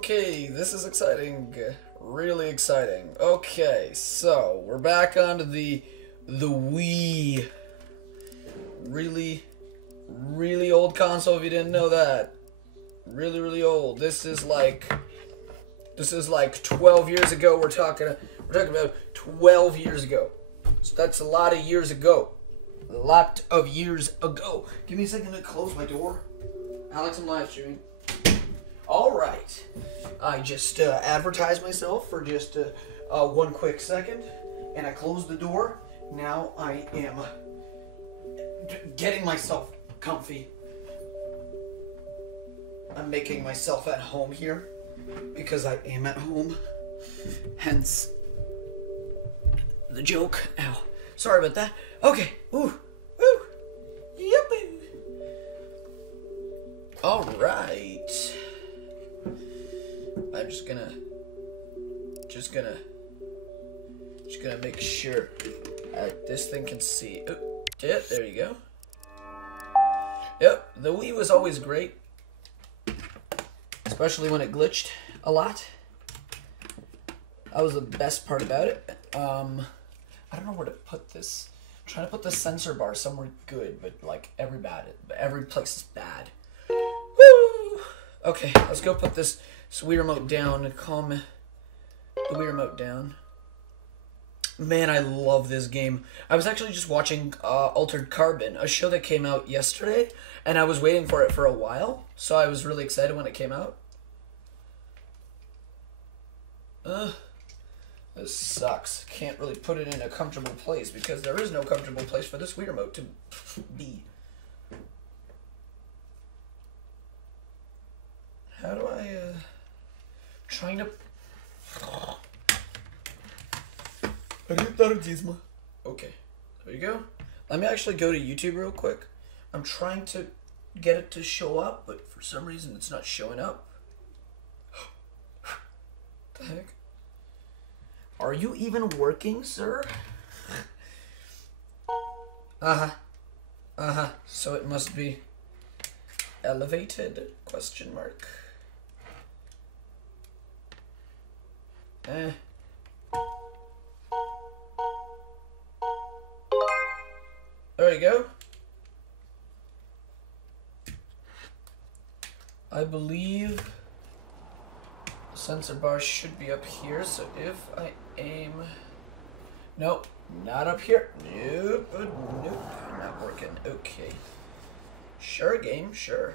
Okay, this is exciting. Really exciting. Okay, so we're back onto the Wii. Really old console if you didn't know that. Really old. This is like 12 years ago. We're talking about 12 years ago. So that's a lot of years ago. A lot of years ago. Give me a second to close my door. Alex, I'm live streaming. Alright. I just advertised myself for just one quick second. And I closed the door. Now I am getting myself comfy. I'm making myself at home here. Because I am at home. Hence the joke. Ow. Sorry about that. Okay. Ooh. Woo. Yippee. Alright. I'm just gonna make sure this thing can see. Oh, yeah, there you go. Yep, the Wii was always great. Especially when it glitched a lot. That was the best part about it. I don't know where to put this. I'm trying to put the sensor bar somewhere good, but like every place is bad. Woo! Okay, let's go put this Wii remote down and calm the Wii remote down. Man, I love this game. I was actually just watching Altered Carbon, a show that came out yesterday, and I was waiting for it for a while, so I was really excited when it came out. This sucks. Can't really put it in a comfortable place because there is no comfortable place for this Wii remote to be. How do I, trying to... Okay, there you go. Let me actually go to YouTube real quick. I'm trying to get it to show up, but for some reason it's not showing up. What the heck? Are you even working, sir? So it must be elevated? Question mark. There you go. I believe the sensor bar should be up here, so if I aim... Nope, not up here. Nope, not working. Okay. Sure, game, sure.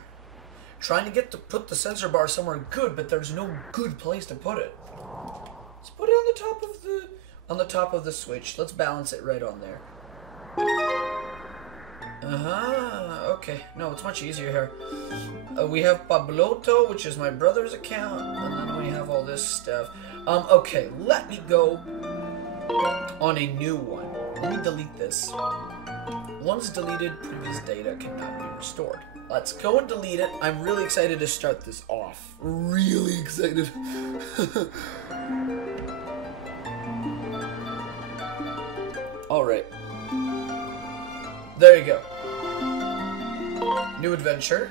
Trying to put the sensor bar somewhere good, but there's no good place to put it. Let's put it on the top of the Switch. Let's balance it right on there. Okay. No, it's much easier here. We have Pabloto, which is my brother's account, and then we have all this stuff. Okay, let me go on a new one. Let me delete this. Once deleted, previous data cannot be restored. Let's go and delete it. I'm really excited to start this off. Really excited. Alright. There you go. New adventure.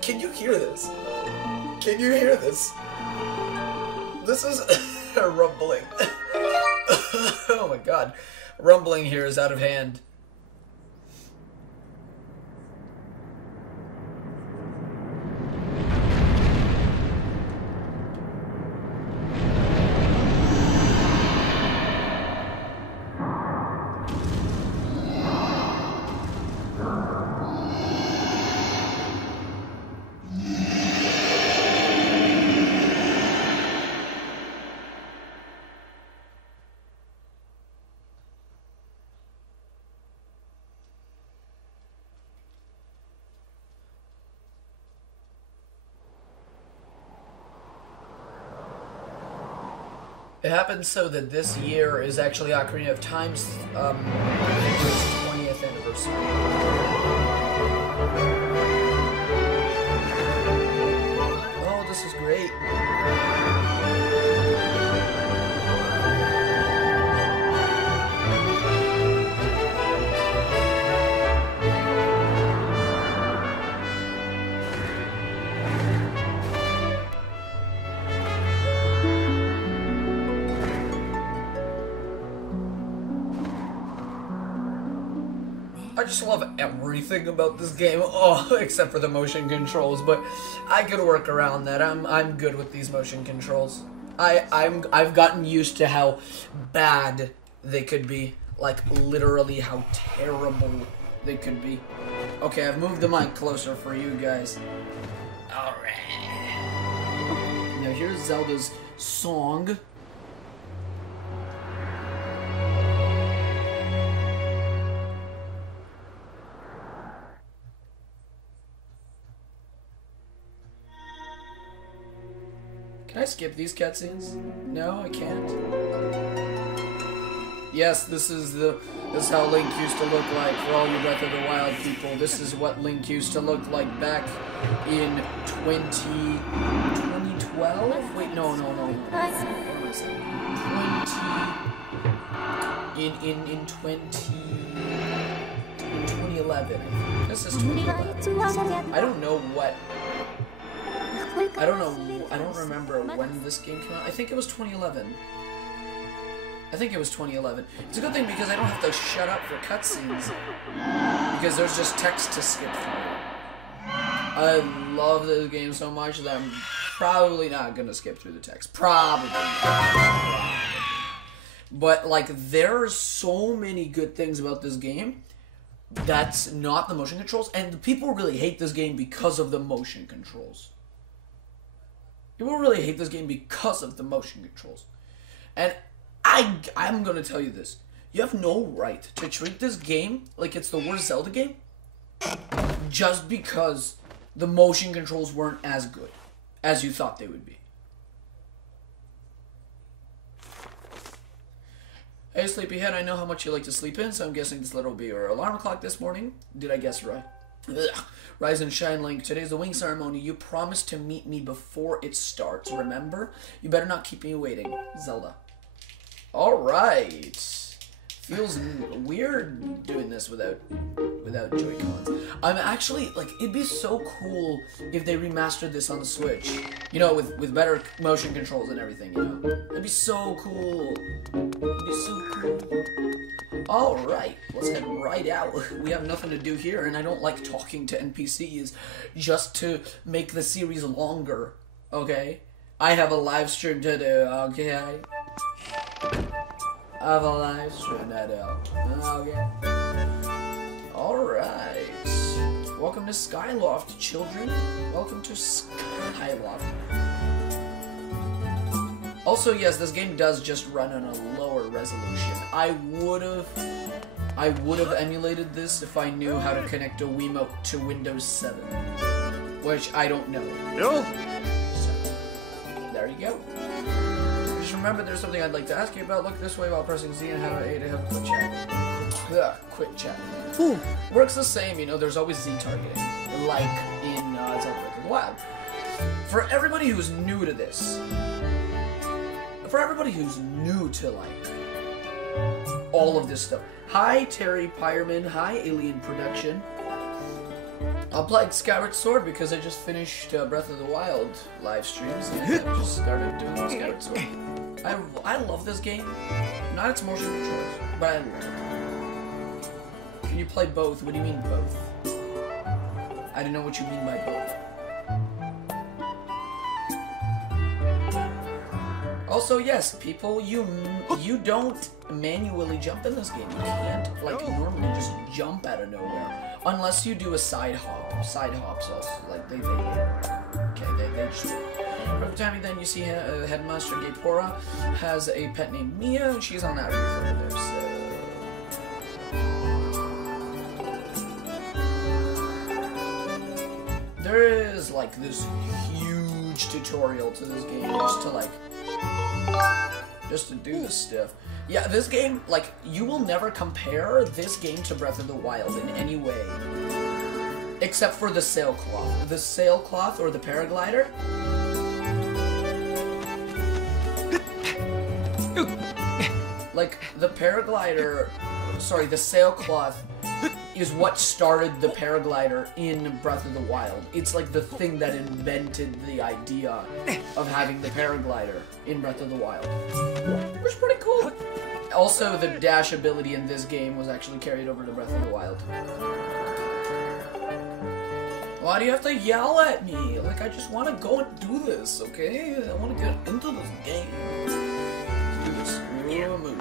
Can you hear this? Can you hear this? This is a rumbling. Oh my god. Rumbling here is out of hand. It happens so that this year is actually Ocarina of Time's 20th anniversary. Oh, this is great. I just love everything about this game. Oh, except for the motion controls, but I could work around that. I'm good with these motion controls. I've gotten used to how bad they could be. Like, literally how terrible they could be. Okay, I've moved the mic closer for you guys. Alright. Now here's Zelda's song. Can I skip these cutscenes? No, I can't. Yes, this is how Link used to look like for all you Breath of the Wild people. This is what Link used to look like back in 2012? Wait, no. What am I saying? In 2011. This is 2011. I don't remember when this game came out. I think it was 2011. It's a good thing because I don't have to shut up for cutscenes. Because there's just text to skip through. I love this game so much that I'm probably not gonna skip through the text. Probably not. But, like, there are so many good things about this game that's not the motion controls. And people really hate this game because of the motion controls. People really hate this game because of the motion controls. And I'm gonna tell you this. You have no right to treat this game like it's the worst Zelda game just because the motion controls weren't as good as you thought they would be. Hey Sleepyhead, I know how much you like to sleep in, so I'm guessing this letter will be your alarm clock this morning. Did I guess right? Ugh. Rise and shine, Link. Today's the wing ceremony. You promised to meet me before it starts, remember? You better not keep me waiting. Zelda. Alright. Feels weird doing this without Joy-Cons. I'm actually, like, it'd be so cool if they remastered this on the Switch. You know, with better motion controls and everything, you know? It'd be so cool. It'd be so cool. Alright, let's head right out. We have nothing to do here, and I don't like talking to NPCs just to make the series longer, okay? I have a live stream to do, okay? I have a live stream to do, okay? Alright. Welcome to Skyloft, children. Welcome to Skyloft. Also, yes, this game does just run on a lower resolution. I would have emulated this if I knew how to connect a Wiimote to Windows 7. Which I don't know. No. So, there you go. Just remember there's something I'd like to ask you about. Look this way while pressing Z and how to A to have a quick chat. Ugh, quick chat. Ooh. Works the same, you know, there's always Z targeting. Like in Zelda Breath of the Wild. For everybody who's new to this, for everybody who's new to, like, all of this stuff. Hi, Terry Pyreman. Hi, Alien Production. I played Skyward Sword because I just finished Breath of the Wild live streams and I just started doing Skyward Sword. I love this game. Not its motion controls, but I love it. Can you play both? What do you mean both? I don't know what you mean by both. Also, yes, people, you don't manually jump in this game. You can't, like, normally just jump out of nowhere. Unless you do a side hop. Side hops also, like, they just... Every time then you see Headmaster Gapora has a pet named Mia, and she's on that roof over there, so... There is, like, this huge tutorial to this game just to do this stuff. Yeah, this game, like, you will never compare this game to Breath of the Wild in any way. Except for the sailcloth. The sailcloth or the paraglider. Like, the paraglider... Sorry, the sailcloth is what started the paraglider in Breath of the Wild. It's like the thing that invented the idea of having the paraglider in Breath of the Wild. Which is pretty cool. Also, the dash ability in this game was actually carried over to Breath of the Wild. Why do you have to yell at me? Like, I just want to go and do this, okay? I want to get into this game. Let's do this move.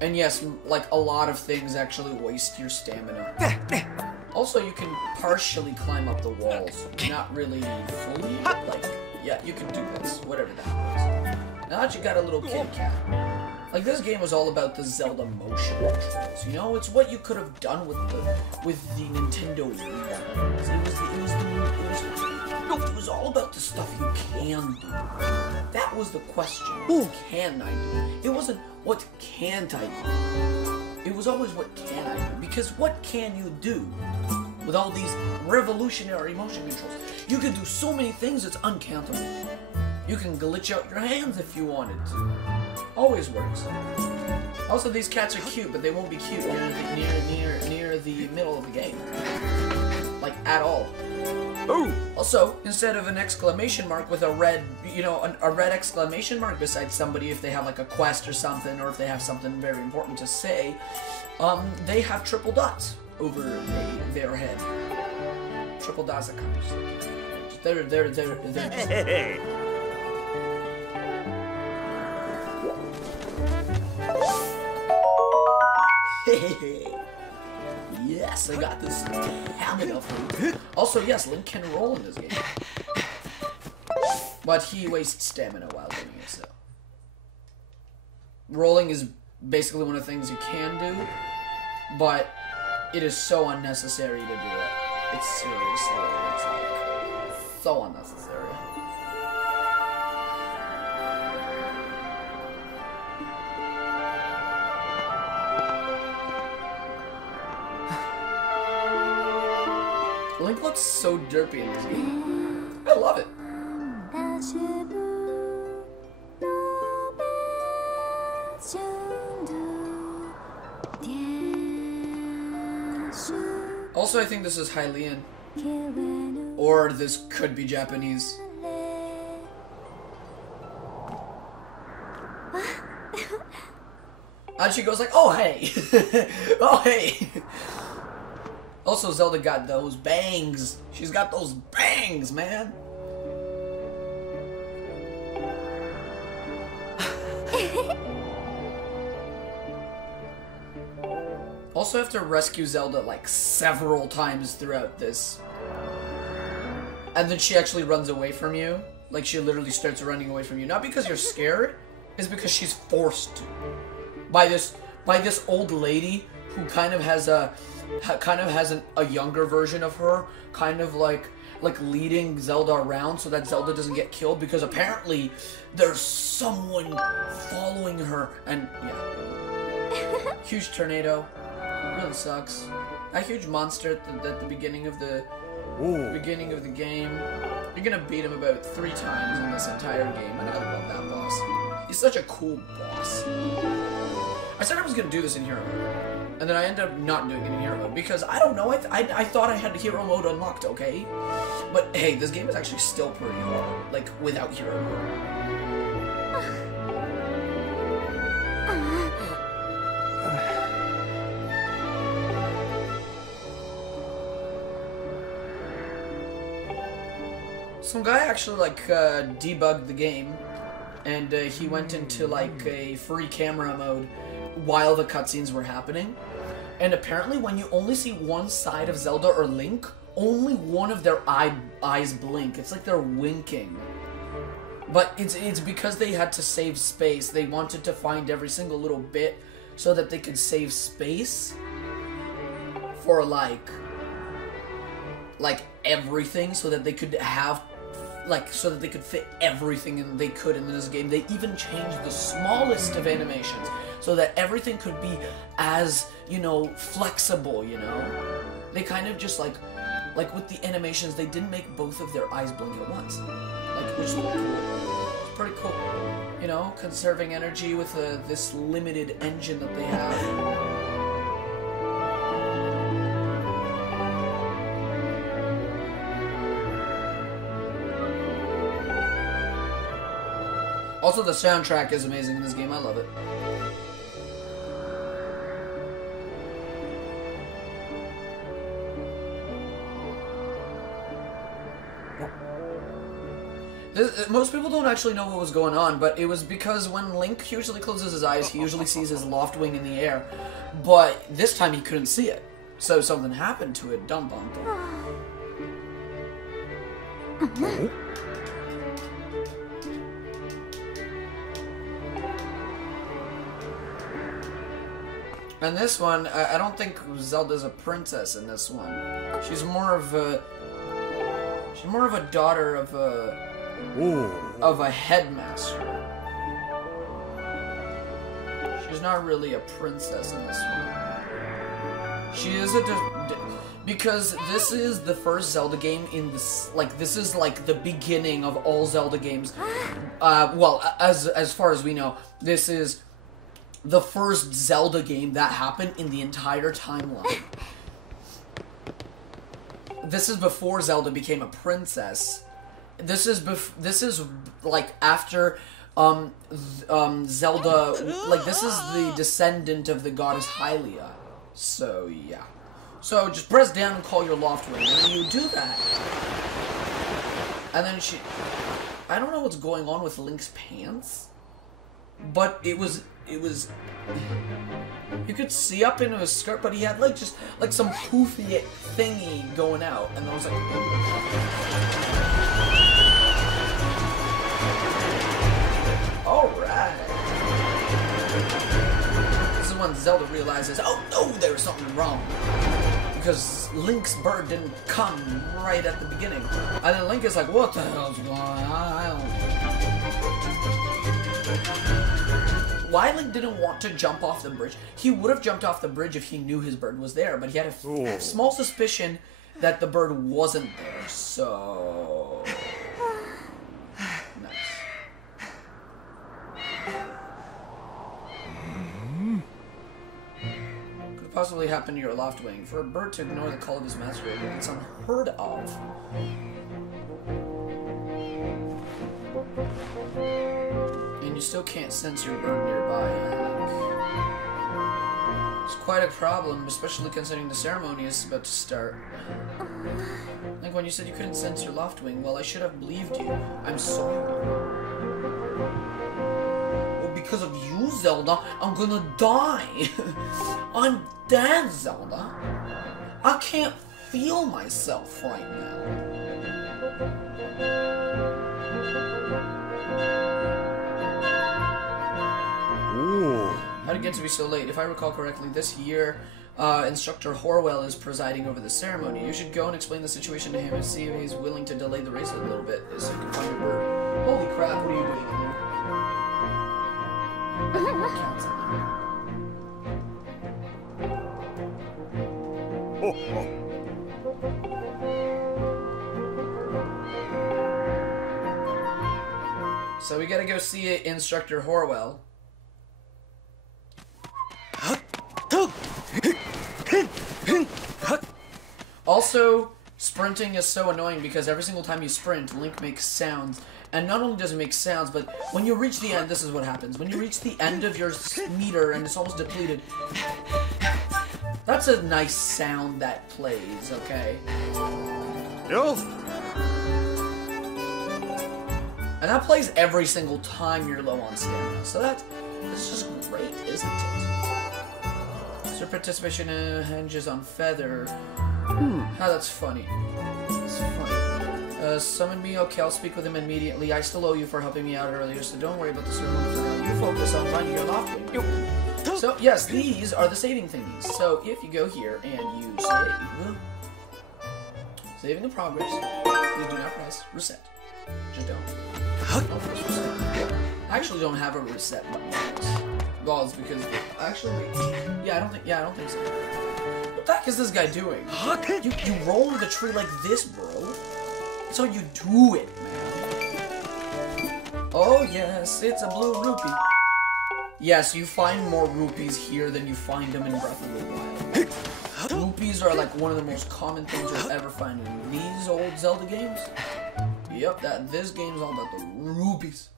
And yes, like, a lot of things actually waste your stamina. Also, you can partially climb up the walls. Not really fully, but, like, yeah, you can do this. Whatever that was. Now that you got a little kitty cat. Like, this game was all about the Zelda motion controls, you know? It's what you could have done with the Nintendo Wii. It was all about the stuff you can do. That was the question. What can I do? It wasn't, what can't I do? It was always, what can I do? Because what can you do with all these revolutionary motion controls? You can do so many things, it's uncountable. You can glitch out your hands if you wanted to. Always works. Also, these cats are cute, but they won't be cute near the middle of the game. Like, at all. Ooh. Also, instead of an exclamation mark with a red, you know, a red exclamation mark beside somebody if they have like a quest or something, or if they have something very important to say, they have triple dots over their head. Triple dots that kind of. They're just. Yes, I got this stamina food. Also, yes, Link can roll in this game. But he wastes stamina while doing it, so. Rolling is basically one of the things you can do, but it is so unnecessary to do it. It's seriously, it's like, so unnecessary. Link looks so derpy in this game. I love it. Also, I think this is Hylian. Or this could be Japanese. And she goes like, oh hey! Oh hey! Also, Zelda got those bangs. She's got those bangs, man. Also, have to rescue Zelda like several times throughout this. And then she actually runs away from you. Like, she literally starts running away from you. Not because you're scared, it's because she's forced to. By this old lady who kind of has a younger version of her, kind of like leading Zelda around so that Zelda doesn't get killed, because apparently there's someone following her, and yeah. Huge tornado. Really sucks. A huge monster at the beginning of the game. You're gonna beat him about 3 times in this entire game, and I love that boss. He's such a cool boss. I said I was gonna do this in Hero Mode, and then I ended up not doing it in Hero Mode because I don't know. I thought I had Hero Mode unlocked, okay? But hey, this game is actually still pretty hard, like without Hero Mode. Some guy actually debugged the game, and he went into like a free camera mode while the cutscenes were happening. And apparently when you only see one side of Zelda or Link, only one of their eyes blink. It's like they're winking. But it's because they had to save space. They wanted to find every single little bit so that they could save space for like everything, so that they could have so that they could fit everything they could in this game. They even changed the smallest of animations so that everything could be as, you know, flexible, you know? They kind of just like with the animations, they didn't make both of their eyes blink at once. Which looked cool. It's pretty cool. You know, conserving energy with this limited engine that they have. Also, the soundtrack is amazing in this game. I love it. Most people don't actually know what was going on, but it was because when Link usually closes his eyes, he usually sees his loft wing in the air. But this time he couldn't see it. So something happened to it. Dum dum dum. And this one, I don't think Zelda's a princess in this one. She's more of a daughter of a headmaster. She's not really a princess in this one. She is because this is the first Zelda game in this, like, this is like the beginning of all Zelda games. Well, as far as we know, this is the first Zelda game that happened in the entire timeline. This is before Zelda became a princess. This is like after Zelda, like this is the descendant of the goddess Hylia. So yeah. So just press down and call your loft wing, and you do that. And then I don't know what's going on with Link's pants, but it was you could see up into his skirt, but he had like just like some poofy thingy going out, and I was like, alright. This is when Zelda realizes, oh no, there's something wrong. Because Link's bird didn't come right at the beginning. And then Link is like, what the hell's going on? I don't... Why Link didn't want to jump off the bridge? He would have jumped off the bridge if he knew his bird was there, but he had a small suspicion that the bird wasn't there, so... Nice. Could possibly happen to your loft wing. For a bird to ignore the call of his master, it's unheard of. And you still can't sense your bird nearby. It's quite a problem, especially considering the ceremony is about to start. Like when you said you couldn't sense your loft wing, well, I should have believed you. I'm sorry. Well, because of you, Zelda, I'm gonna die. I'm dead, Zelda. I can't feel myself right now. How did it get to be so late? If I recall correctly, this year, Instructor Horwell is presiding over the ceremony. You should go and explain the situation to him and see if he's willing to delay the race a little bit, so you can find your bird. Holy crap, what are you doing in there? I think that counts in there. So we gotta go see Instructor Horwell. Also, sprinting is so annoying because every single time you sprint, Link makes sounds. And not only does it make sounds, but when you reach the end, this is what happens. When you reach the end of your meter and it's almost depleted, that's a nice sound that plays, okay? Yo. And that plays every single time you're low on stamina. So that's just great, isn't it? Your participation hinges on Feather. Oh, that's funny. That's funny. Summon me? Okay, I'll speak with him immediately. I still owe you for helping me out earlier, so don't worry about the ceremony for now. You focus on finding your loft wing. So, yes, these are the saving thingies. So, if you go here and you saving the progress, you do not press reset. Just don't. Don't press reset. I actually don't have a reset button. Well, it's because actually, I don't think so. What the heck is this guy doing? You roll the tree like this, bro. That's how you do it, man. Oh yes, it's a blue rupee. Yes, you find more rupees here than you find them in Breath of the Wild. Rupees are like one of the most common things you'll ever find in these old Zelda games. Yep, this game's all about the rupees.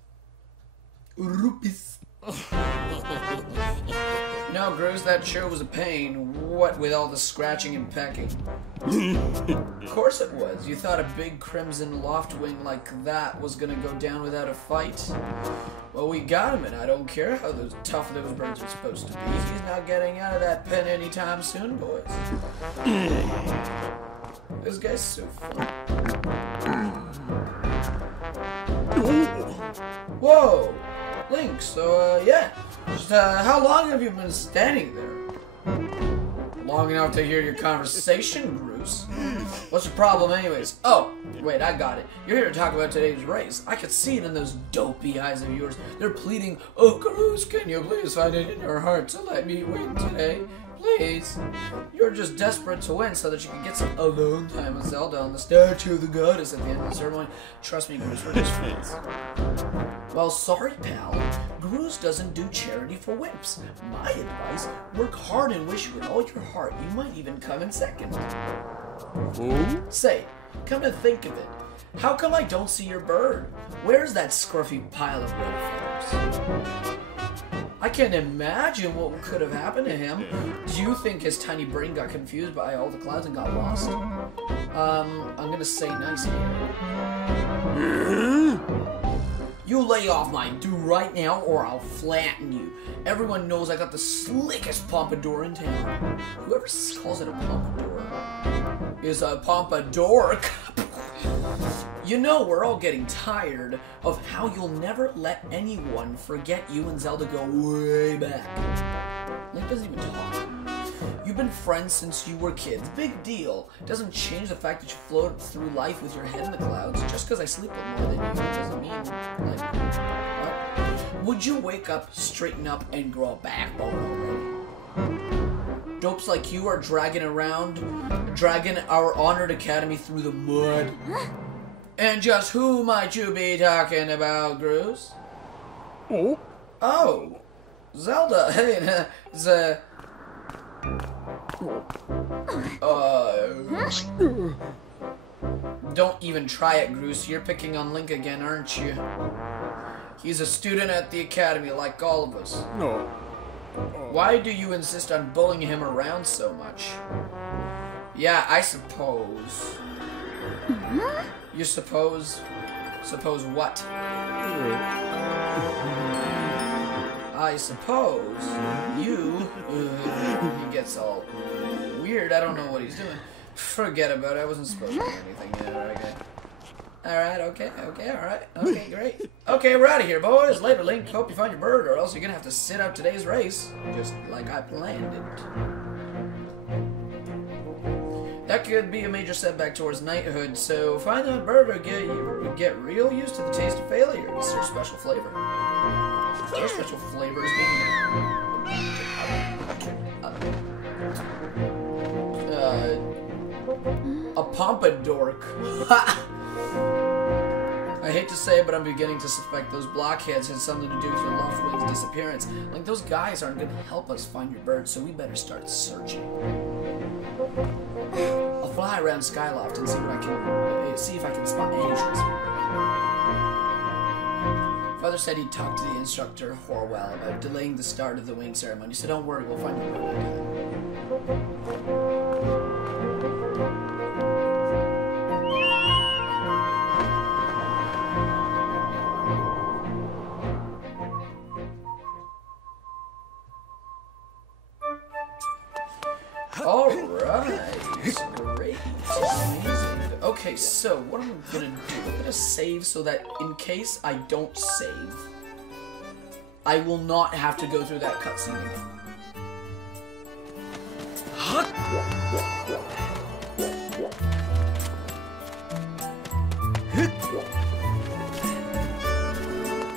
rupees. No, Groose, that sure was a pain. What with all the scratching and pecking? Of course it was. You thought a big crimson loftwing like that was gonna go down without a fight? Well, we got him, and I don't care how tough those birds are supposed to be. He's not getting out of that pen anytime soon, boys. This guy's so fun. Whoa! Link, so, yeah. Just, how long have you been standing there? Long enough to hear your conversation, Groose. What's your problem anyways? Oh, wait, I got it. You're here to talk about today's race. I could see it in those dopey eyes of yours. They're pleading, oh, Groose, can you please find it in your heart to let me win today? Please. You're just desperate to win so that you can get some alone time with Zelda on the statue of the goddess at the end of the ceremony. Trust me, Groose, we're just friends. Well, sorry, pal. Groose doesn't do charity for wimps. My advice, work hard and wish with all your heart. You might even come in second. Say, come to think of it, how come I don't see your bird? Where's that scruffy pile of red feathers? I can't imagine what could have happened to him. Do you think his tiny brain got confused by all the clouds and got lost? I'm gonna say nice here. You lay off my do right now or I'll flatten you. Everyone knows I got the slickest pompadour in town. Whoever calls it a pompadour is a pompadour. You know, we're all getting tired of how you'll never let anyone forget you and Zelda go way back. Link doesn't even talk. You've been friends since you were kids. Big deal. Doesn't change the fact that you float through life with your head in the clouds. Just because I sleep more than you doesn't mean, like, what? Would you wake up, straighten up, and grow a backbone already? Dopes like you are dragging our honored academy through the mud. And just who might you be talking about, Groose? Oh, Zelda. Hey, don't even try it, Groose. You're picking on Link again, aren't you? He's a student at the academy like all of us. No. Why do you insist on bullying him around so much? Yeah, I suppose. You suppose? Suppose what? I suppose you... he gets all weird. I don't know what he's doing. Forget about it. I wasn't supposed to do anything yet. Okay. Alright, okay, alright. Okay, great. Okay, we're out of here, boys. Later, Link. Hope you find your bird, or else you're gonna have to sit out today's race. Just like I planned it. That could be a major setback towards knighthood, so find that bird or get real used to the taste of failure. It's their special flavor. Their special flavor is being a pompadour. I hate to say it, but I'm beginning to suspect those blockheads had something to do with your Loftwing's disappearance. Like, those guys aren't going to help us find your bird, so we better start searching. I'll fly around Skyloft and see if I can spot any trace of your bird. Father said he'd talk to the instructor, Horwell, about delaying the start of the wing ceremony, so don't worry, we'll find your bird in time. Alright, great, amazing. Okay, so what am I gonna do? I'm gonna save so that in case I don't save, I will not have to go through that cutscene again.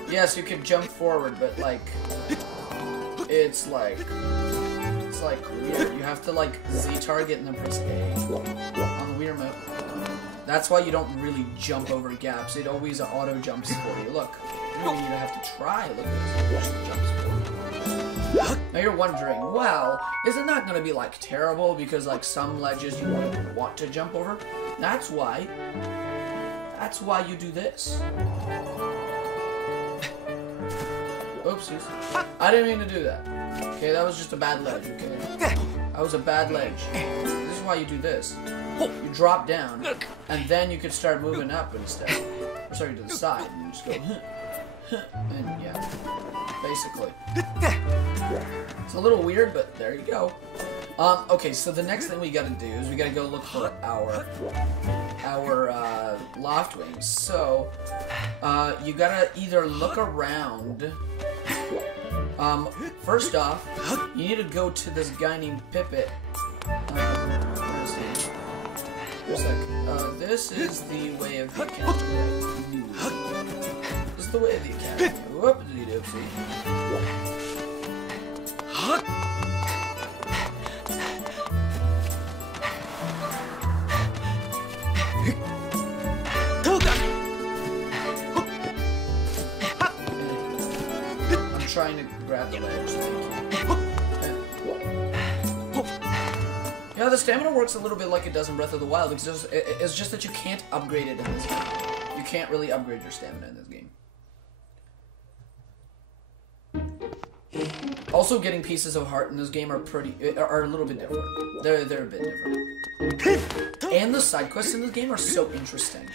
Yes, you can jump forward, but like, it's like weird. You have to like Z-target and then press A on the Wii remote. That's why you don't really jump over gaps. It always auto jumps for you. Look, you don't even have to try. Look at this. It jumps for you. Now you're wondering, well, isn't that going to be like terrible because like some ledges you won't want to jump over? That's why you do this. Oopsies. I didn't mean to do that. Okay, that was just a bad ledge, okay? That was a bad ledge. This is why you do this. You drop down, and then you could start moving up instead. Or sorry, to the side, and you just go, and yeah, basically. It's a little weird, but there you go. Okay, so the next thing we gotta do is we gotta go look for our loft wings. So, you gotta either look around. First off, you need to go to this guy named Pippet. Where is he? This is the way of the academy. This is the way of the academy. Whoop-de-doopsie. I'm trying to grab the ledge. Yeah, the stamina works a little bit like it does in Breath of the Wild, because it's just that you can't upgrade it in this game. You can't really upgrade your stamina in this game. Also, getting pieces of heart in this game are a little bit different. They're a bit different. And the side quests in this game are so interesting.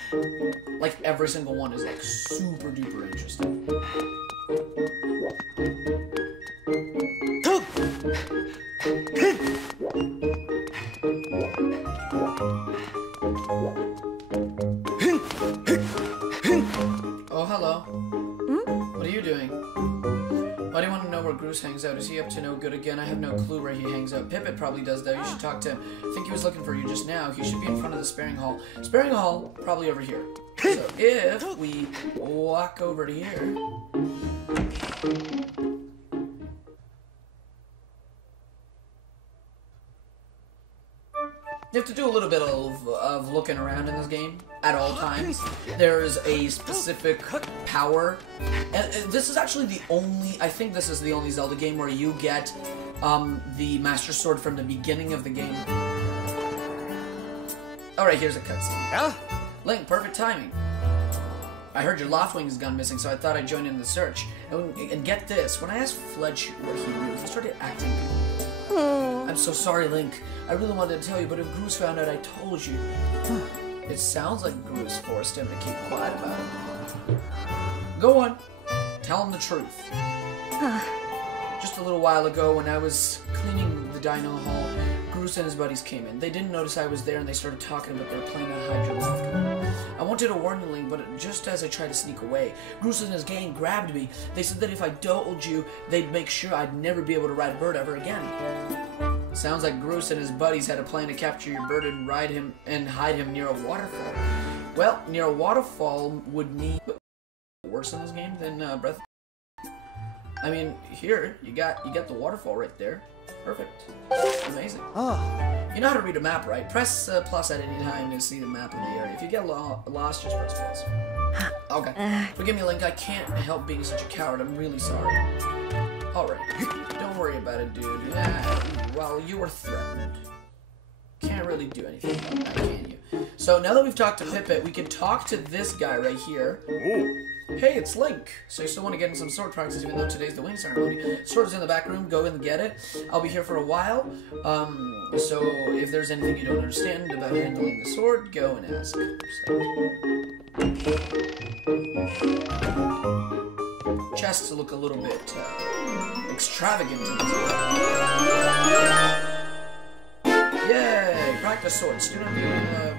Like, every single one is like super duper interesting. Oh, hello. What are you doing? Why do you want to know where Groose hangs out? Is he up to no good again? I have no clue where he hangs out. Pippet probably does, though. You should talk to him. I think he was looking for you just now. He should be in front of the sparing hall. Sparing hall, probably over here. So if we walk over to here... You have to do a little bit of looking around in this game at all times. There's a specific power, and this is actually the only, I think this is the only Zelda game where you get the Master Sword from the beginning of the game. Alright, here's a cutscene. Yeah? Link, perfect timing. I heard your loft wing has gone missing, so I thought I'd join in the search. And get this, when I asked Fledge what he knew, he started acting. I'm so sorry, Link. I really wanted to tell you, but if Groose found out I told you... It sounds like Groose forced him to keep quiet about it. Go on. Tell him the truth. Just a little while ago, when I was cleaning the dino hall, Groose and his buddies came in. They didn't notice I was there, and they started talking about their plan to hide your loft wing. I wanted to warn you, Link, but just as I tried to sneak away, Groose and his gang grabbed me. They said that if I told you, they'd make sure I'd never be able to ride a bird ever again. Sounds like Groose and his buddies had a plan to capture your bird and hide him near a waterfall. Well, near a waterfall would mean worse in this game than Breath. I mean, here you got the waterfall right there. Perfect. Amazing. Oh. You know how to read a map, right? Press plus at any time to see the map of the area. If you get lost, just press plus. Okay. Forgive me, Link. I can't help being such a coward. I'm really sorry. Alright. Don't worry about it, dude. Well, you were threatened. Can't really do anything about that, can you? So now that we've talked to Pippet, we can talk to this guy right here. Ooh. Hey, it's Link. So you still want to get in some sword practice even though today's the wing ceremony. Sword is in the back room. Go and get it. I'll be here for a while. So if there's anything you don't understand about handling the sword, go and ask. Chests look a little bit extravagant. Yay! Practice sword. Student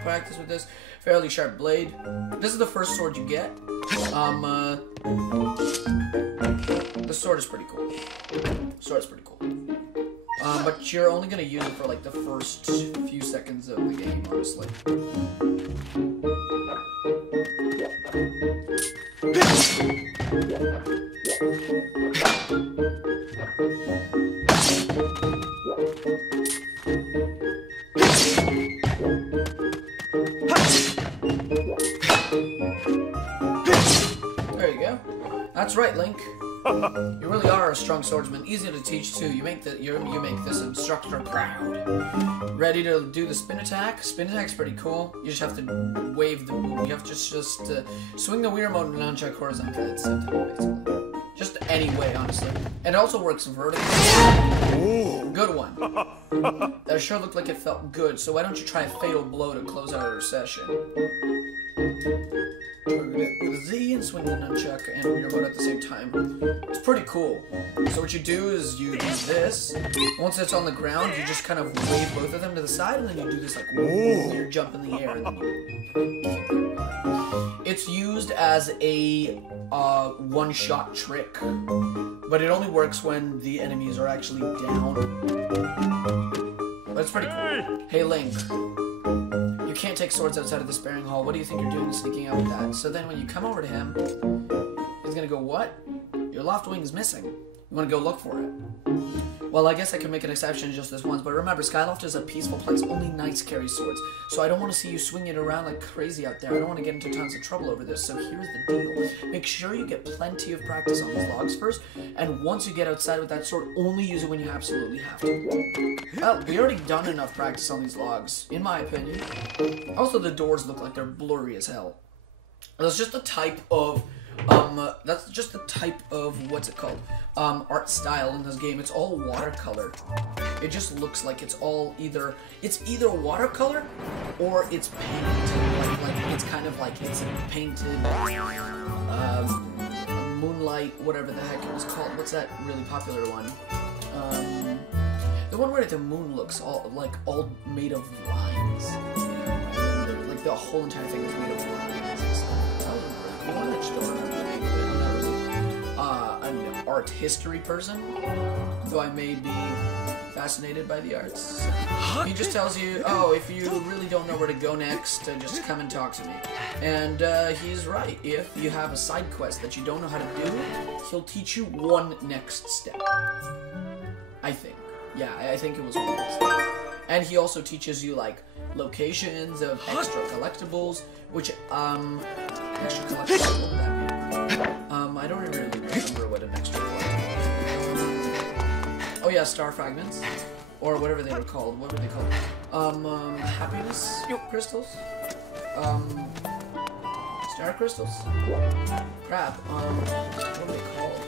practice with this fairly sharp blade. This is the first sword you get. The sword is pretty cool. But you're only gonna use it for like the first few seconds of the game, honestly. There you go. That's right, Link. You really are a strong swordsman. Easy to teach too. You make this instructor proud. Ready to do the spin attack? Spin attack's pretty cool. You just have to wave the. You have to just swing the Wii remote and nunchuck horizontally. It's basically. Just any way, honestly. And it also works vertically. Ooh. Good one. That sure looked like it felt good, so why don't you try a fatal blow to close out our session? Target it with a Z and swing the nunchuck and your boat at the same time. It's pretty cool. So what you do is you do this. Once it's on the ground, you just kind of wave both of them to the side, and then you do this like weird jump in the air, and then you... It's used as a one-shot trick, but it only works when the enemies are actually down. But it's pretty cool. Hey Link, you can't take swords outside of the sparring hall. What do you think you're doing sneaking out with that? So then when you come over to him, he's gonna go, what? Your left wing is missing. You wanna go look for it? Well, I guess I can make an exception just this once, but remember, Skyloft is a peaceful place. Only knights carry swords. So I don't want to see you swinging it around like crazy out there. I don't want to get into tons of trouble over this. So here's the deal. Make sure you get plenty of practice on these logs first, and once you get outside with that sword, only use it when you absolutely have to. Well, we already done enough practice on these logs, in my opinion. Also, the doors look like they're blurry as hell. That's just the type of... what's it called? Art style in this game. It's all watercolor. It just looks like it's all either watercolor or it's painted. Like it's kind of like it's painted moonlight, whatever the heck it was called. What's that really popular one? The one where the moon looks all made of lines. And like the whole entire thing is made of lines and stuff. That was really cool. I just don't remember the name of it. I'm an art history person, though I may be fascinated by the arts. He just tells you, oh, if you really don't know where to go next, just come and talk to me. And he's right. If you have a side quest that you don't know how to do, he'll teach you one next step. I think. Yeah, I think it was one next step. And he also teaches you, like, locations of extra collectibles, which, extra collectibles, what would that mean? I don't even really remember what an extra collectible is. Oh yeah, star fragments. Or whatever they were called. What were they called? Happiness crystals? Star crystals? Crap, what are they called?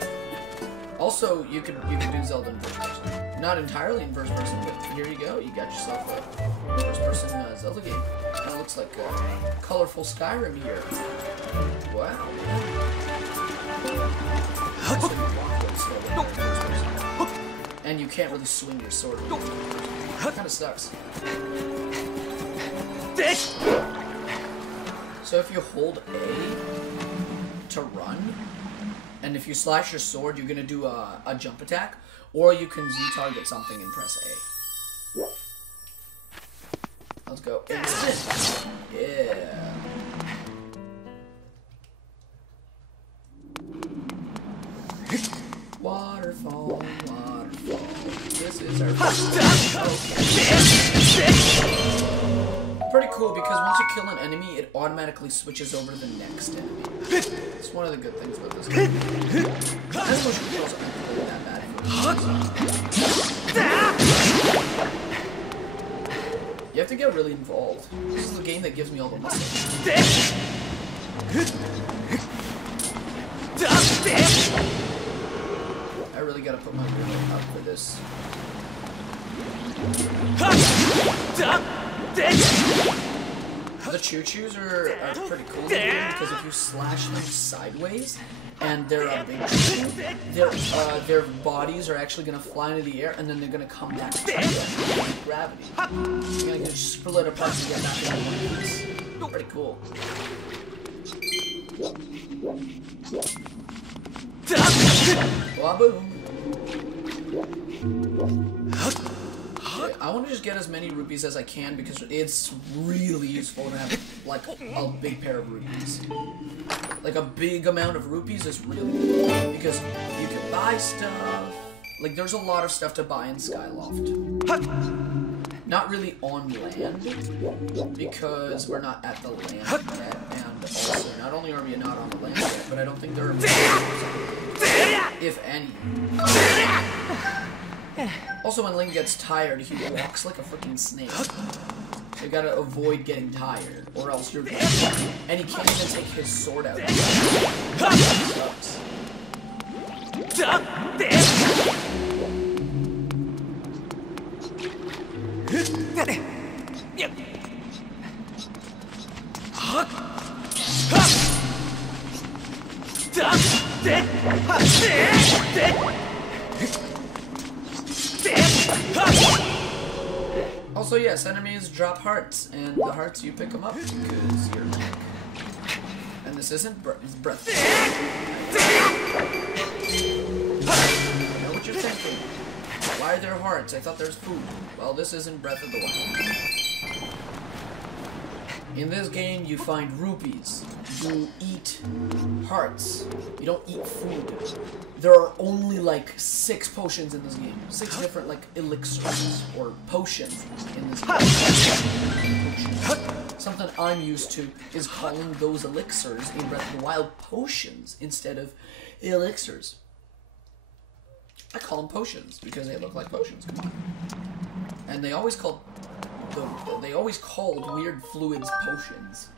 Also, you can do Zelda in first person. Not entirely in first person, but here you go. You got yourself a first person Zelda game. Kind of looks like a colorful Skyrim here. Wow. And you can't really swing your sword. That kind of sucks. So if you hold A to run, and if you slash your sword, you're gonna do a jump attack, or you can Z-target something and press A. Let's go. Instant. Yeah. Waterfall, waterfall. This is our first Pretty cool because once you kill an enemy, it automatically switches over to the next enemy. It's one of the good things about this game. Animal controls aren't really that bad. You have to get really involved. This is the game that gives me all the muscles. I really gotta put my limit up for this. The choo-choos are pretty cool in the game because if you slash them sideways and they're a big their bodies are actually gonna fly into the air and then they're gonna come back to gravity. You're gonna just split apart and get back into one piece. Pretty cool. Waboom. I want to just get as many rupees as I can because it's really useful to have like a big pair of rupees. Like a big amount of rupees is really good because you can buy stuff. Like there's a lot of stuff to buy in Skyloft. Not really on land because we're not at the land yet, and also not only are we not on the land yet, but I don't think there are if any. Also, when Link gets tired, he walks like a freaking snake. So you gotta avoid getting tired, or else you're gonna... And he can't even take his sword out. Also, yes, enemies drop hearts, and the hearts you pick them up because you're Link. And this isn't it's breath. I know what you're thinking. Why are there hearts? I thought there's food. Well, this isn't Breath of the Wild. In this game, you find rupees. You eat hearts. You don't eat food. There are only like 6 potions in this game. 6 different like elixirs or potions in this game. Something I'm used to is calling those elixirs in Breath of the Wild potions instead of elixirs. I call them potions because they look like potions. Come on. And they always called weird fluids potions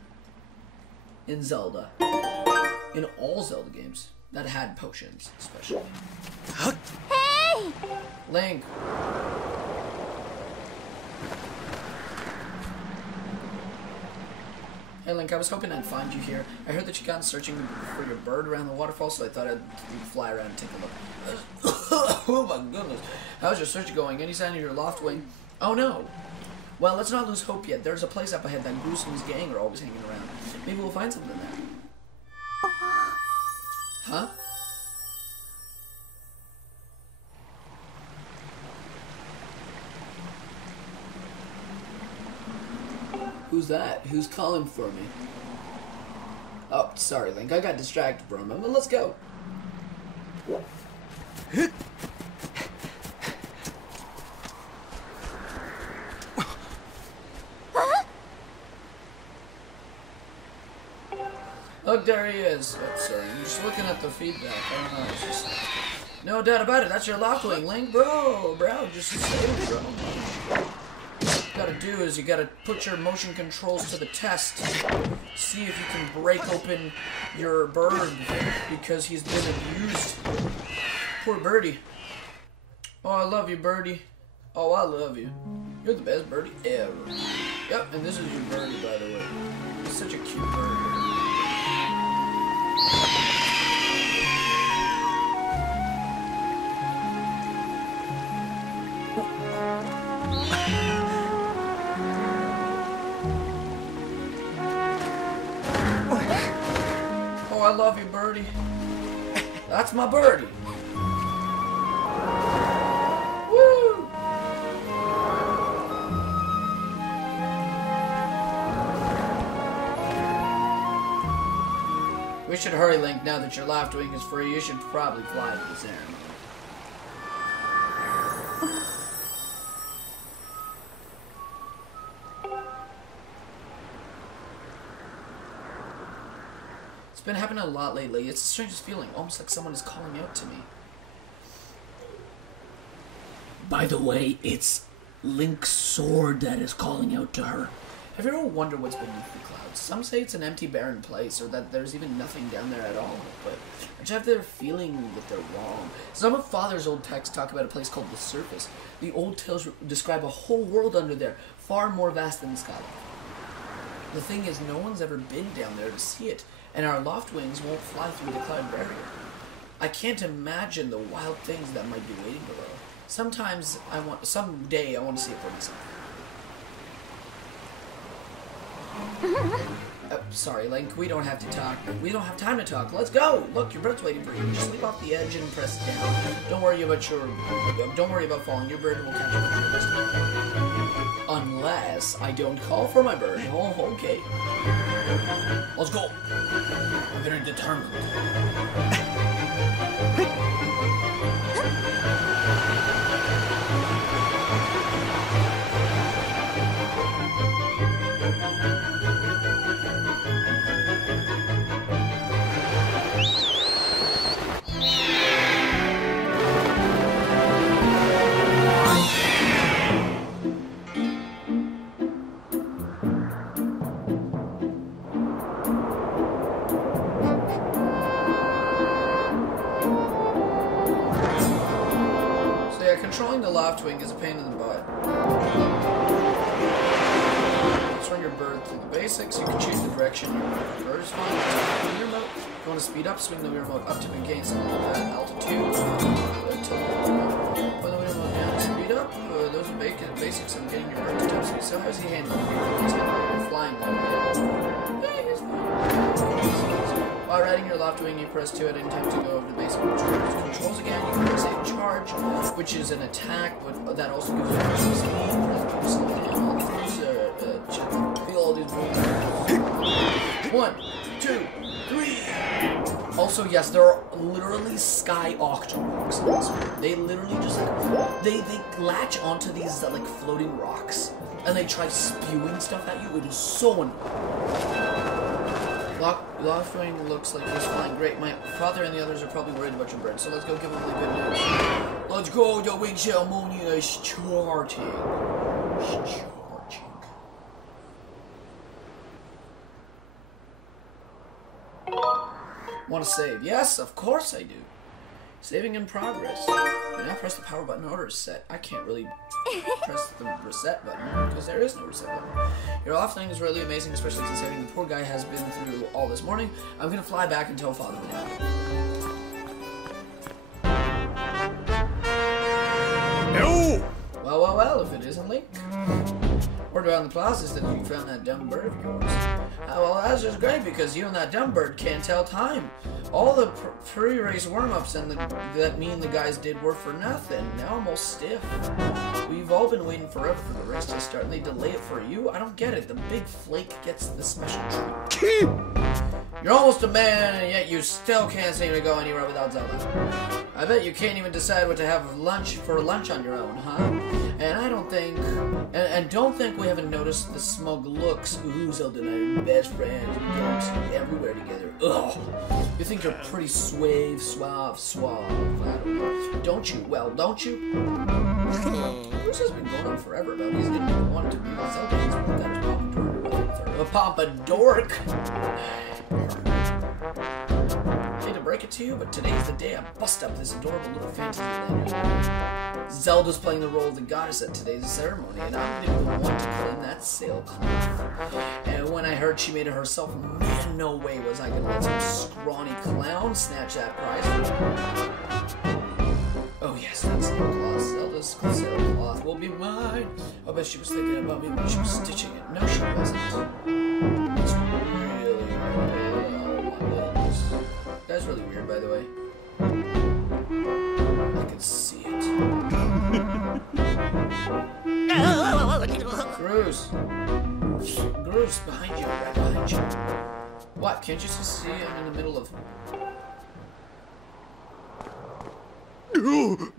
in Zelda. In all Zelda games that had potions, especially. Hey! Link. Hey Link, I was hoping I'd find you here. I heard that you gone searching for your bird around the waterfall, so I thought I'd fly around and take a look. Oh my goodness. How's your search going? Any sign of your loft wing? Oh no. Well, let's not lose hope yet. There's a place up ahead that Gruesom's gang are always hanging around. Maybe we'll find something there. Huh? Who's that? Who's calling for me? Oh, sorry, Link. I got distracted for a moment. Let's go. Look, there he is. Oh, sorry. I'm just looking at the feedback. I don't know. It's just... No doubt about it. That's your Lockling, Link. Bro, just say it, bro. What you gotta do is you gotta put your motion controls to the test. See if you can break open your bird because he's been abused. Poor birdie. Oh, I love you, birdie. Oh, I love you. You're the best birdie ever. Yep, and this is your birdie, by the way. He's such a cute bird. Oh, I love you, birdie. That's my birdie. Woo! We should hurry, Link. Now that your Loft Wing is free, you should probably fly to the ceremony. It's been happening a lot lately. It's the strangest feeling, almost like someone is calling out to me. By the way, it's Link's sword that is calling out to her. Have you ever wondered what's beneath the clouds? Some say it's an empty, barren place, or that there's even nothing down there at all, but I just have the feeling that they're wrong. Some of Father's old texts talk about a place called the Surface. The old tales describe a whole world under there, far more vast than the skyline. The thing is, no one's ever been down there to see it, and our loft wings won't fly through the cloud barrier. I can't imagine the wild things that might be waiting below. Someday I want to see it for myself. Sorry, Link, we don't have to talk. We don't have time to talk. Let's go! Look, your bird's waiting for you. Just leap off the edge and press it down. Don't worry about falling. Your bird will catch you. Unless I don't call for my bird. Oh, okay. Let's go. I'm very determined. loft wing is a pain in the butt. Swing your bird through the basics. You can choose the direction your bird is flying. Swing the remote. If you want to speed up, swing the remote up to gain some altitude. Put the remote down to speed up. Those are basics of getting your bird to top speed. So how's he handling it? He's flying low. Hey, he's fine. While riding your loft wing, you press 2 at any time to go over the basic controls again. You can press a charge, which is an attack, but that also gives you extra speed. Press down all these, feel all these moves. 1, 2, 3. Also, yes, there are literally sky octoroks in this one. They literally just they latch onto these like floating rocks, and they try spewing stuff at you. It is so annoying. Loft wing looks like he's flying great. My father and the others are probably worried about your bird, so let's go give them the good news. Let's go, the wing ceremony is starting. Want to save? Yes, of course I do. Saving in progress. I now press the power button in order to set. I can't really press the reset button because there is no reset button. Your loft thing is really amazing, especially considering the poor guy has been through all this morning. I'm gonna fly back and tell Father what happened. No! Well, if it isn't Link. Word around the plaza is that you found that dumb bird of yours. Well, that's just great because you and that dumb bird can't tell time. All the pre-race warm-ups and that me and the guys did were for nothing. Now I'm all stiff. We've all been waiting forever for the race to start, and they delay it for you? I don't get it. The big flake gets the special treat. You're almost a man, and yet you still can't seem to go anywhere without Zelda. I bet you can't even decide what to have for lunch on your own, huh? And I don't think, and don't think we haven't noticed the smug looks. Ooh, Zelda and I are best friends. We go everywhere together. Ugh. You think you're pretty suave. I don't know. Don't you? Well, don't you? This has been going on forever about he's gonna be wanting to be with Zelda. He's got his Pompadork. I hate to break it to you, but today's the day I bust up this adorable little fantasy land. Zelda's playing the role of the goddess at today's ceremony, and I'm gonna be the one to clean that sailcloth. And when I heard she made it herself, man, no way was I gonna let some scrawny clown snatch that prize. Oh yes, that's sailcloth. Zelda's sailcloth will be mine. I bet she was thinking about me when she was stitching it. No, she wasn't. It's really that's really weird, by the way. I can see it. Groose, behind you, right behind you. What? Can't you just see I'm in the middle of?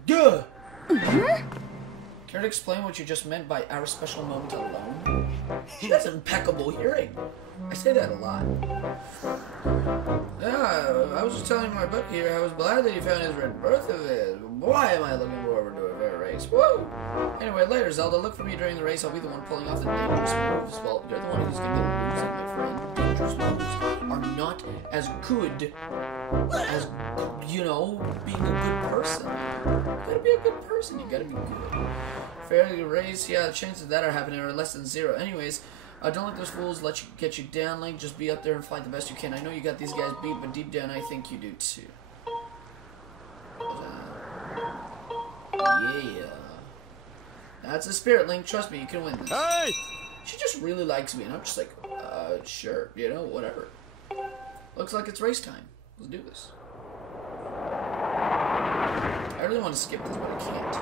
Duh. Care to explain what you just meant by our special moment alone? He has impeccable hearing. I say that a lot. Yeah, I was just telling my buddy here I was glad that he found his red birth of it. Boy, am I looking forward to a fair race. Woo! Anyway, later, Zelda, look for me during the race. I'll be the one pulling off the dangerous moves. Well, you're the one who's going to be losing, my friend. Dangerous moves are not as good as, you know, being a good person. You gotta be a good person. You gotta be good. Fairly race, yeah, the chances of that are happening are less than 0. Anyways, don't let those fools get you down, Link. Just be up there and fight the best you can. I know you got these guys beat, but deep down I think you do too. Yeah. That's the spirit, Link. Trust me, you can win this. Hey! She just really likes me, and I'm just like, sure, you know, whatever. Looks like it's race time. Let's do this. I really want to skip this, but I can't.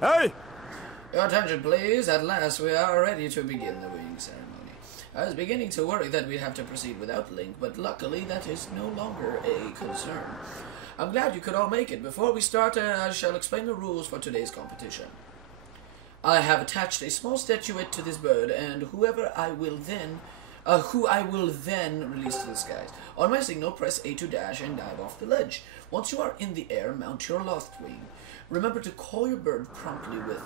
Hey! Your attention, please. At last, we are ready to begin the wing ceremony. I was beginning to worry that we'd have to proceed without Link, but luckily that is no longer a concern. I'm glad you could all make it. Before we start, I shall explain the rules for today's competition. I have attached a small statuette to this bird, and whoever I will then who I will then release to the skies. On my signal, press A to dash and dive off the ledge. Once you are in the air, mount your loft wing. Remember to call your bird promptly with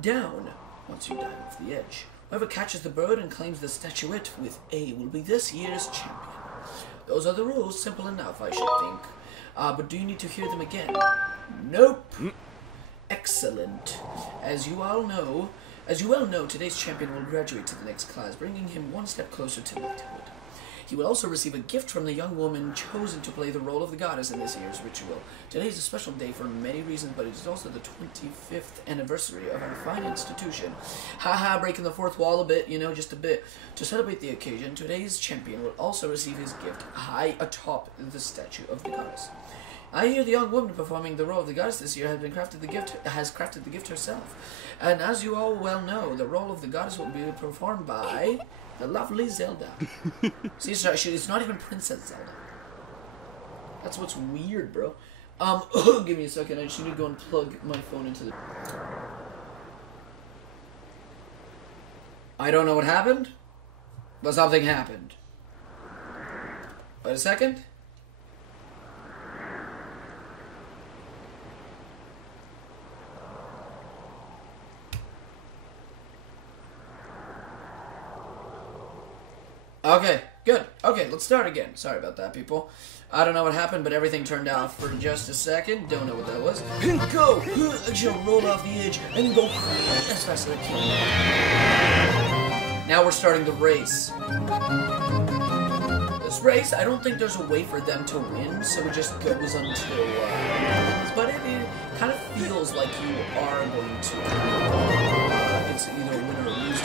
down once you dive off the edge. Whoever catches the bird and claims the statuette with A will be this year's champion. Those are the rules, simple enough, I should think. But do you need to hear them again? Nope. Excellent. As you well know, today's champion will graduate to the next class, bringing him one step closer to knighthood. He will also receive a gift from the young woman chosen to play the role of the goddess in this year's ritual. Today is a special day for many reasons, but it is also the 25th anniversary of our fine institution. Haha, breaking the fourth wall a bit, just a bit. To celebrate the occasion, today's champion will also receive his gift high atop the statue of the goddess. I hear the young woman performing the role of the goddess this year has crafted the gift herself. And as you all well know, the role of the goddess will be performed by the lovely Zelda. See, it's not even Princess Zelda. That's what's weird, bro. Give me a second. I just need to go and plug my phone into the... I don't know what happened, but something happened. Wait a second. Okay, good. Okay, let's start again. Sorry about that, people. I don't know what happened, but everything turned off for just a second. Don't know what that was. Go! Roll off the edge and go as fast as I can. Now we're starting the race. This race, I don't think there's a way for them to win, so it just goes until... but it kind of feels like you are going to... it's either win or lose.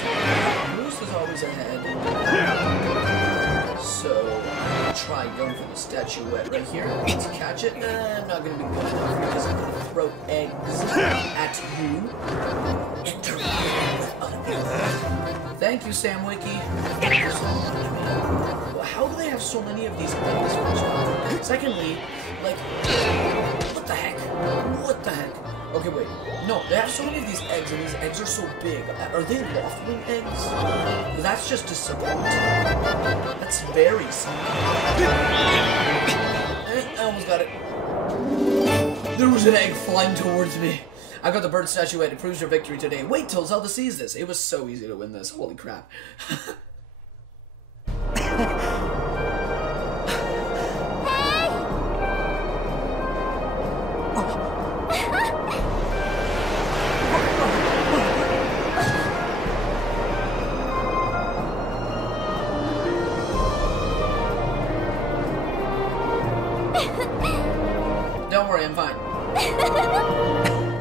Lose is always ahead. So, I'll try going for the statuette right here. Let's catch it. I'm not going to be good enough because I'm going to throw eggs at you. Interfere with other people. Thank you, Sam Wiki. How do they have so many of these eggs? Secondly, like, what the heck? What the heck? Okay, wait. No, they have so many of these eggs, and these eggs are so big. Are they loft-wing eggs? That's just disappointing. That's very sad. I almost got it. There was an egg flying towards me. I got the bird statuette. It proves your victory today. Wait till Zelda sees this. It was so easy to win this. Holy crap. Don't worry, I'm fine.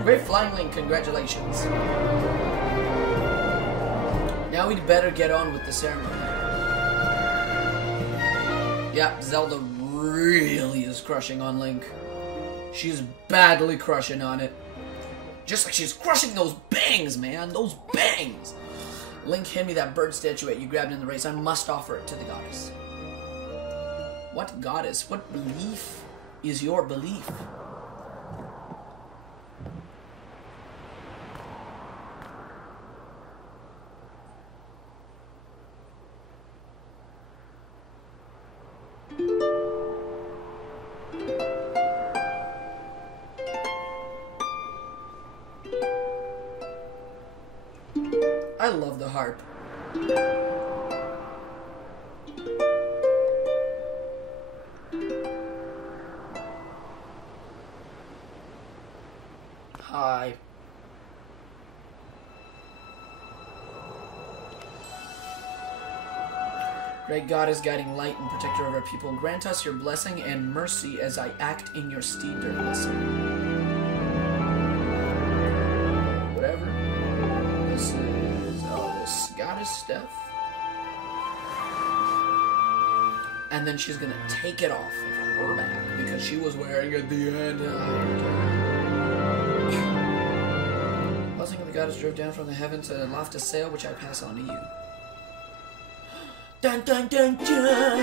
Great flying Link, congratulations. Now we'd better get on with the ceremony. Yeah, Zelda really is crushing on Link. She's badly crushing on it. Just like she's crushing those bangs, man. Those bangs. Link, hand me that bird statuette you grabbed in the race. I must offer it to the goddess. What goddess? What belief is your belief? I love the harp. Hi. Great goddess, guiding light and protector of our people, grant us your blessing and mercy as I act in your stead during this. Whatever. This is all this goddess stuff. And then she's gonna take it off of her back because she was wearing it at the end. Blessing of the goddess drove down from the heavens and aloft a sail, which I pass on to you. Dun dun dun dun!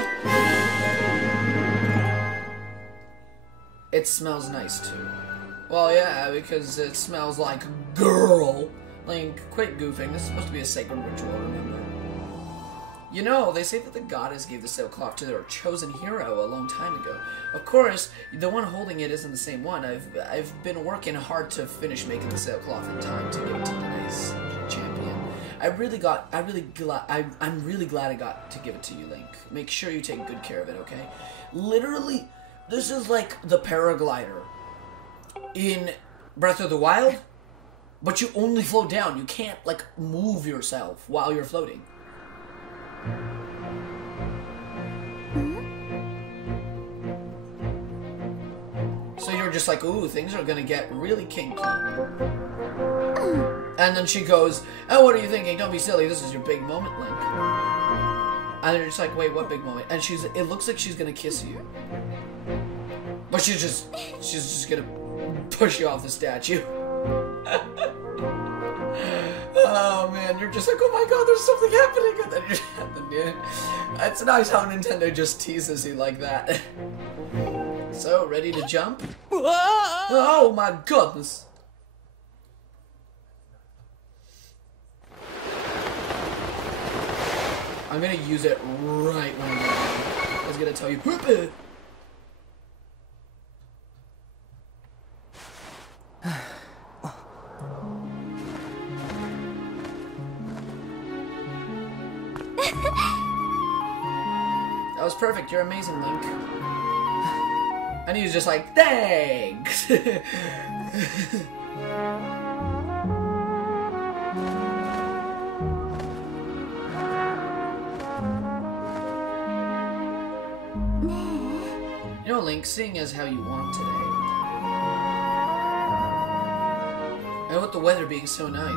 It smells nice too. Well, yeah, because it smells like girl. Link, quit goofing. This is supposed to be a sacred ritual, remember? You know, they say that the goddess gave the sail cloth to their chosen hero a long time ago. Of course, the one holding it isn't the same one. I've been working hard to finish making the sail cloth in time to give it to today's champion. I'm really glad I got to give it to you, Link. Make sure you take good care of it, okay? Literally, this is like the paraglider in Breath of the Wild, but you only float down. You can't, like, move yourself while you're floating. So you're just like, ooh, things are gonna get really kinky. And then she goes, oh, what are you thinking? Don't be silly, this is your big moment, Link. And you're just like, wait, what big moment? And it looks like she's gonna kiss you. But she's just gonna push you off the statue. Oh man, you're just like, oh my god, there's something happening, and then it's nice how Nintendo just teases you like that. So, ready to jump? Oh my goodness! I'm gonna use it right when I'm done. I was gonna tell you. That was perfect. You're amazing, Link. And he was just like, thanks! You know, Link, sing as how you want today. And with the weather being so nice,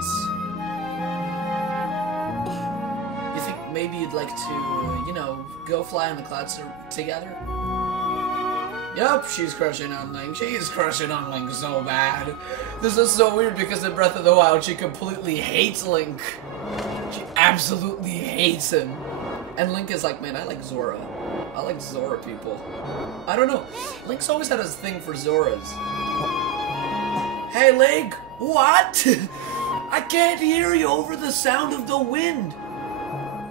you think maybe you'd like to, you know, go fly on the clouds together? Yup, she's crushing on Link. She's crushing on Link so bad. This is so weird because in Breath of the Wild, she completely hates Link. She absolutely hates him. And Link is like, man, I like Zora. I like Zora people. I don't know. Link's always had a thing for Zoras. Hey, Link! What? I can't hear you over the sound of the wind.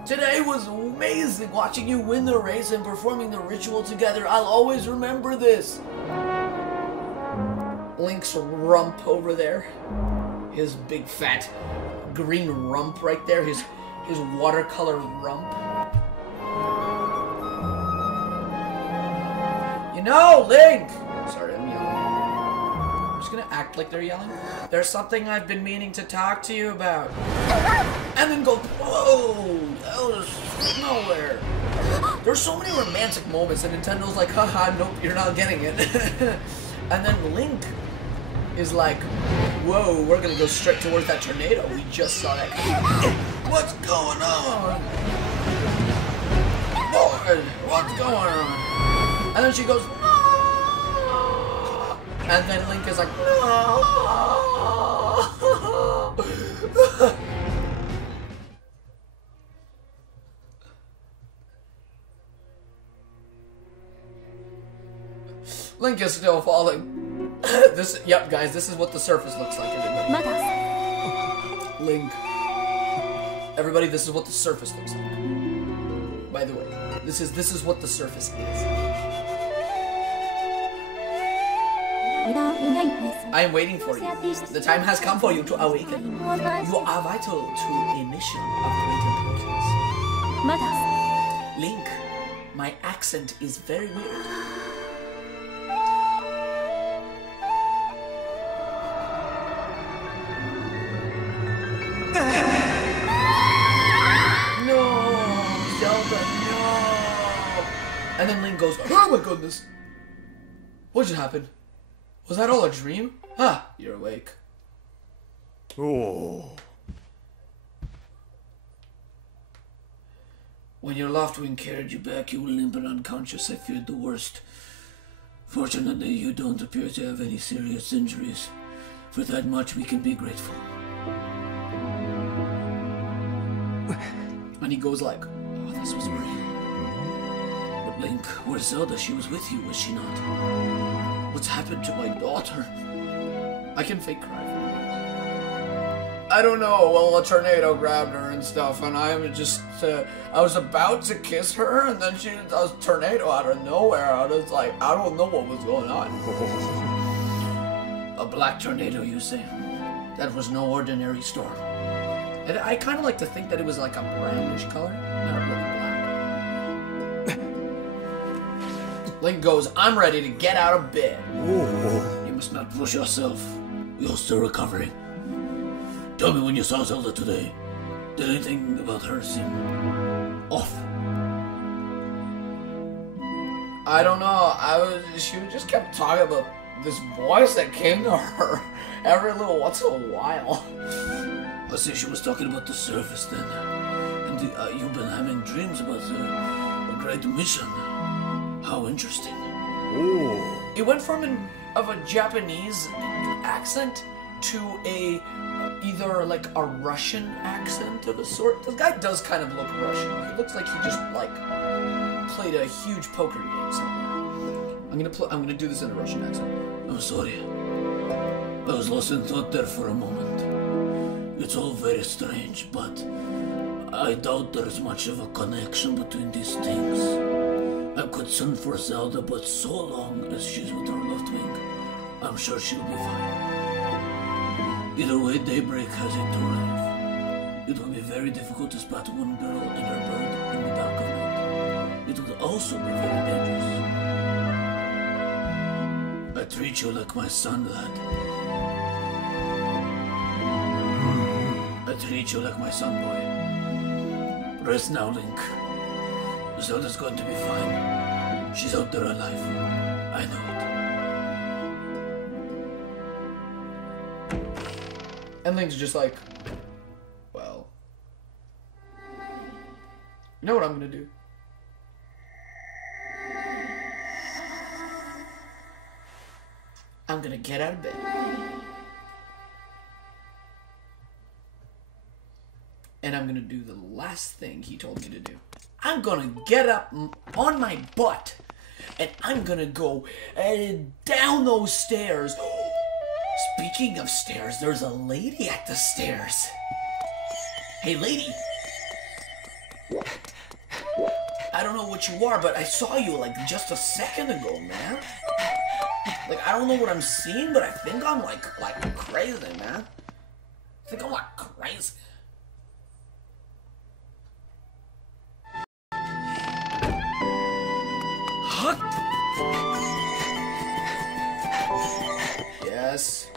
Today was amazing watching you win the race and performing the ritual together. I'll always remember this. Link's rump over there. His big fat green rump right there. His watercolor rump. You know, Link! Sorry, I'm yelling. I'm just gonna act like they're yelling. There's something I've been meaning to talk to you about. And then go, whoa! That was nowhere. There's so many romantic moments, and Nintendo's like, haha, nope, you're not getting it. And then Link is like, whoa, we're gonna go straight towards that tornado. We just saw that. What's going on? Boy, what's going on? And then she goes, no! And then Link is like, no! Link is still falling. Yep, guys, this is what the surface looks like, everybody. Link. Everybody, this is what the surface looks like. By the way, this is what the surface is. I am waiting for you. The time has come for you to awaken. You are vital to a mission of great importance. Link, my accent is very weird. No, Zelda, no. And then Link goes, oh my goodness. What just happened? Was that all a dream? Ah, you're awake. Oh. When your loft wing carried you back, you were limp and unconscious. I feared the worst. Fortunately, you don't appear to have any serious injuries. For that much, we can be grateful. And he goes like, oh, this was real. But Link, where's Zelda? She was with you, was she not? What's happened to my daughter? I can fake cry for you. I don't know. Well, a tornado grabbed her and stuff, and I was about to kiss her, and then a tornado out of nowhere. I was like, I don't know what was going on. A black tornado, you say? That was no ordinary storm. And I kind of like to think that it was like a brownish color, not really black. Link goes, I'm ready to get out of bed. You must not push yourself. You're still recovering. Tell me when you saw Zelda today. Did anything about her seem off? I don't know. She just kept talking about this voice that came to her every little once in a while. I see she was talking about the surface then. And you've been having dreams about a great mission. How interesting. Ooh. It went from a Japanese accent to either like a Russian accent of a sort. The guy does kind of look Russian. He looks like he just like played a huge poker game somewhere. I'm gonna do this in a Russian accent. I'm sorry. I was lost in thought there for a moment. It's all very strange, but I doubt there's much of a connection between these things. I'm concerned for Zelda, but so long as she's with her left wing, I'm sure she'll be fine. Either way, daybreak has yet to arrive. It will be very difficult to spot one girl and her bird in the dark of night. It will also be very dangerous. I treat you like my son, lad. I treat you like my son, boy. Rest now, Link. Zelda's going to be fine. She's out there alive. I know it. And Link's just like, well, you know what I'm gonna do? I'm gonna get out of bed. And I'm gonna do the last thing he told me to do. I'm gonna get up on my butt and I'm gonna go down those stairs. Speaking of stairs, there's a lady at the stairs. Hey, lady. I don't know what you are, but I saw you like just a second ago, man. Like, I don't know what I'm seeing, but I think I'm like crazy, man. I think I'm like crazy. Yes.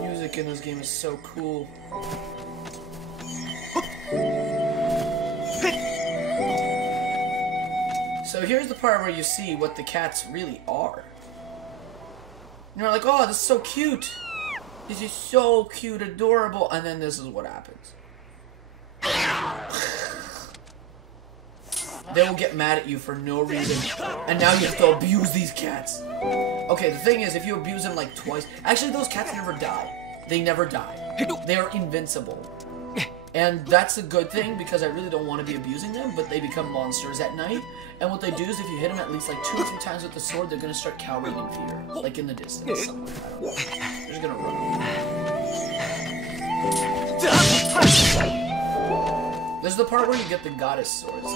Music in this game is so cool. So here's the part where you see what the cats really are. You're like, oh, this is so cute. This is so cute, adorable. And then this is what happens. They will get mad at you for no reason, and now you have to abuse these cats. Okay, the thing is, if you abuse them like twice... Actually, those cats never die. They never die. They are invincible. And that's a good thing, because I really don't want to be abusing them, but they become monsters at night. And what they do is, if you hit them at least like 2 or 3 times with the sword, they're going to start cowering in fear. Like in the distance somewhere. I don't know. They're just going to run. This is the part where you get the goddess swords.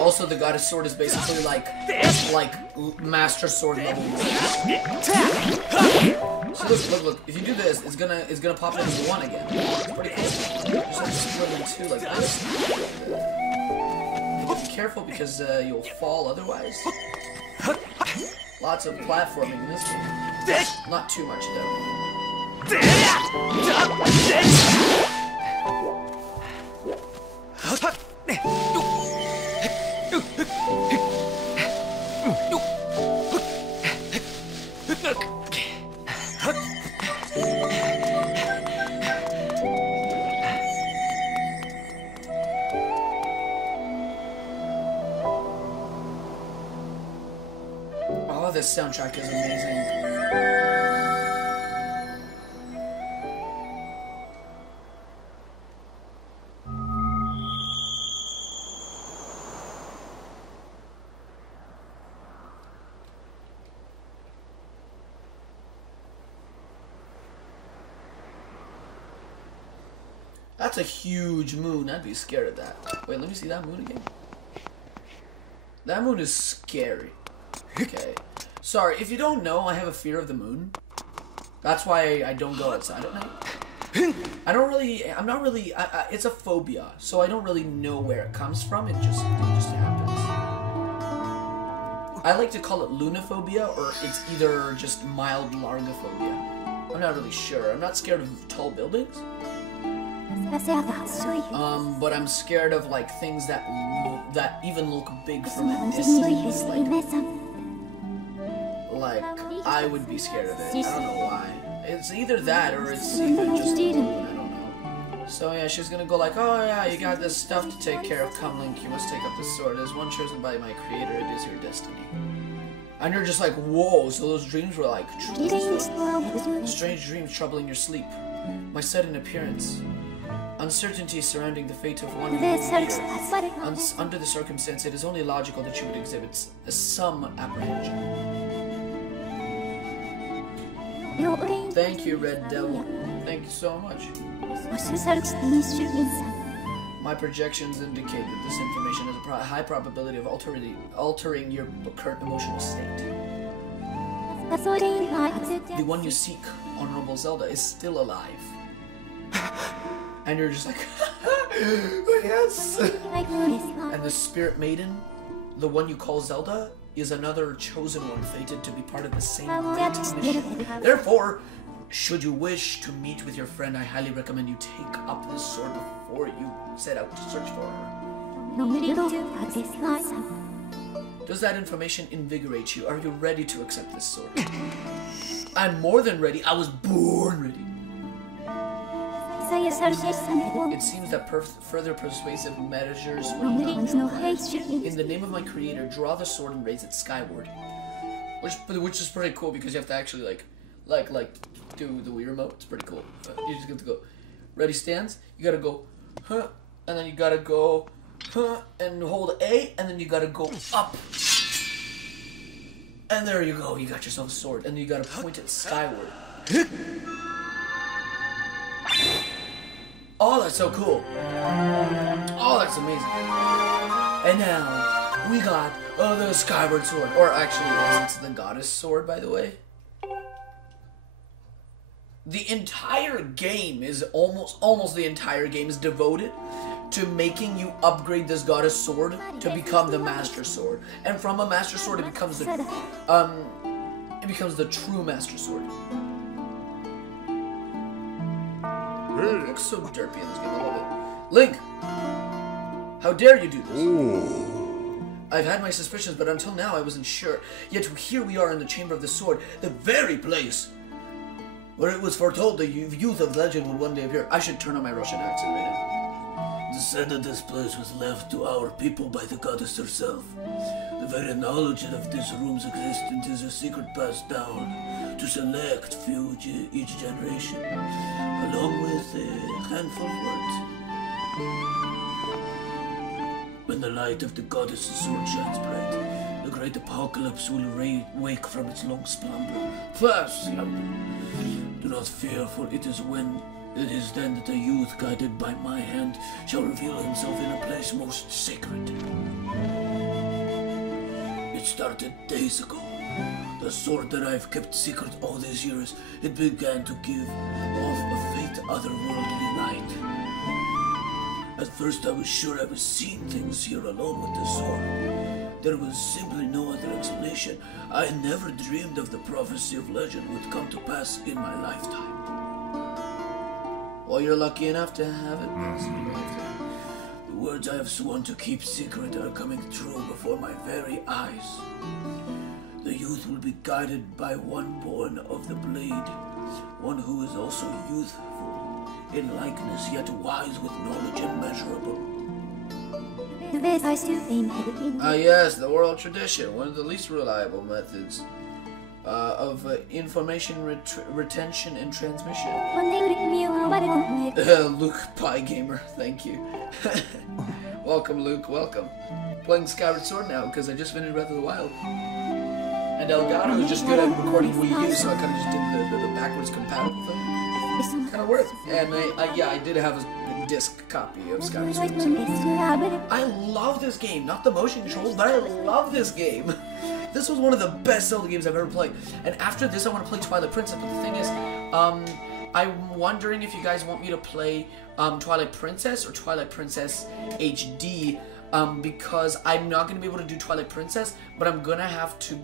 Also, the goddess sword is basically like master sword level. So look. If you do this, it's gonna pop into 1 again. It's pretty cool. Just like split in 2 like this. Be careful because you'll fall otherwise. Lots of platforming in this game. Not too much though. Oh, this soundtrack is amazing. That's a huge moon. I'd be scared of that. Wait, let me see that moon again. That moon is scary. Okay. Sorry, if you don't know, I have a fear of the moon. That's why I don't go outside at night. I'm not really, it's a phobia, so I don't really know where it comes from. It just happens. I like to call it lunophobia, or it's either just mild largophobia. I'm not really sure. I'm not scared of tall buildings. But I'm scared of like things that even look big from a distance. Like I would be scared of it. I don't know why. It's either that or it's even just I don't know. So yeah, she's gonna go like, oh yeah, you got this stuff to take care of. Come, Link, you must take up this sword. As one chosen by my creator, it is your destiny. And you're just like, whoa, so those dreams were like strange dreams troubling your sleep. My sudden appearance. Uncertainty surrounding the fate of one here. Under the circumstance, it is only logical that you would exhibit some apprehension. Thank you, Red Devil. Thank you so much. My projections indicate that this information has a high probability of altering your current emotional state. The one you seek, Honorable Zelda, is still alive. And you're just like, yes! And the Spirit Maiden, the one you call Zelda, is another chosen one fated to be part of the same great mission. Therefore, should you wish to meet with your friend, I highly recommend you take up this sword before you set out to search for her. Does that information invigorate you? Are you ready to accept this sword? I'm more than ready. I was born ready. It seems that further persuasive measures will be done. In the name of my creator, draw the sword and raise it skyward. Which is pretty cool because you have to actually like do the Wii remote. It's pretty cool. You just get to go. Ready, stands. You gotta go, huh, and then you gotta go, huh, and hold A, and then you gotta go up. And there you go. You got yourself a sword, and then you gotta point it skyward. Oh, that's so cool. Oh, that's amazing. And now, we got the Skyward Sword. Or actually, yes, it's the Goddess Sword, by the way. The entire game is, almost the entire game is devoted to making you upgrade this Goddess Sword to become the Master Sword. And from a Master Sword, it becomes the true Master Sword. It looks so derpy in this game, I love it. Link! How dare you do this? Ooh. I've had my suspicions, but until now I wasn't sure. Yet here we are in the Chamber of the Sword, the very place where it was foretold the youth of legend would one day appear. I should turn on my Russian accent right now. The said that this place was left to our people by the goddess herself. The very knowledge of this room's existence is a secret passed down to select few each generation, along with a handful of words. When the light of the goddess's sword shines bright, the great apocalypse will wake from its long slumber. Fast slumber. Do not fear, for it is then that a youth guided by my hand shall reveal himself in a place most sacred. It started days ago. The sword that I've kept secret all these years, it began to give off a faint otherworldly light. At first I was sure I was seeing things here alone with the sword. There was simply no other explanation. I never dreamed of the prophecy of legend would come to pass in my lifetime. Well, you're lucky enough to have it pass in your lifetime. The words I have sworn to keep secret are coming true before my very eyes. The youth will be guided by one born of the blade, one who is also youthful in likeness, yet wise with knowledge immeasurable. Yes, the oral tradition, one of the least reliable methods of information retention and transmission. Luke Pie Gamer, thank you. Welcome, Luke, welcome. Playing Skyward Sword now because I just finished Breath of the Wild. And Elgato is just good at recording Wii U, so I kind of just did the backwards compatible thing. kind of worth. And yeah, I did have a disc copy of Skyward. I love this game, not the motion controls, but I love this game. This was one of the best Zelda games I've ever played. And after this, I want to play Twilight Princess. But the thing is, I'm wondering if you guys want me to play Twilight Princess or Twilight Princess HD. Because I'm not going to be able to do Twilight Princess, but I'm going to have to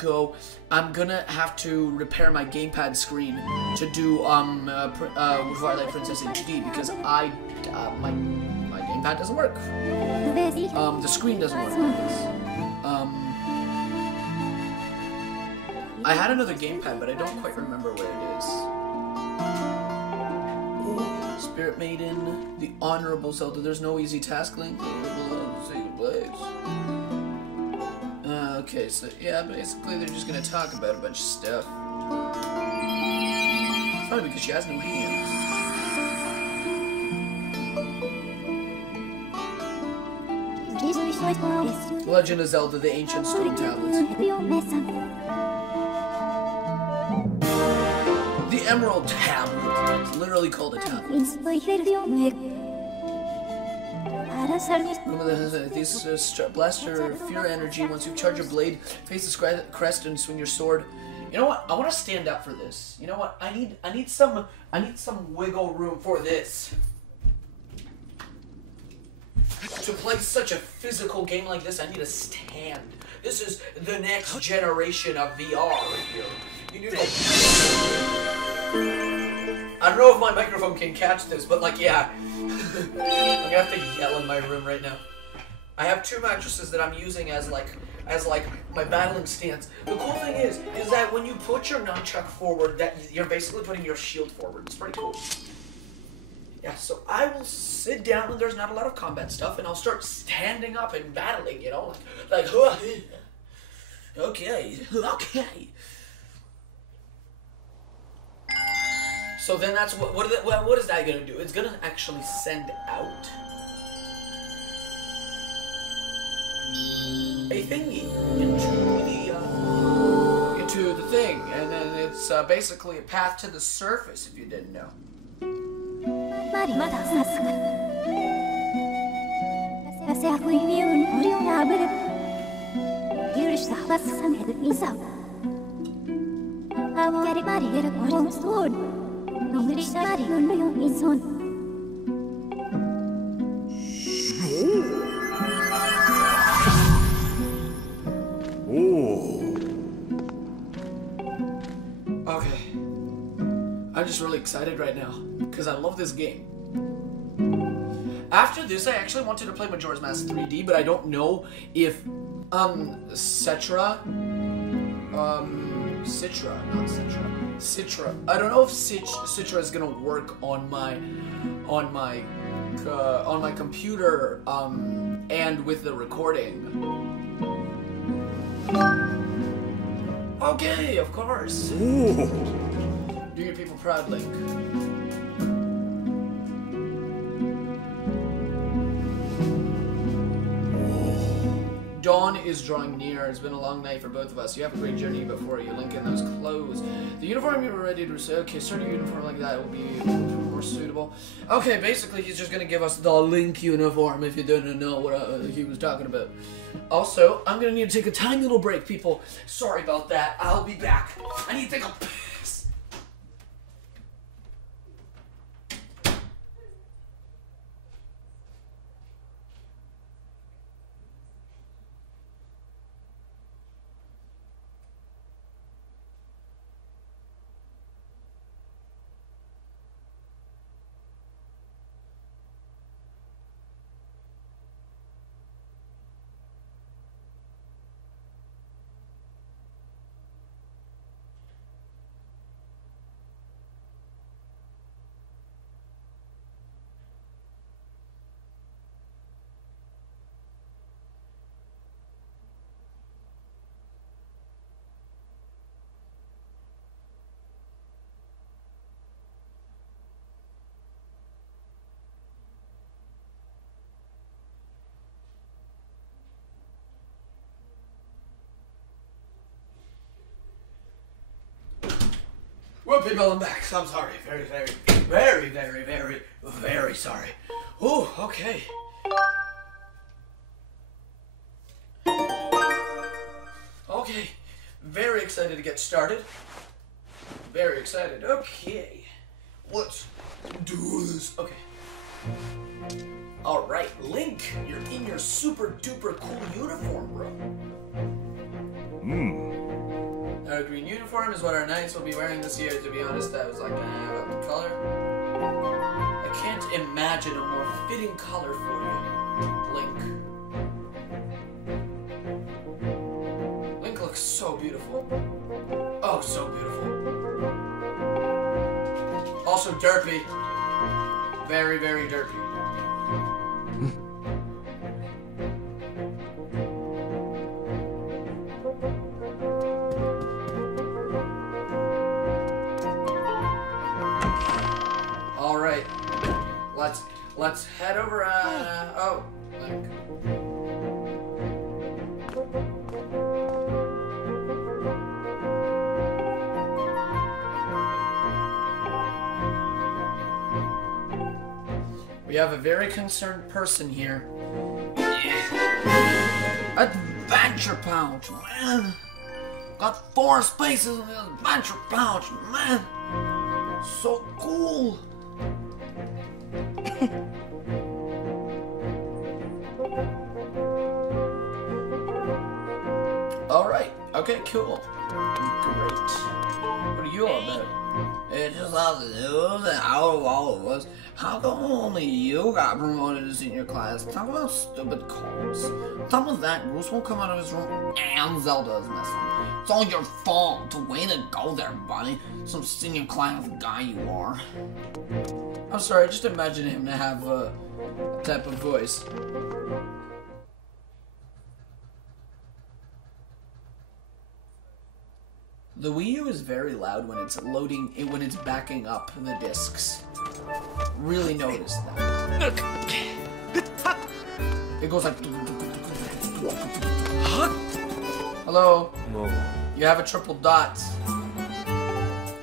repair my gamepad screen to do Twilight Princess HD, because my gamepad doesn't work. The screen doesn't work like this. I had another gamepad, but I don't quite remember where it is. Spirit Maiden, the Honorable Zelda. There's no easy task, Link. Okay, so yeah, basically they're just gonna talk about a bunch of stuff. Probably because she has no hands. Legend of Zelda, the Ancient Stone Tablets. The Emerald Tablet. It's literally called a tablet. These blast your fear energy. Once you charge your blade, face the crest and swing your sword. You know what? I want to stand up for this. You know what? I need some wiggle room for this. To play such a physical game like this, I need a stand. This is the next generation of VR right here. You need to. I don't know if my microphone can catch this, but like, yeah. I'm gonna have to yell in my room right now. I have 2 mattresses that I'm using as like my battling stance. The cool thing is that when you put your nunchuck forward, that you're basically putting your shield forward. It's pretty cool. Yeah, so I will sit down when there's not a lot of combat stuff, and I'll start standing up and battling. You know, like okay. So then that's what is that gonna do? It's gonna actually send out a thingy into the thing, and then it's basically a path to the surface. If you didn't know. Okay. I'm just really excited right now because I love this game. After this, I actually wanted to play Majora's Mask 3D, but I don't know if Citra. I don't know if Citra is gonna work on my computer and with the recording. Okay, of course. Ooh. Do your people proud, Link. Dawn is drawing near. It's been a long night for both of us. You have a great journey before you. Link in those clothes. The uniform you were ready to say. Okay, start a uniform like that will be more suitable. Okay, basically he's just gonna give us the Link uniform if you didn't know what he was talking about. Also, I'm gonna need to take a tiny little break, people. Sorry about that. I'll be back. I need to take a piss. people, I'm back. I'm sorry. Very sorry. Ooh, okay. Okay. Very excited to get started. Very excited. Okay. Let's do this. Okay. Alright, Link, you're in your super duper cool uniform, bro. Our green uniform is what our knights will be wearing this year. To be honest, I was like, about the color. I can't imagine a more fitting color for you, Link. Link looks so beautiful. Oh, so beautiful. Also derpy. Very, very derpy. Alright. Let's head over oh, Link. We have a very concerned person here. Adventure pouch, man! Got 4 spaces in the adventure pouch, man! So cool! Alright, okay, cool. Great. What are you all about? It just has to do that out of all of us. How come only you got promoted to senior class? Talk about stupid calls. On top of that, Bruce won't come out of his room and Zelda is missing. It's all your fault. Way to go there, buddy. Some senior class guy you are. I'm sorry, I just imagine him to have a type of voice. The Wii U is very loud when it's loading, when it's backing up the discs. Really notice that. It goes like... Hello? No. You have a triple dot.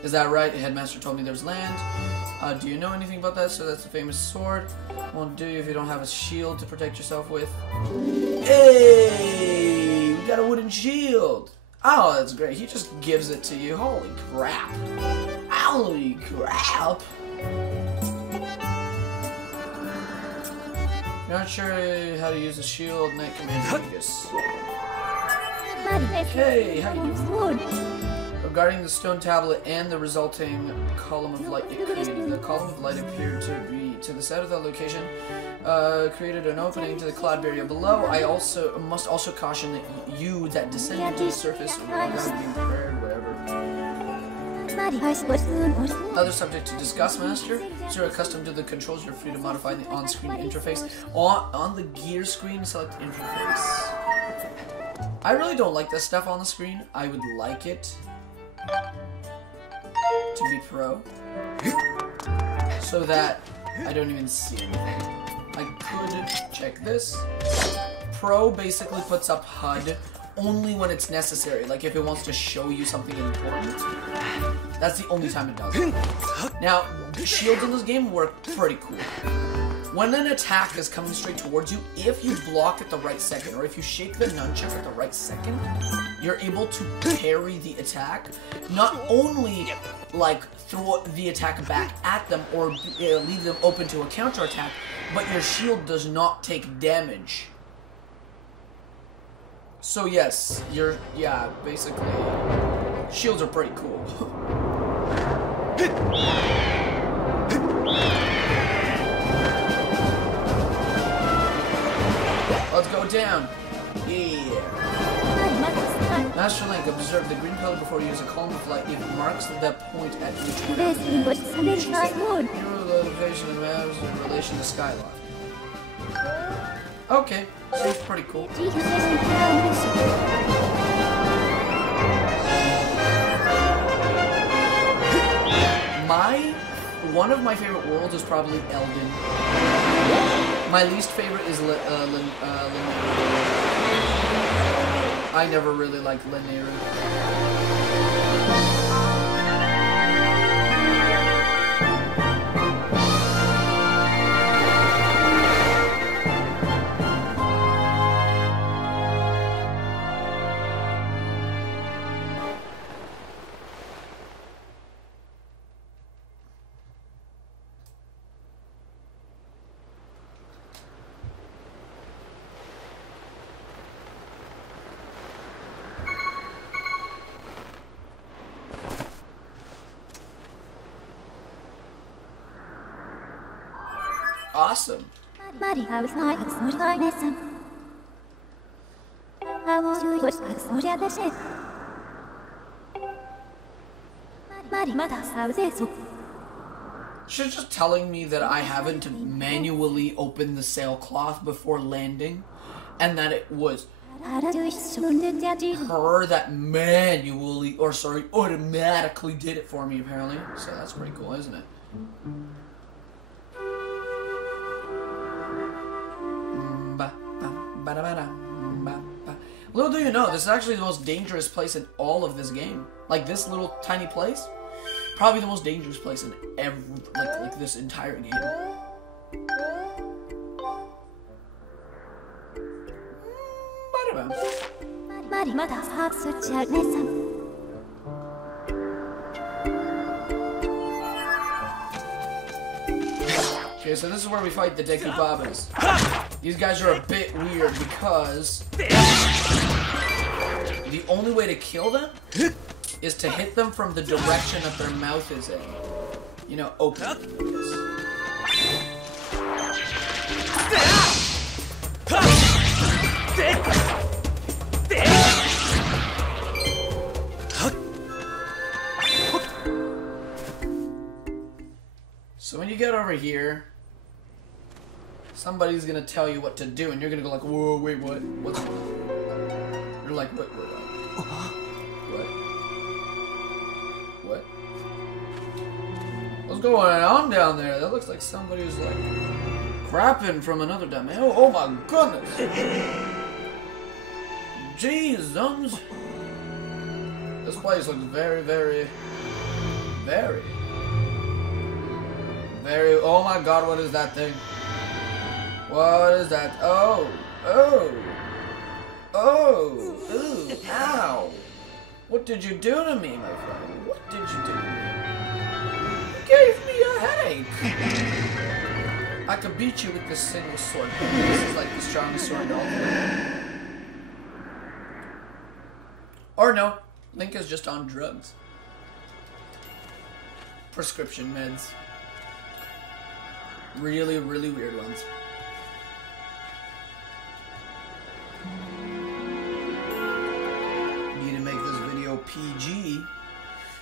Is that right? The headmaster told me there's land. Do you know anything about that? So that's the famous sword. Won't do you if you don't have a shield to protect yourself with. Hey! We got a wooden shield! Oh, that's great. He just gives it to you. Holy crap. Holy crap. Not sure how to use a shield, Knight Commander Vegas. Hey, how you doing? Regarding the stone tablet and the resulting column of light it created, the column of light appeared to be to the side of that location. Created an opening to the cloud barrier below. I must also caution that you that descend to the surface will have to be prepared, whatever. Other subject to discuss, Master. Since you're accustomed to the controls, you're free to modify the on-screen interface. On the gear screen, select interface. I really don't like this stuff on the screen. I would like it to be pro, so that I don't even see anything. I could check this. Pro basically puts up HUD only when it's necessary, like if it wants to show you something important. That's the only time it does it. Now, the shields in this game work pretty cool. When an attack is coming straight towards you, if you block at the right second, or if you shake the nunchuck at the right second, you're able to parry the attack. Not only, like, throw the attack back at them, or leave them open to a counterattack, but your shield does not take damage. So yes, basically, shields are pretty cool. Let's go down. Yeah. Master Link, observe the green pillar before you use a column of light. It marks the point at which you hero the location of matters in relation to Skyward. Okay, seems pretty cool. One of my favorite worlds is probably Elden. My least favorite is Linear. I never really liked Linear. awesome. She's just telling me that I haven't manually opened the sailcloth before landing, and that it was her that manually, or sorry, automatically did it for me, apparently. So that's pretty cool, isn't it? Little do you know, this is actually the most dangerous place in all of this game. Like, this little tiny place, probably the most dangerous place in every, like this entire game. Okay, so this is where we fight the Deku Babas. These guys are a bit weird because the only way to kill them is to hit them from the direction that their mouth is in. You know, open. So when you get over here, somebody's gonna tell you what to do, and you're gonna go like, whoa, wait, what? What's going on? You're like, what? What? What's going on down there? That looks like somebody who's like crapping from another dimension. Oh my goodness! Jeez, Zums. This place looks very, very, very. Oh my god, what is that thing? What is that? Oh, ooh, ow. What did you do to me, my friend? What did you do to me? You gave me a headache. I could beat you with this single sword. This is like the strongest sword in all the world. Or no, Link is just on drugs. Prescription meds. Really, really weird ones. Need to make this video PG.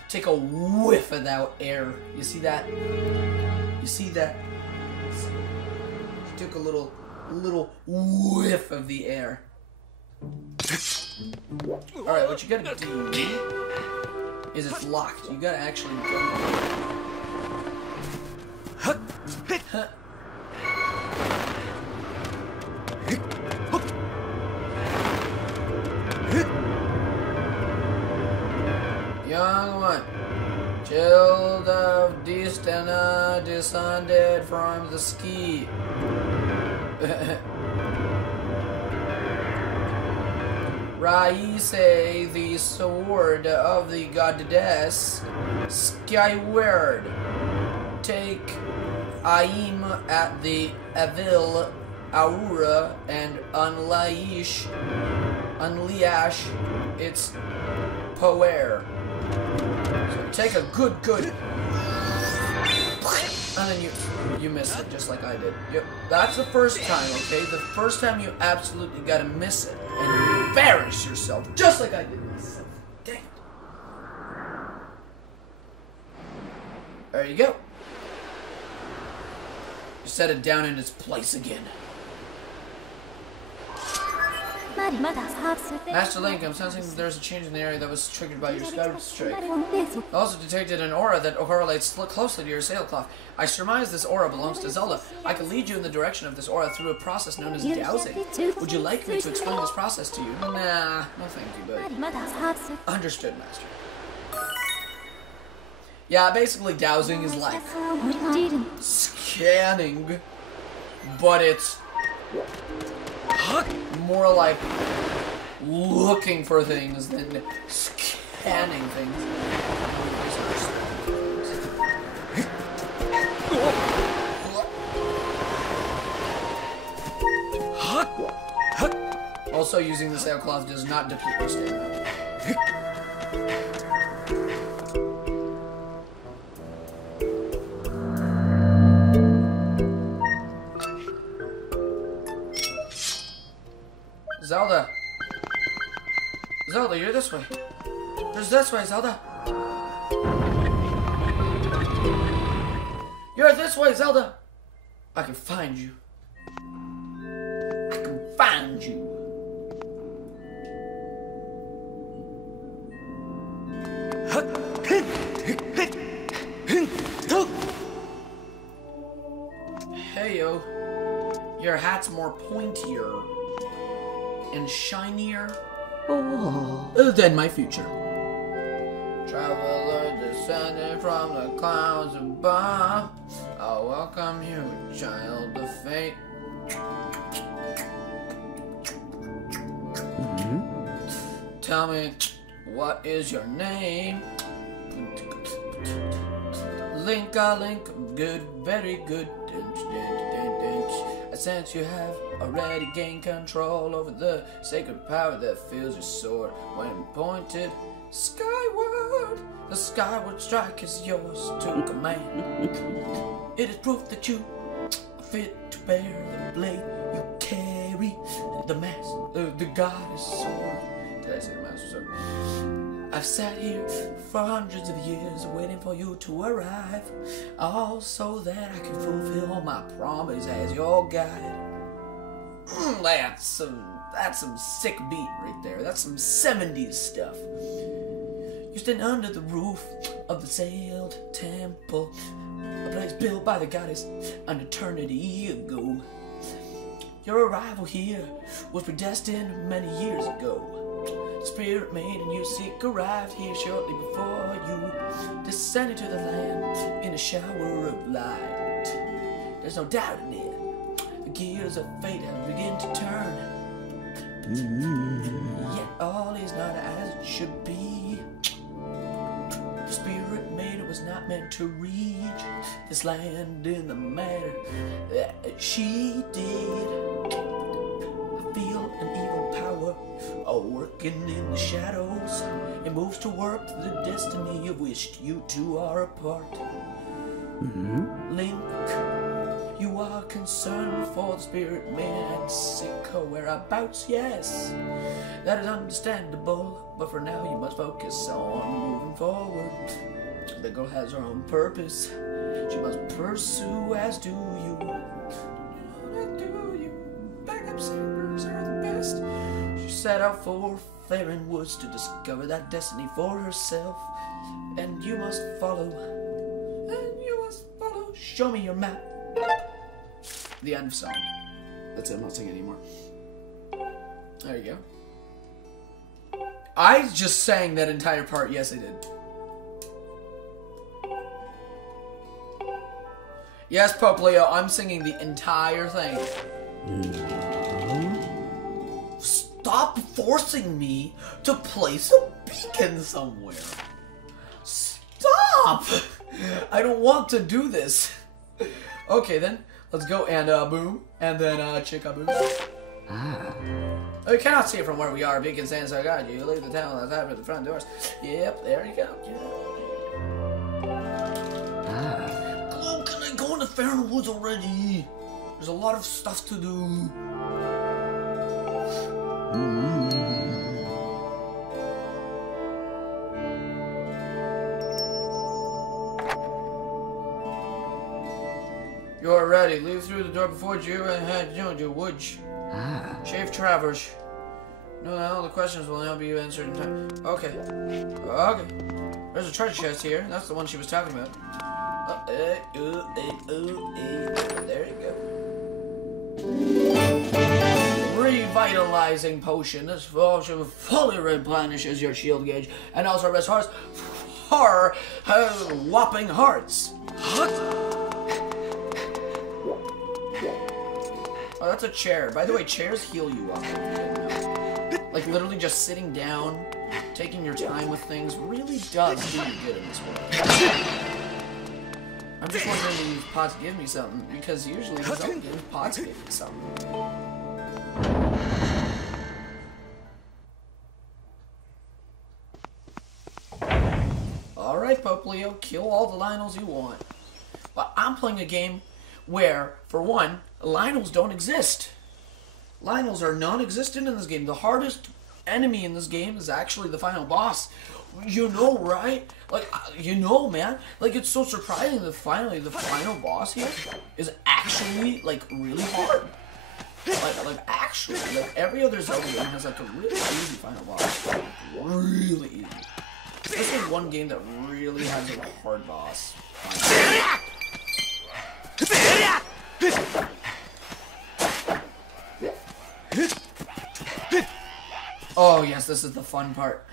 Take a whiff of that air. You see that? You see that? Took a little whiff of the air. Alright, what you gotta do is it's locked. You gotta actually go. Young one, child of Destiny, descended from the ski. Raise the sword of the goddess Skyward. Take aim at the evil aura and unleash its power. So take a good, and then you miss it just like I did. Yep, that's the first time. Okay, the first time you absolutely gotta miss it and embarrass yourself just like I did myself. Dang it! There you go. Set it down in its place again. Master Link, I'm sensing that there's a change in the area that was triggered by your Skyward strike. I also detected an aura that correlates closely to your sailcloth. I surmise this aura belongs to Zelda. I can lead you in the direction of this aura through a process known as dowsing. Would you like me to explain this process to you? Nah, no thank you, buddy. Understood, Master. Yeah, basically dowsing is like scanning, but it's more like looking for things than scanning things. Also, using the sailcloth does not deplete your stamina. Zelda, you're this way. There's this way, Zelda. You're this way, Zelda. I can find you. I can find you. Hey, yo. Your hat's more pointier and shinier than my future. Traveler descended from the clouds above, I welcome you, child of fate. Tell me, what is your name? Link, good, very good. I sense you have already gained control over the sacred power that fills your sword when pointed skyward. The skyward strike is yours to command. It is proof that you are fit to bear the blade you carry. The master, the goddess sword. Did I say the master sword? I've sat here for hundreds of years waiting for you to arrive, all so that I can fulfill my promise as your guide. That's some sick beat right there. That's some 70s stuff. You stand under the roof of the Zelda temple, a place built by the goddess an eternity ago. Your arrival here was predestined many years ago. Spirit maiden you seek arrived here shortly before you descended to the land in a shower of light. There's no doubt in it. The gears of fate have begun to turn. Yet all is not as it should be. The spirit maiden was not meant to reach this land in the manner that she did. I feel an evil power working in the shadows. It moves to work the destiny of which you two are a part. Link, you are concerned for the spirit man sick whereabouts, yes. That is understandable, but for now you must focus on moving forward. The girl has her own purpose. She must pursue, as do you. Backup singers are the best. She set out for Farin Woods to discover that destiny for herself. And you must follow. Show me your map. The end of song. That's it, I'm not singing anymore. There you go. I just sang that entire part. Yes, I did. Yes, Pope Leo, I'm singing the entire thing. Stop forcing me to place a beacon somewhere. Stop! I don't want to do this. Okay, then. Let's go and boom. And then chicka-boom. We cannot see it from where we are. Beacon stands our guide. You leave the town that's after the front doors. Yep, there you go. Hello, can I go into Farin Woods already? There's a lot of stuff to do. You're ready. Leave through the door before you and head your woods. Shave Travers. No, all the questions will now be answered in time. Okay. Okay. There's a treasure chest here. That's the one she was talking about. There you go. Revitalizing potion. This potion fully replenishes your shield gauge and also restores her whopping hearts. Oh, that's a chair. By the way, chairs heal you up. Like, literally just sitting down, taking your time with things, really does do you good in this world. I'm just wondering if these pots give me something, because usually these don't give pots give me something. Alright, Pope Leo, kill all the Lionels you want. But I'm playing a game where, for one, Lionels don't exist. Lionels are non-existent in this game. The hardest enemy in this game is actually the final boss. You know, right? Like, you know, man. Like, it's so surprising that finally the final boss here is actually, like, really hard. Like actually, like, every other Zelda game has, like, a really easy final boss. Like, really easy. This is one game that really has a hard boss. Oh, yes, this is the fun part.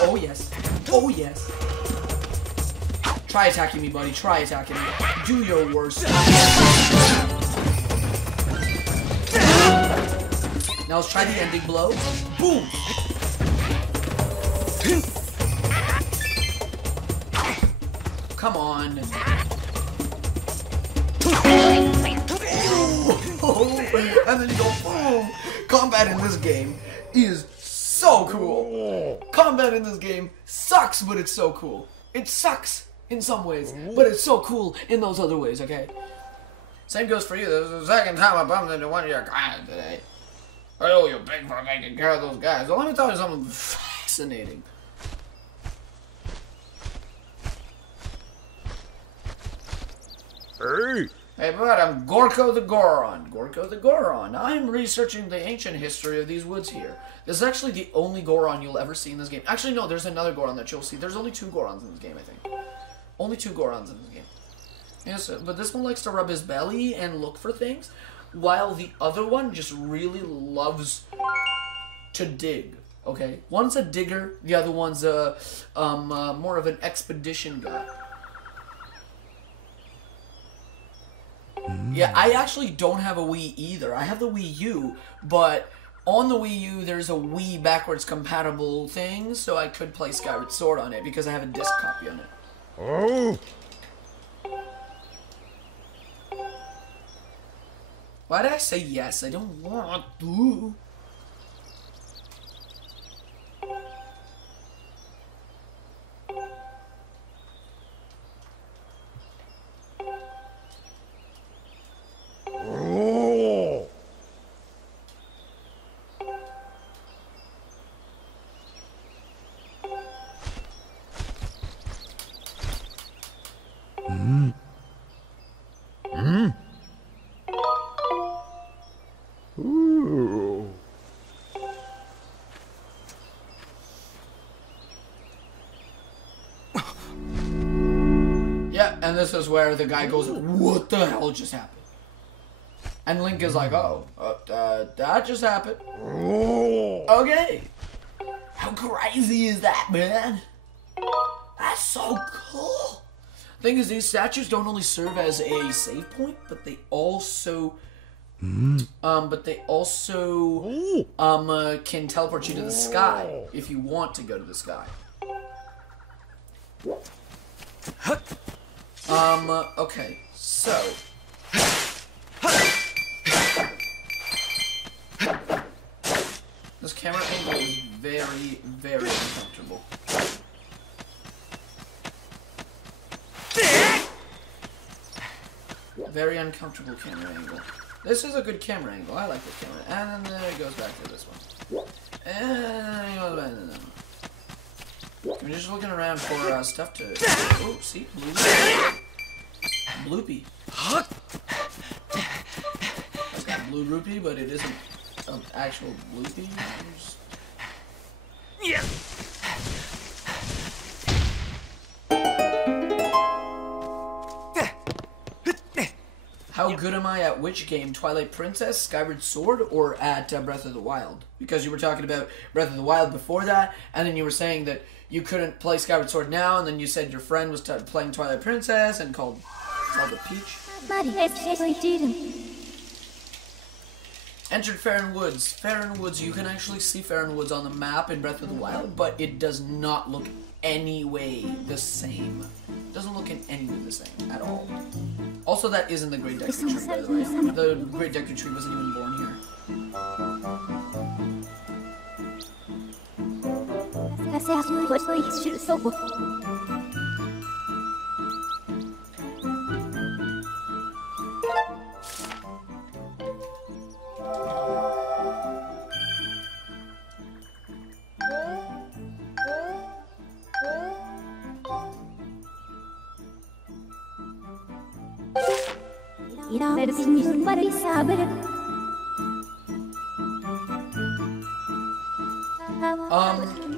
Oh, yes. Oh, yes. Try attacking me, buddy. Try attacking me. Do your worst. Now let's try the ending blow. Boom! Come on. And then you go boom. Combat in this game is so cool. Combat in this game sucks, but it's so cool. It sucks in some ways, but it's so cool in those other ways, okay? Same goes for you. This is the second time I bumped into one of your guys today. I owe you big for taking care of those guys. So let me tell you something fascinating. Hey, bud, I'm Gorko the Goron. Gorko the Goron. I'm researching the ancient history of these woods here. This is actually the only Goron you'll ever see in this game. Actually, no, there's another Goron that you'll see. There's only 2 Gorons in this game, I think. Only 2 Gorons in this game. Yes, but this one likes to rub his belly and look for things, while the other one just really loves to dig. Okay? One's a digger, the other one's a more of an expedition guy. Yeah, I actually don't have a Wii either. I have the Wii U, but on the Wii U there's a Wii backwards compatible thing, so I could play Skyward Sword on it because I have a disc copy on it. Oh! Why did I say yes? I don't want to. Oh! Ooh. Yeah, and this is where the guy goes, what the hell just happened? And Link is like, oh, that just happened. Oh! Okay. How crazy is that, man? That's so cool. Thing is, these statues don't only serve as a save point, but they also can teleport you to the sky if you want to go to the sky. Okay, so this camera angle is very, very uncomfortable. Very uncomfortable camera angle. This is a good camera angle. I like this camera. And then it goes back to this one. And it goes back to that one. I'm just looking around for stuff to... Oh, see? Bloopy. That's got blue rupee, but it isn't an actual bloopy. Yeah. How good am I at which game? Twilight Princess, Skyward Sword, or at Breath of the Wild? Because you were talking about Breath of the Wild before that, and then you were saying that you couldn't play Skyward Sword now, and then you said your friend was playing Twilight Princess and called Zelda Peach. Entered Faron Woods. Faron Woods, you can actually see Faron Woods on the map in Breath of the Wild, but it does not look any way the same. It doesn't look in any way the same at all. Also, that isn't the Great Deku Tree, by the way. The Great Deku Tree wasn't even born here.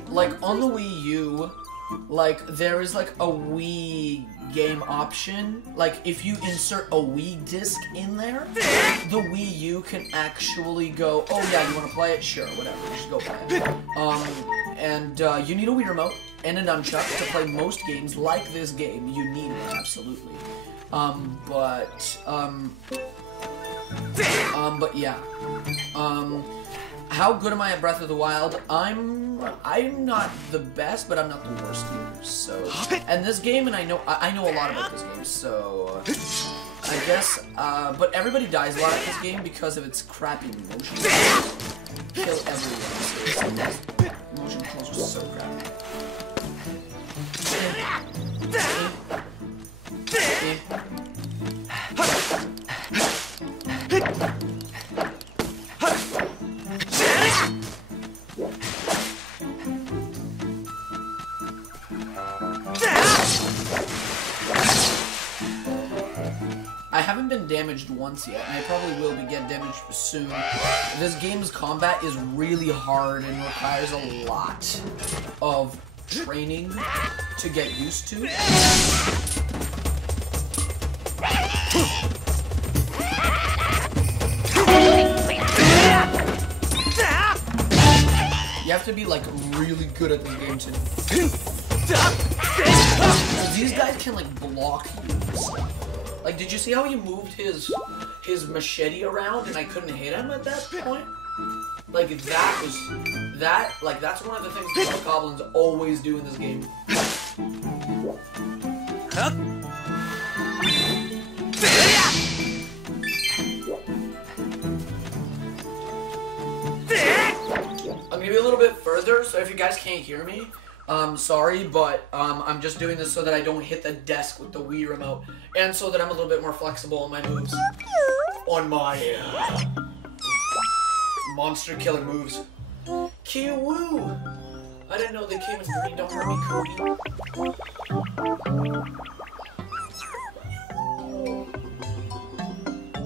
Like on the Wii U, like there is like a Wii game option. Like if you insert a Wii disc in there, the Wii U can actually go, oh yeah, you want to play it? Sure, whatever, just go play it. And you need a Wii remote and a nunchuck to play most games like this game. You need one, absolutely. But yeah. How good am I at Breath of the Wild? I'm not the best, but I'm not the worst either. So, and this game, and I know a lot about this game. So, I guess. But everybody dies a lot at this game because of its crappy motion. Kill everyone. Motion controls are so crappy. I haven't been damaged once yet, and I probably will get damaged soon. This game's combat is really hard and requires a lot of training to get used to. You have to be like really good at this game to. These guys can like block you. Like, did you see how he moved his machete around and I couldn't hit him at that point? Like that's one of the things the goblins always do in this game. Huh? I'm gonna be a little bit further, so if you guys can't hear me, sorry, but I'm just doing this so that I don't hit the desk with the Wii remote, and so that I'm a little bit more flexible on my moves, on my monster killing moves. Kiwoo! I didn't know they came in green. Don't hurt me, Cody.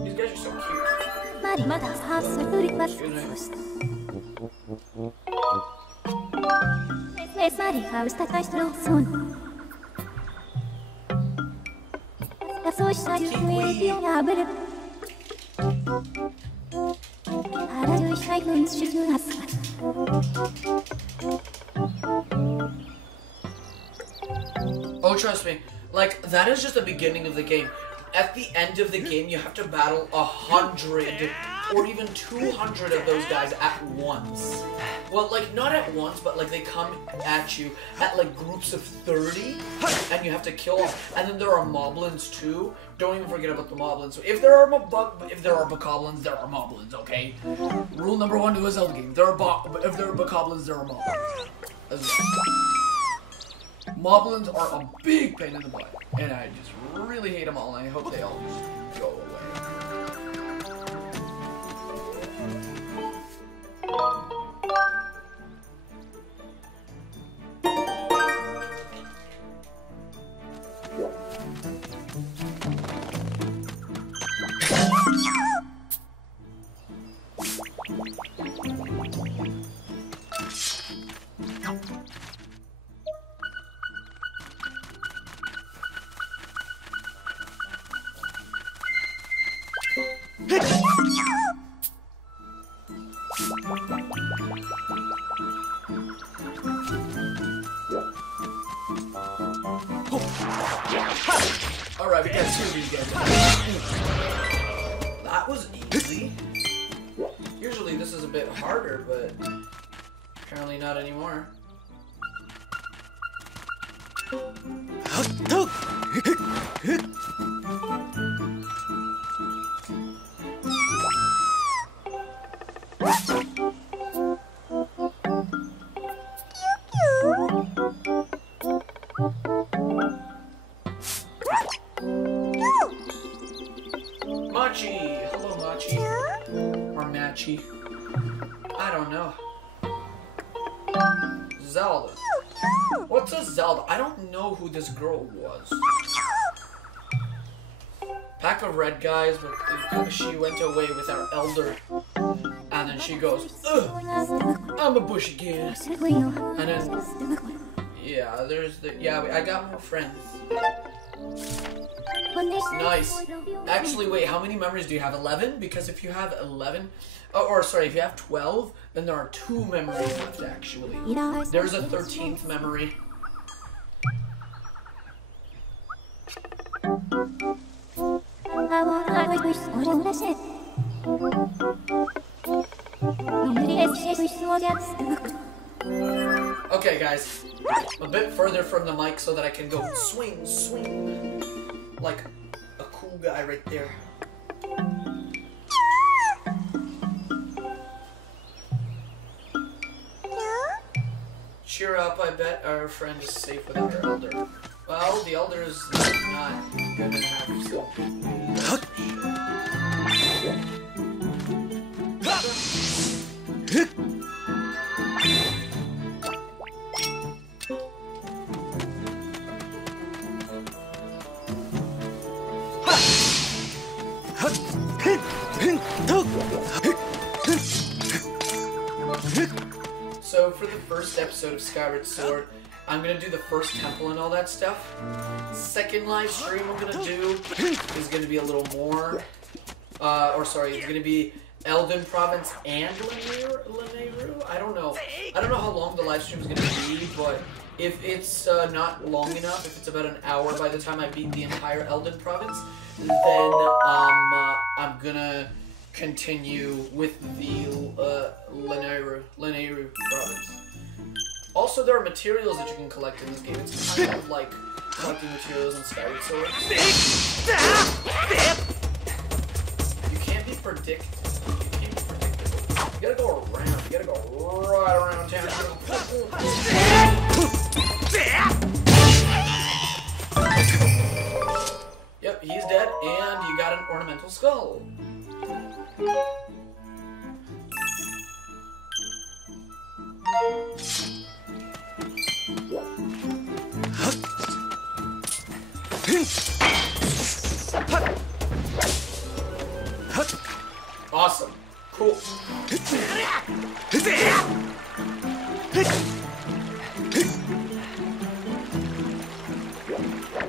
These guys are so cute. Excuse me. Oh, trust me, like, that is just the beginning of the game. At the end of the game, you have to battle 100 or even 200 of those guys at once. Well, like, not at once, but like they come at you at like groups of 30, and you have to kill them. And then there are moblins too. Don't even forget about the moblins. If there are bokoblins, there are moblins. Okay. Rule number 1 to a Zelda game: if there are bokoblins, there are moblins. As well. Moblins are a big pain in the butt, and I just really hate them all, and I hope they all just go away. Alright, we got 2 of these guys. That was easy. Usually this is a bit harder, but apparently not anymore. Machi! Hello, Machi. Or Machi. I don't know. Zelda. What's a Zelda? I don't know who this girl was. pack of red guys, but she went away with our elder. And then she goes, ugh, I'm a bushy kid. And then, yeah, I got more friends. Nice. Actually, wait, how many memories do you have? 11? Because if you have 11, if you have 12, then there are 2 memories left, actually. There's a 13th memory. Okay, guys, a bit further from the mic so that I can go swing, swing, like a cool guy right there. Cheer up, I bet our friend is safe with our elder. Well, the elder is not gonna have so. So for the first episode of Skyward Sword, I'm gonna do the first temple and all that stuff. Second live stream I'm gonna do is gonna be a little more, it's gonna be Elden Province and Lanayru. I don't know how long the live stream is gonna be, but if it's not long enough, if it's about an hour by the time I beat the entire Elden Province, then I'm gonna continue with the Lanayru Province. Also, there are materials that you can collect in this game. It's kind of like collecting materials in Skyward Sword. You can't be predictable. You gotta go around. You gotta go right around town. Yep, he's dead, and you got an ornamental skull. Awesome. Cool.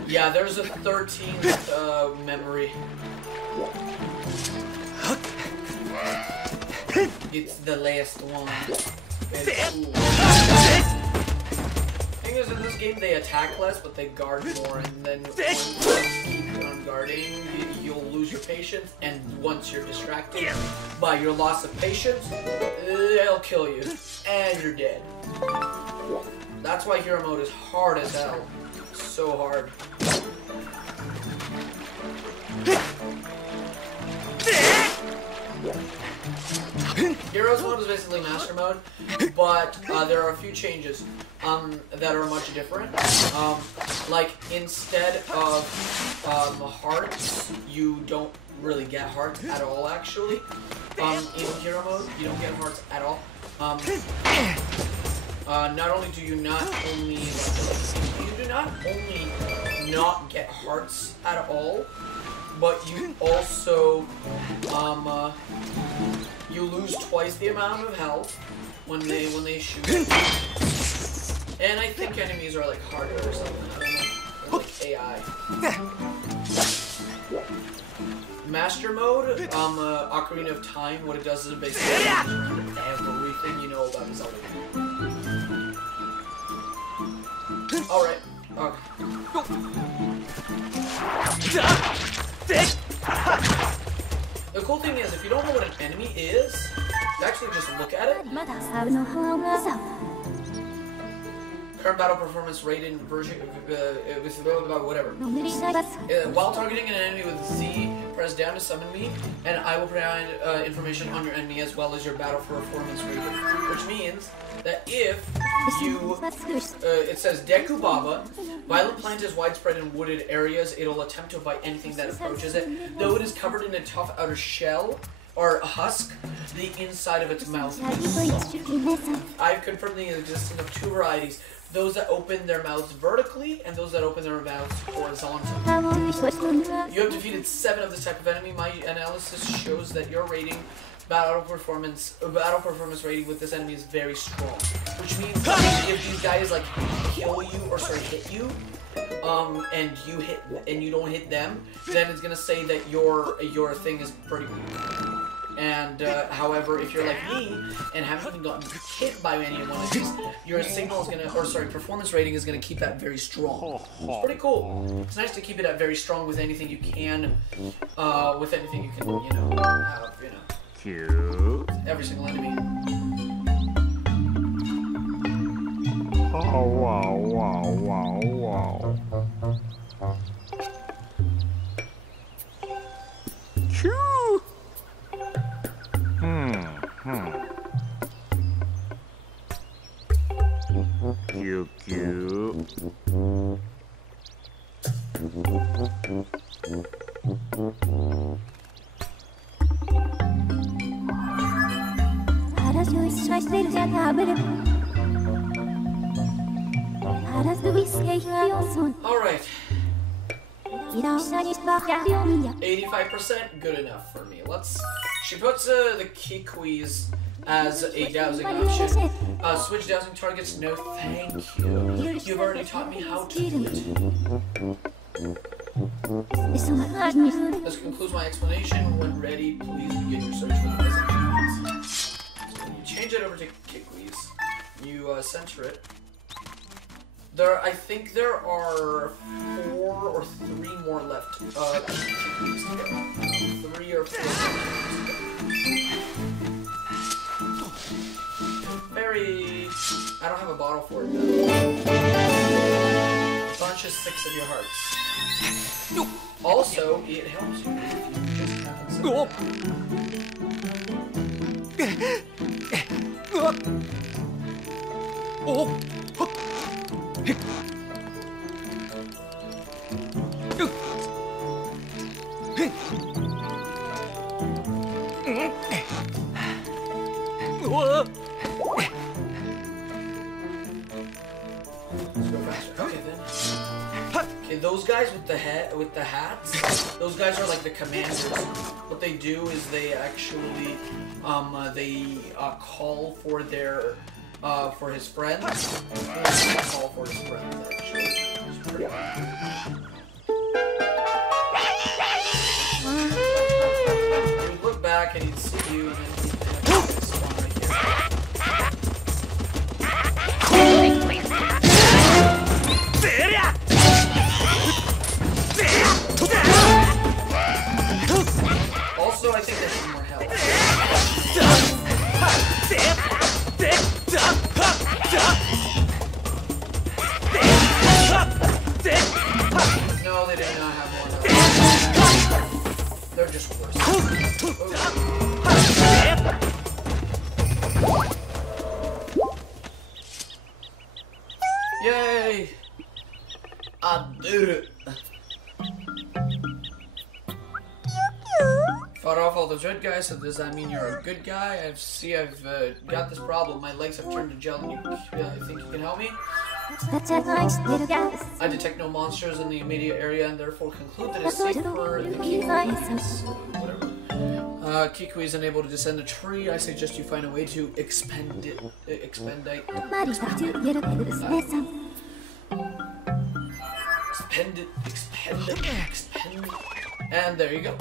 Yeah, there's a 13th memory. It's the last one. Thing is, in this game they attack less, but they guard more, and then once you keep on guarding, you'll lose your patience, and once you're distracted by your loss of patience, they'll kill you, and you're dead. That's why hero mode is hard as hell. So hard. Heroes mode is basically master mode, but there are a few changes that are much different. Like, instead of hearts, you don't really get hearts at all, actually. In hero mode, you don't get hearts at all. Not only do you not not get hearts at all, but you also you lose twice the amount of health when they shoot. And I think enemies are like harder or something. I don't know. Like AI. Master mode, Ocarina of Time, what it does is it basically everything you know about Zelda. Alright. The cool thing is, if you don't know what an enemy is, you actually just look at it. Current battle performance rated version with whatever. While targeting an enemy with Z, press down to summon me, and I will provide information on your enemy as well as your battle performance rating. Which means that if you, it says Deku Baba, violent plant is widespread in wooded areas. It'll attempt to bite anything that approaches it. Though it is covered in a tough outer shell, or a husk, the inside of its mouth is soft. I've confirmed the existence of 2 varieties, those that open their mouths vertically and those that open their mouths horizontally. You have defeated 7 of this type of enemy. My analysis shows that your rating, battle performance rating with this enemy is very strong. Which means that if these guys like kill you or hit you, and you don't hit them, then it's gonna say that your thing is pretty weak. And however, if you're like me and haven't even gotten hit by any one of these, your signal is gonna, performance rating is gonna keep that very strong. It's pretty cool. It's nice to keep it at very strong with anything you can, have, Cute. every single enemy. Oh, wow, wow, wow, wow. Choo! Cute, cute. Alright. 85%, good enough for me. She puts the Kikwis as a dowsing option. Switch dowsing targets, no thank you. You've already taught me how to do it. This concludes my explanation. When ready, please begin your search for the missing targets. So when you change it over to Kikwis, you center it. I think there are 4 or 3 more left. 3 or 4 Very... I don't have a bottle for it though. Bunch of 6 of your hearts. Also, it helps you if you just haven't said Okay then. Okay, those guys with the hats, those guys are like the commanders. What they do is they actually call for their for his friends. Call for his friends actually. It's pretty He'd look back and he'd see you and then he'd spawn right here. Also, I think there's some more health. No, they did not have more health. They're just worse. Yay! I did it! Fought off all those red guys, so does that mean you're a good guy? I've got this problem. My legs have turned to gel and you think you can help me? I detect no monsters in the immediate area and therefore conclude that it's safe for the Kikwis. Whatever. Kikui is unable to descend the tree. I suggest you find a way to expendite. Expend. And there you go.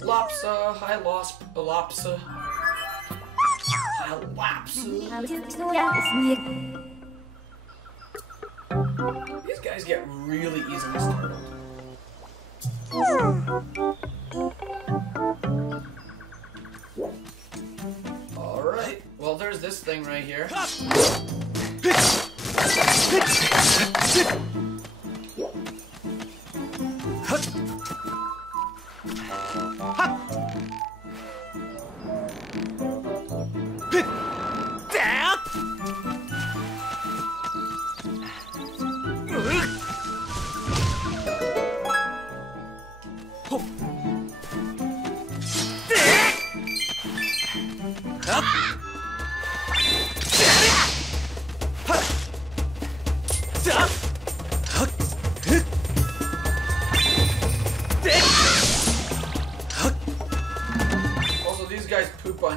Lopsa, hi Lopsa. Hi Lopsa. These guys get really easily startled. Alright, well there's this thing right here.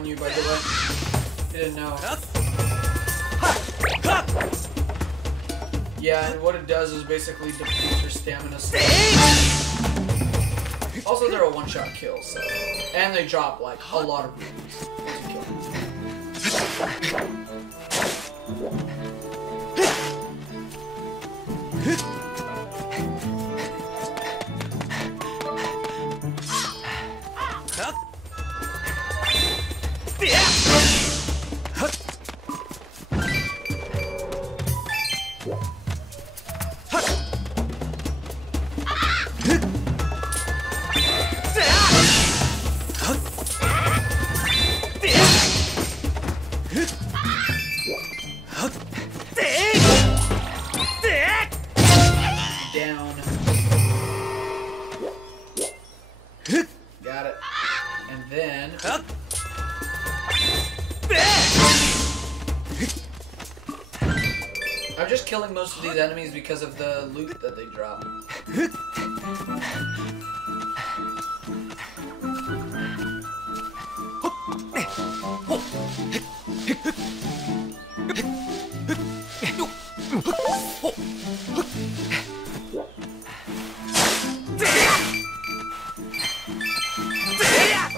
you, by the way. You didn't know. Yeah, and what it does is basically depletes your stamina. Also, they're a one-shot kill, so... And they drop, like, a lot of rupees once you kill them. Down. Got it. And then... I'm just killing most of these enemies because of the loot that they drop.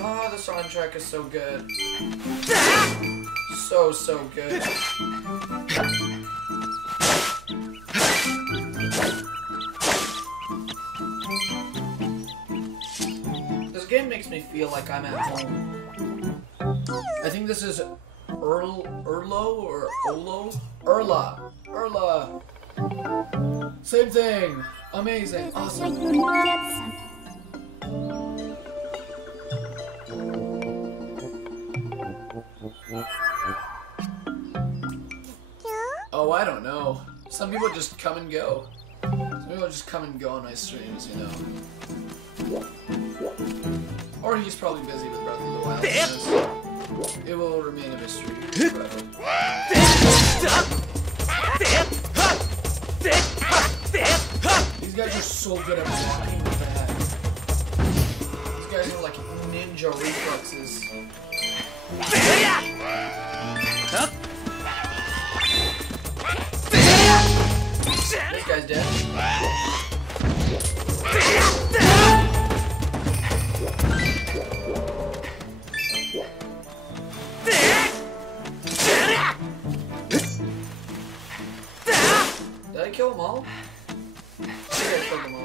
Oh, the soundtrack is so good. So good. This game makes me feel like I'm at home. I think this is Urlo or Olo? Urla. Same thing. Amazing. Awesome. Oh, I don't know. Some people just come and go. Some people just come and go on my streams, you know. Or he's probably busy with Breath of the Wild. It will remain a mystery forever. These guys are so good at blocking with that. These guys are like ninja reflexes. This guy's dead. Did I kill them all? I think I killed them all.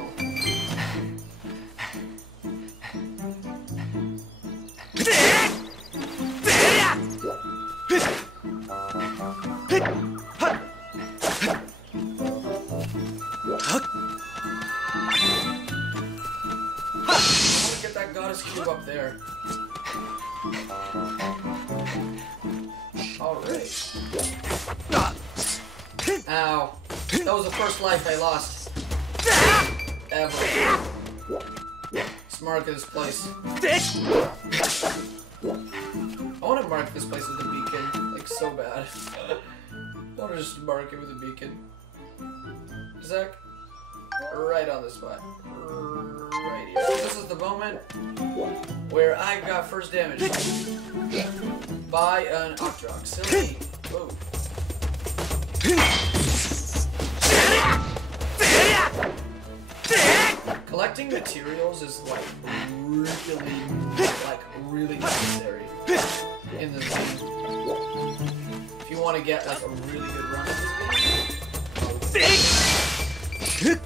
That goddess cube up there. Alright. Ow. That was the first life I lost. Ever. Let's mark this place. I want to mark this place with a beacon. Like, so bad. I want to just mark it with a beacon. Zach? Right on the spot. Right here. This is the moment where I got first damage by an Octrox. Silly. Whoa. Collecting materials is like really necessary in this game. If you want to get like a really good run at this game.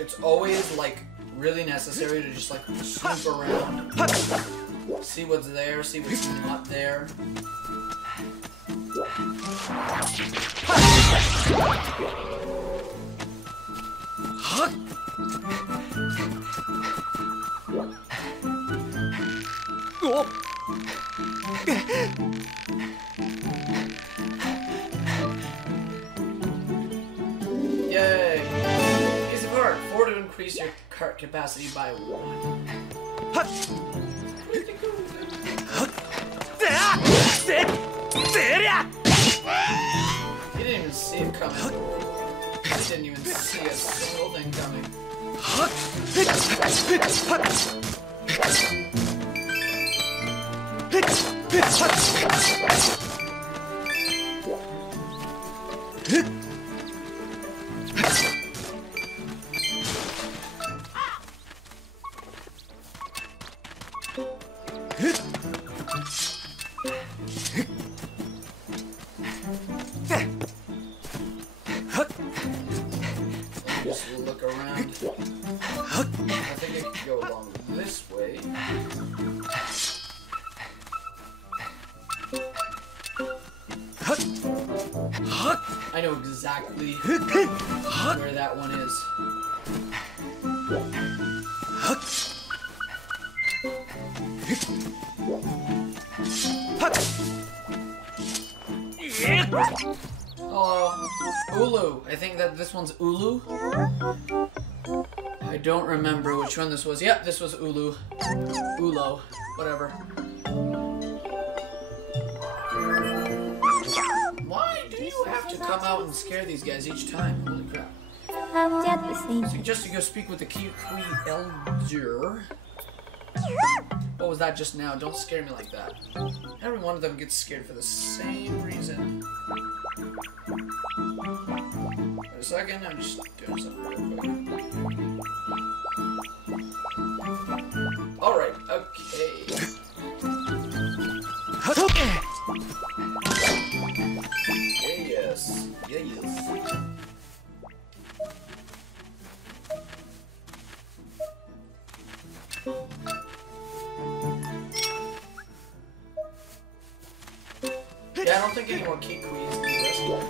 It's always like really necessary to just like snoop around See what's there, see what's not there. Yay! Piece of heart. 4 to increase your cart capacity by 1. He didn't even see it coming. He didn't even see a single thing coming. Just look around. I think I could go along this way. I know exactly where that one is. Hello. Ulu. I think that this one's Ulu. I don't remember which one this was. Yep, this was Ulu. Ulo. Whatever. Why do you have to come out and scare these guys each time? Holy crap. Suggest you go speak with the Kiwi Elder. What was that just now? Don't scare me like that. Every one of them gets scared for the same reason. Wait a second, I'm just doing something real quick. Alright, okay. Yes. Yes. Yeah, I don't think any more Kikwis need rescue.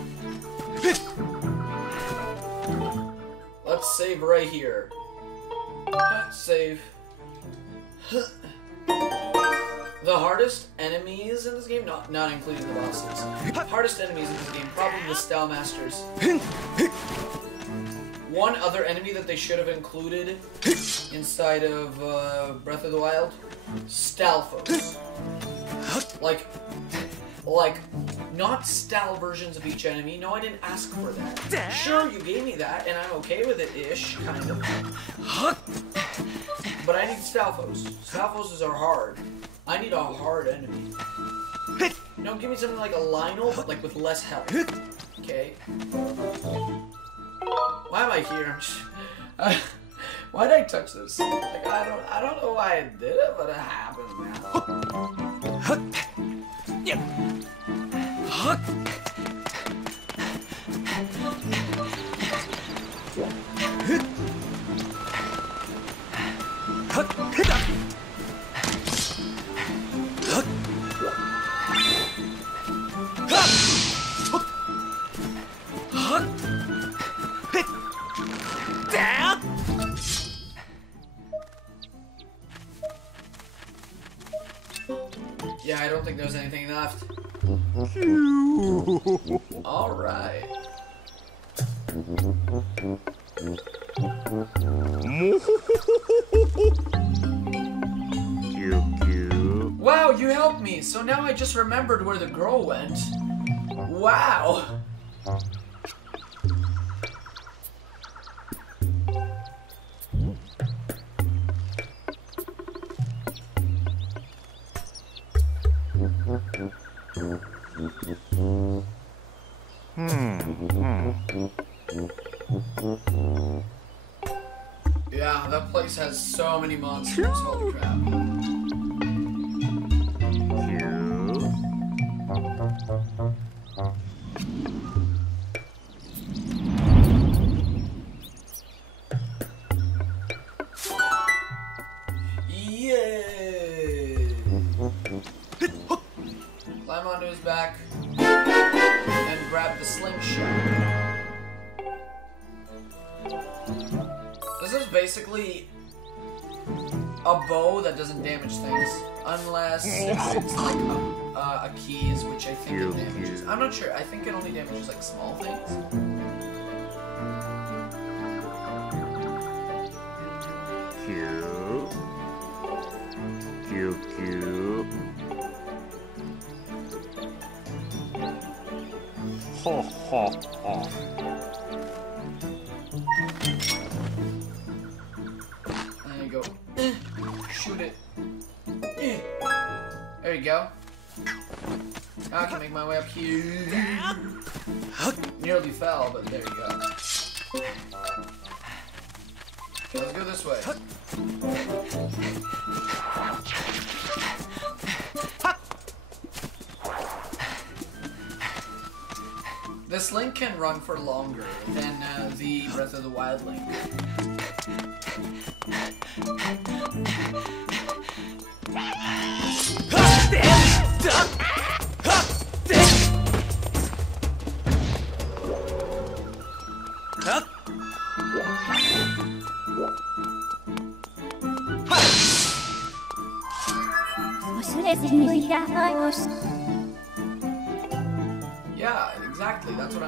Let's save right here. Save. The hardest enemies in this game, not including the bosses. Hardest enemies in this game, probably the Style Masters. One other enemy that they should have included inside of Breath of the Wild, Stalfos. Like, not style versions of each enemy. No, I didn't ask for that. Sure, you gave me that, and I'm okay with it-ish, kind of. But I need Stalfos. Stalfos are hard. I need a hard enemy. No, give me something like a Lionel, but like with less health. Okay. Why am I here? Why did I touch this? Like, I don't know why I did it, but it happened, man. Yeah, I don't think there's anything left. Alright. Wow, you helped me! So now I just remembered where the girl went. Wow! Yeah, that place has so many monsters, holy crap. Yay! back and grab the slingshot. This is basically a bow that doesn't damage things, unless it's like a keys, which I think it damages. I'm not sure. I think it only damages like small things. Cute. Cute, cute. Ho, ho, ho. There you go. Shoot it. There you go. Now I can make my way up here. Nearly fell, but there you go. Let's go this way. This Link can run for longer than the Breath of the Wild Link. Yeah, exactly. That's what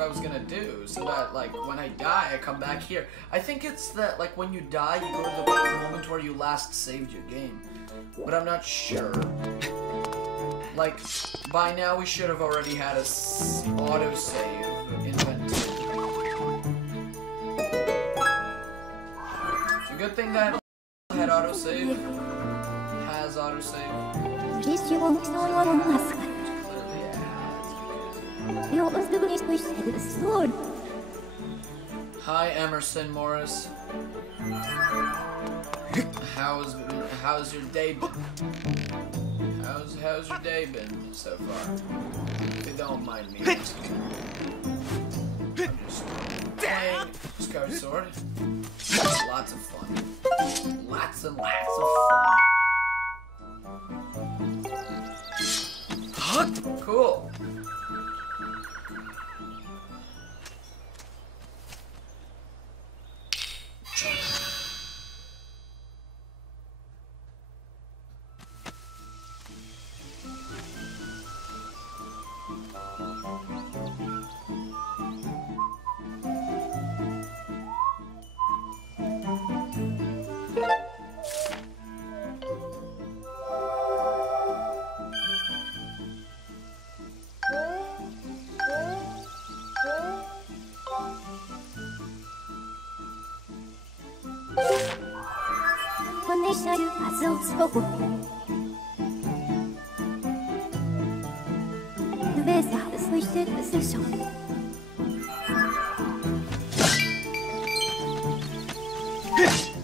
I was gonna do. So that like when I die I come back here. I think it's that like when you die you go to the moment where you last saved your game. But I'm not sure. Like by now we should have already had a autosave invented. It's a good thing that had autosave. Has autosave. Hi Emerson Morris. How's your day been? How's your day been so far? If you don't mind me asking. I'm just playing Skyward Sword. Lots of fun. Lots and lots of fun. Cool.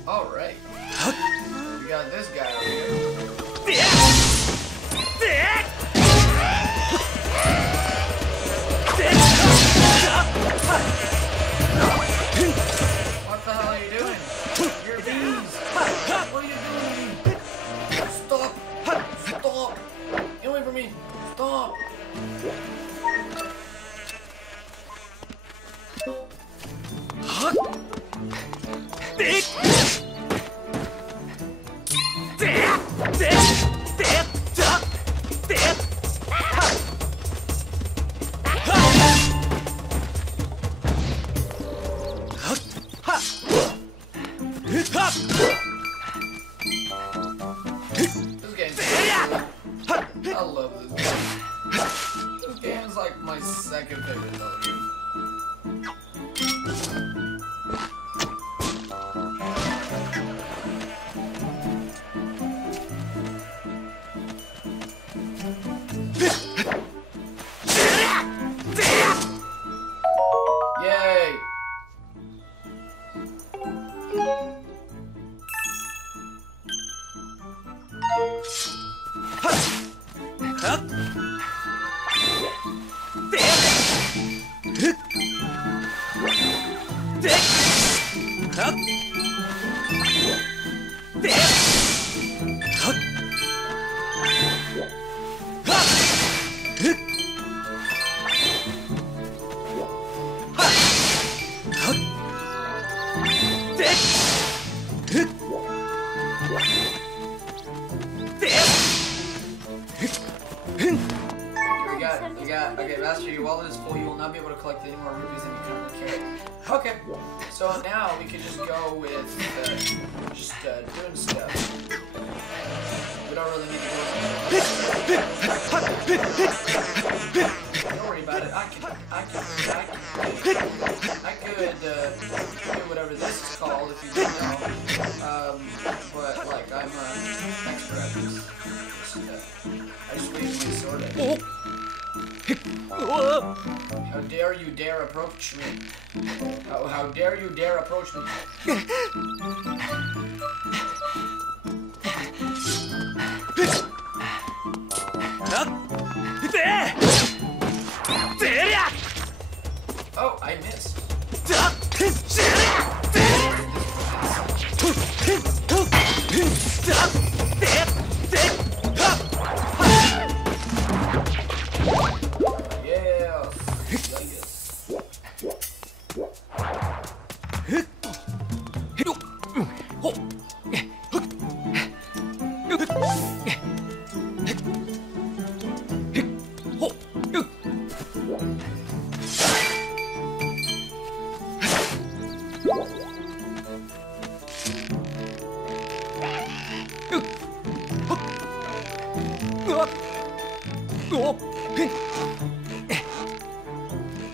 Alright. We got this guy over here. What the hell are you doing? You're bees. What are you doing? Stop. Stop. Get away from me. Stop. I love this game. This game is like my second favorite Zelda game. Yay! You got, okay, Master, your wallet is full. You will not be able to collect any more rupees than you currently carry. Okay, so now we can just go with, doing stuff. We don't really need to go. Don't worry about it. I could, do whatever this is called if you didn't know. But, like, I'm, expert at this. I just waved my sword at you. How dare you dare approach me? How dare you dare approach me? Oh, I missed.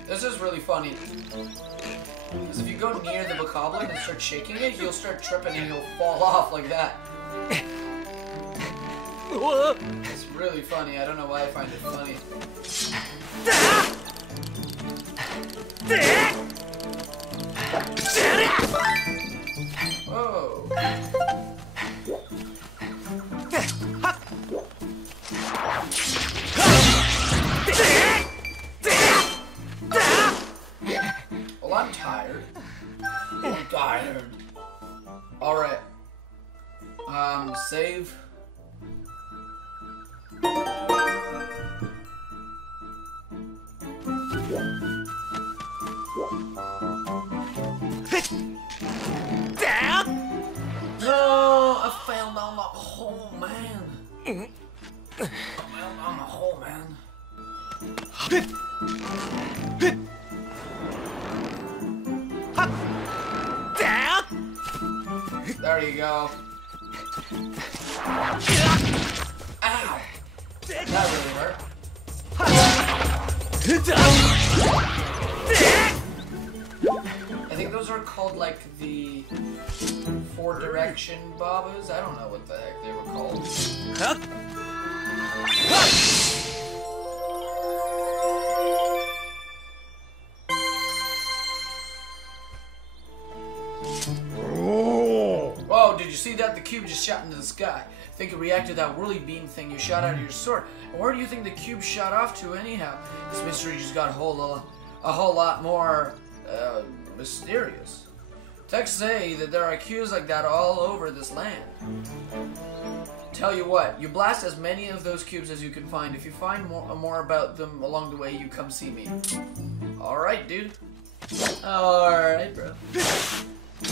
This is really funny. Because if you go near the bokoblin and start shaking it, you'll start tripping and you'll fall off like that. It's really funny. I don't know why I find it funny. Whoa. Well, I'm tired. I'm tired. Alright. Save. No, I fell down the hole, man. I fell down the hole, man. There you go. Ow! That really hurt. I think those are called like the 4-direction babas. I don't know what the heck they were called. Whoa, did you see that? The cube just shot into the sky. I think it reacted to that whirly beam thing you shot out of your sword. And where do you think the cube shot off to anyhow? This mystery just got a whole lot more mysterious. Texts say that there are cubes like that all over this land. Tell you what, you blast as many of those cubes as you can find. If you find more about them along the way, you come see me. Alright, dude. Alright, bro.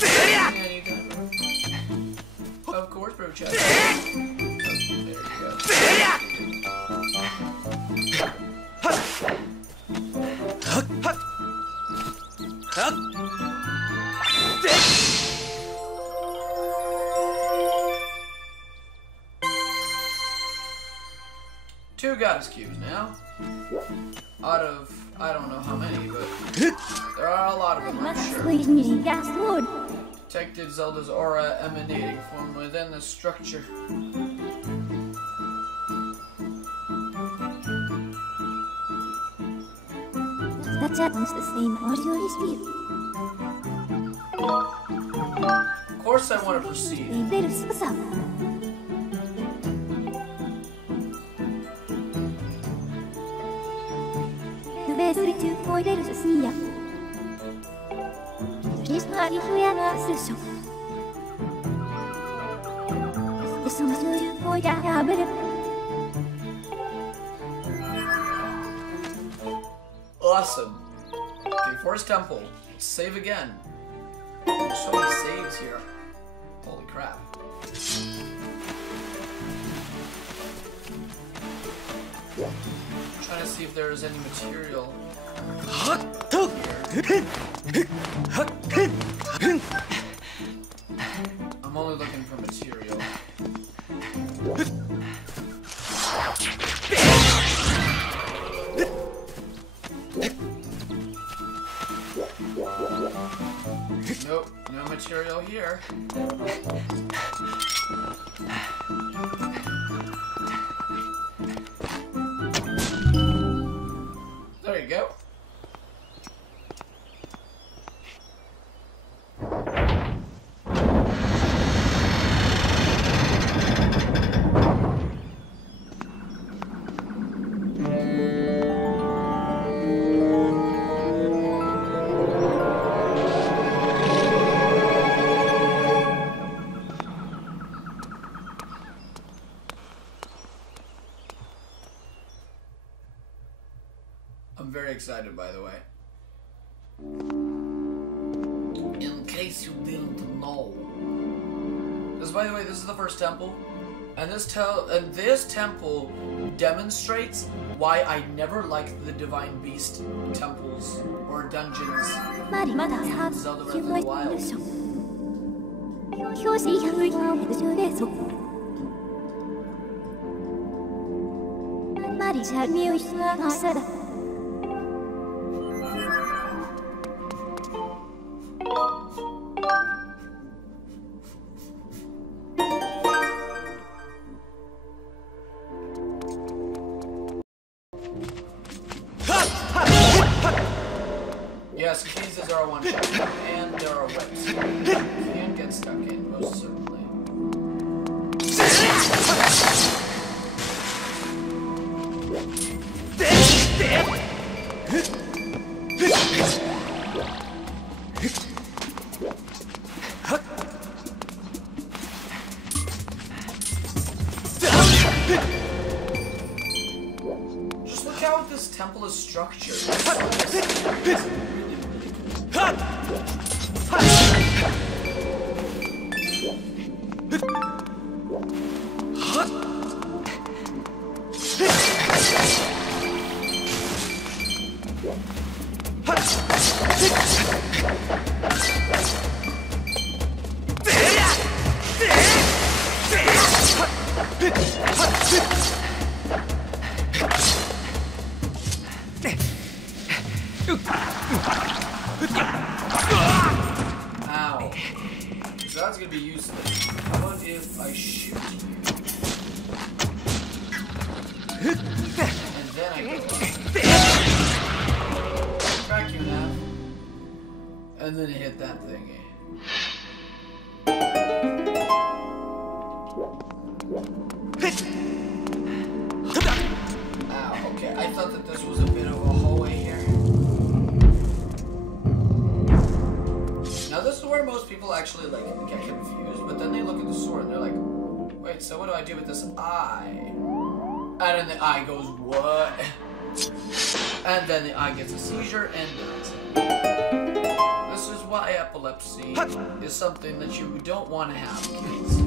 Anytime, bro. Of course, bro, chat. Oh, there you go. Two goddess cubes now. Out of, I don't know how many, but there are a lot of them, I'm sure. Detected Zelda's aura emanating from within the structure. That's almost the same audio speed. Of course I want to proceed. Awesome. Okay, Forest Temple. Save again. There's so many saves here. Holy crap. I'm trying to see if there's any material here. I'm only looking for material. Nope, no material here. There you go. I'm very excited, by the way. In case you didn't know. This, by the way, this is the first temple. And this temple demonstrates why I never liked the Divine Beast temples or dungeons in Zelda Breath of the Wild. Yes, keys are one shot, and there are whips. Can get stuck in, most certainly. Just look how this temple is structured. Ow. So that's gonna be useless. What if I shoot you? And then I go up. Crack you in half. And then hit that thingy. Ow, okay. I thought that this was a bit of a hallway here. Now this is where most people actually like get confused, but then they look at the sword and they're like, wait, so what do I do with this eye? And then the eye goes, what? And then the eye gets a seizure and dies. This is why epilepsy is something that you don't want to have, kids.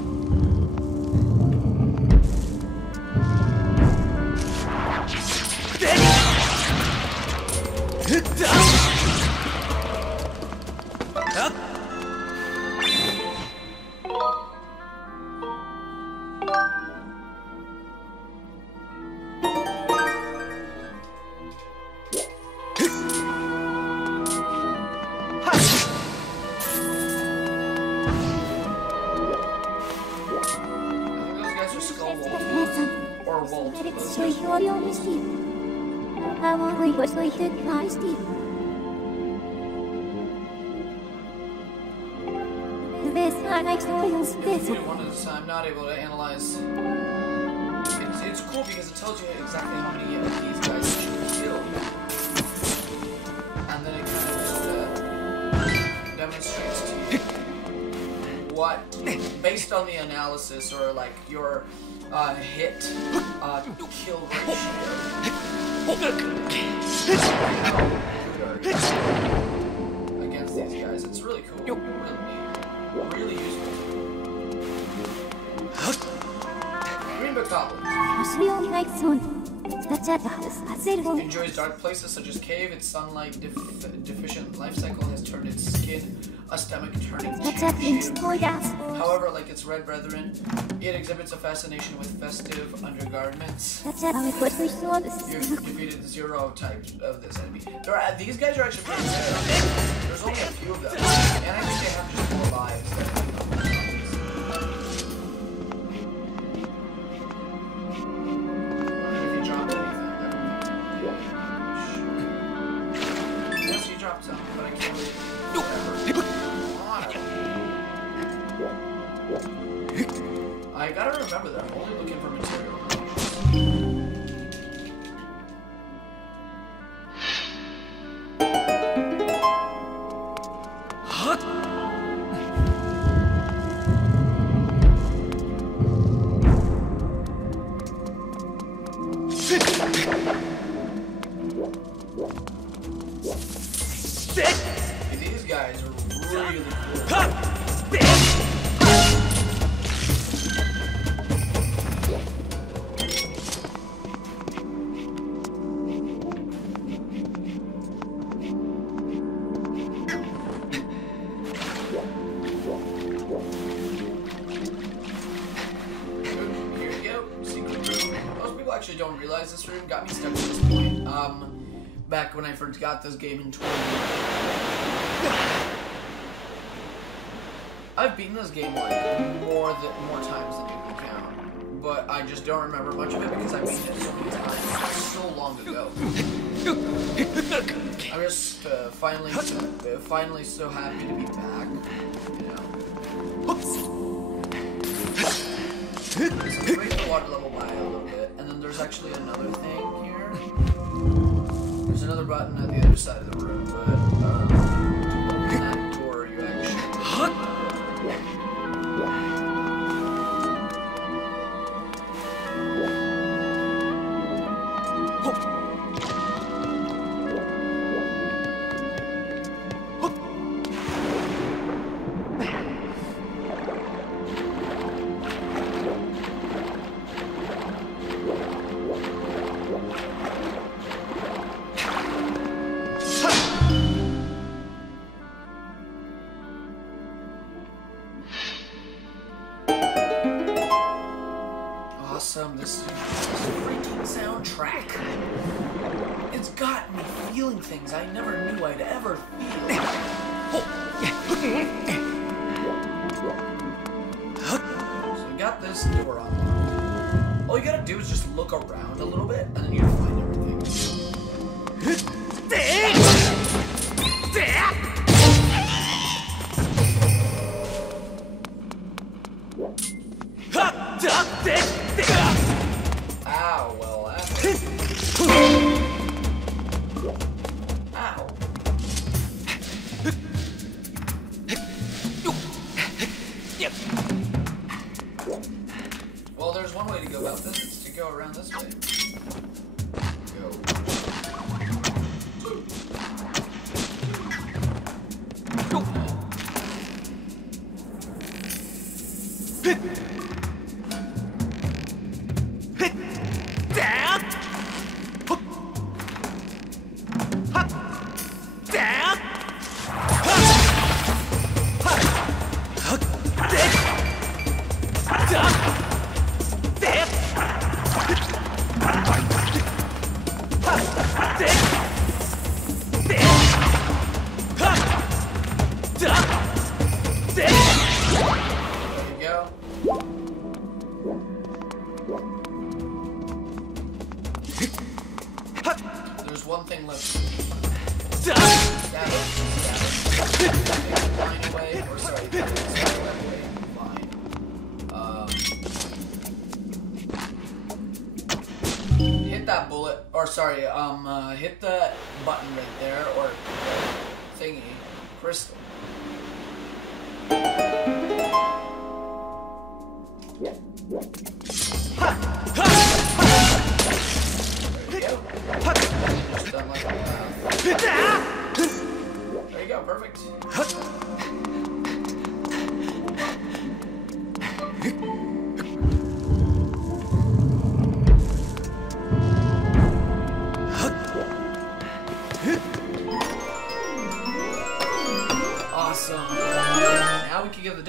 I'm not able to analyze. It's cool because it tells you exactly how many of these guys you should kill. And then it kind of demonstrates to you what, based on the analysis or like your hit kill ratio, how good are you against these guys. guys. It's really cool. Really neat. Really useful. Green Book Goblins. Enjoys dark places such as cave. Its sunlight deficient life cycle has turned its skin a stomach turning However, like its red brethren, it exhibits a fascination with festive undergarments. You've defeated 0 types of this enemy. These guys are actually pretty good. There's only a few of them. And I think they have just 4 lives. But I can't really I gotta remember that. I'm only looking for material. These guys are really cool. Here we go. Secret room. Most people actually don't realize this room got me stuck at this point. Back when I first got this game in 20. I've beaten this game like more times than you can count, but I just don't remember much of it because I beat it so many times so long ago. I'm just finally so happy to be back. You know. So raise the water level by a little bit, and then there's actually another thing here. There's another button at the other side of the room, but to open that door, you actually. Awesome, this freaking soundtrack. It's got me feeling things I never knew I'd ever feel. So we got this door unlocked. All you gotta do is just look around a little bit, and then you find everything. Ow, well, ow. Well, there's one way to go about this. It's to go around this way. There's one thing left. Stab it. Line away, or sorry, line. Hit that bullet, or sorry, hit the button right there, or thingy, crystal. Just done like that. There you go, perfect.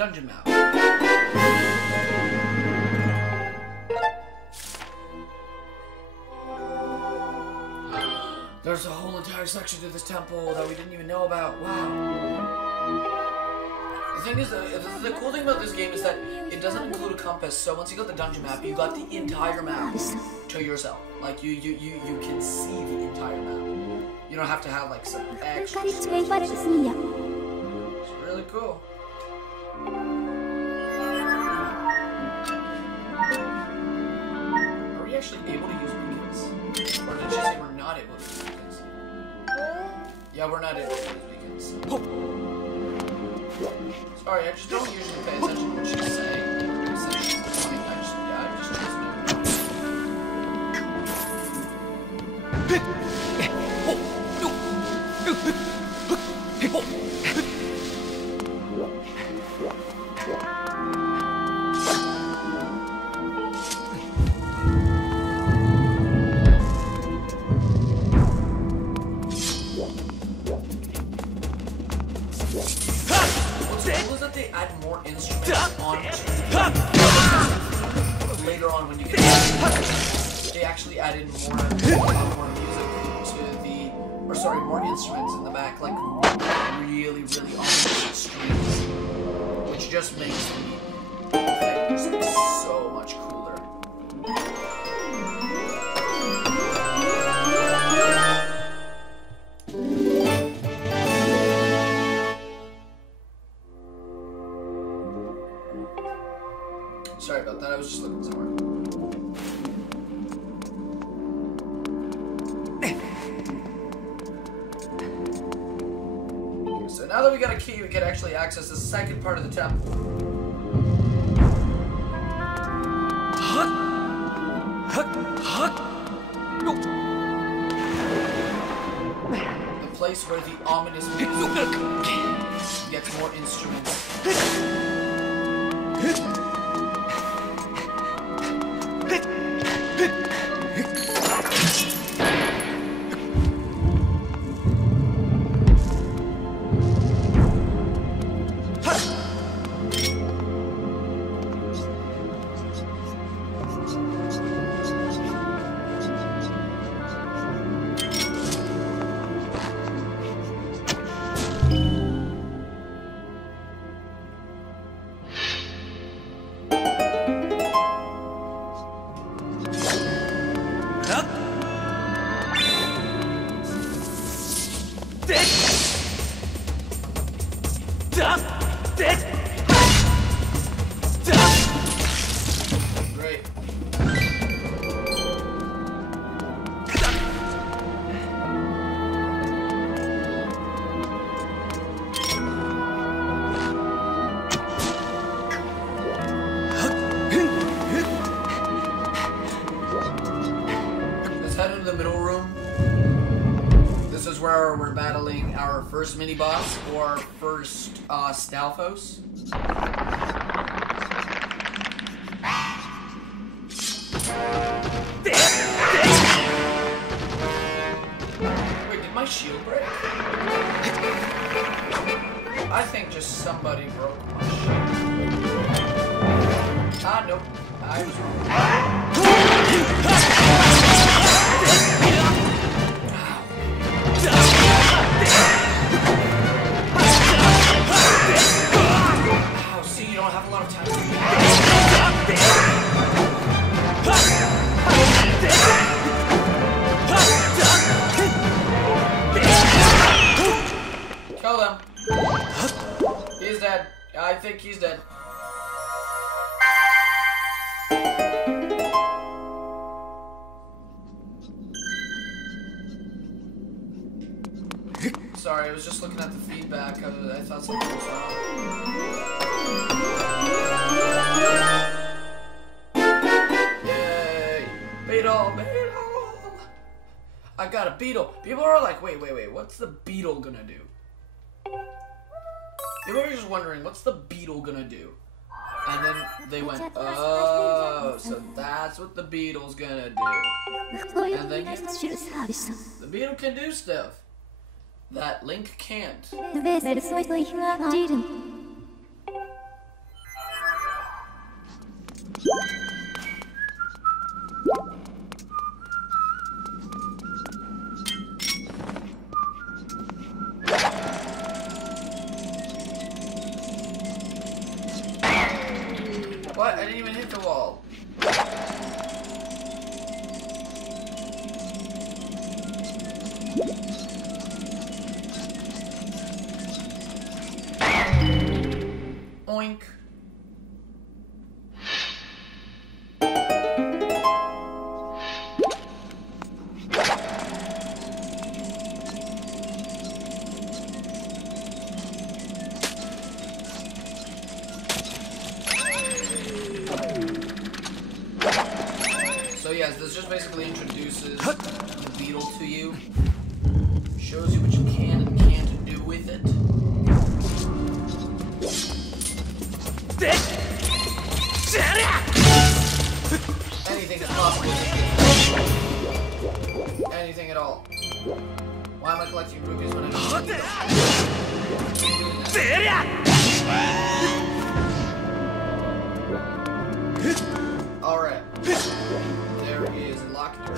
dungeon map. There's a whole entire section to this temple that we didn't even know about. Wow. The thing is, the cool thing about this game is that it doesn't include a compass. So once you got the dungeon map, you got the entire map to yourself. Like you can see the entire map. You don't have to have like some extra. It's really cool. Are we actually able to use beacons? Or did she say we're not able to use beacons? Yeah, we're not able to use beacons. Sorry, I just don't usually pay attention to what she's saying. Later on, when you get they actually added more music to the, or sorry, more instruments in the back, like really ominous strings, which just makes the thing so much cooler. Sorry about that, I was just looking somewhere. Okay, so now that we got a key, we can actually access the second part of the temple. The place where the ominous music gets more instruments. First mini boss or first Stalfos. Wait, did my shield break? I think just somebody broke my shield. Ah, nope. I was wrong. Kill him. He's dead. I think he's dead. Sorry, I was just looking at the feedback. I thought something was wrong. Yay! Beetle! Beetle! I got a beetle. People are like, wait, what's the beetle gonna do? People were just wondering, what's the beetle gonna do? And then they went, oh, so that's what the beetle's gonna do. And then the beetle can do stuff that Link can't. What? I didn't even hit the wall. Oink. So yes, this just basically introduces the beetle to you. Shows you what you can and can't do with it. Anything is possible. Anything at all. Why am I collecting rupees when I don't need them? Alright. There is a locked door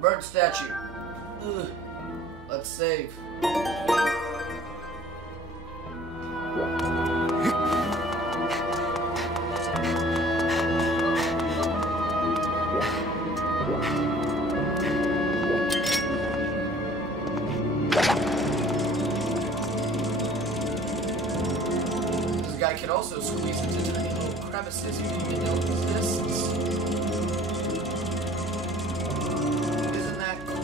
Burnt statue. Ugh. Let's save. This guy could also squeeze into tiny little crevices you didn't even know exists. Isn't that cool?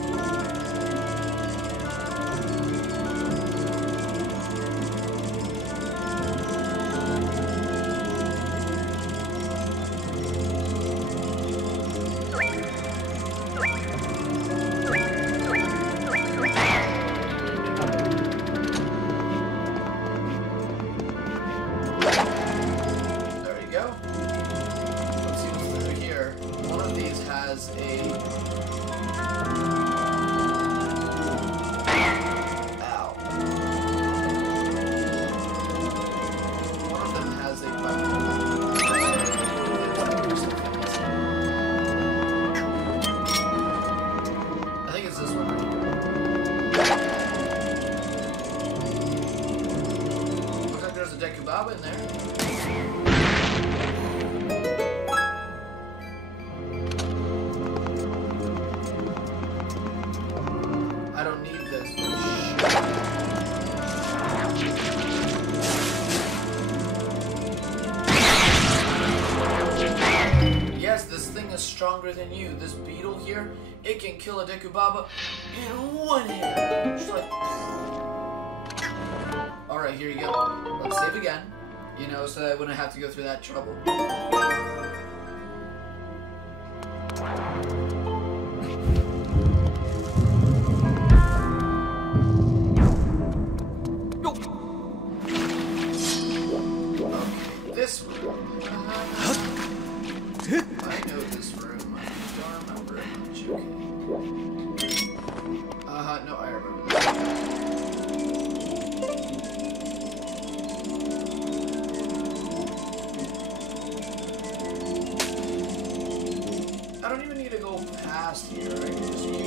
There you go. Let's see what's through here. One of these has a... Ow. One of them has a button. I think it's this one right here. Looks like there's a Dekubaba in there. I don't need this. Yes, this thing is stronger than you. This beetle here, it can kill a Dekubaba in one hit. Just like... Alright, here you go. Let's save again. You know, so that I wouldn't have to go through that trouble. This room. I know this room. I don't remember it much. Okay. No, I remember that. I don't even need to go past here. I can just use it.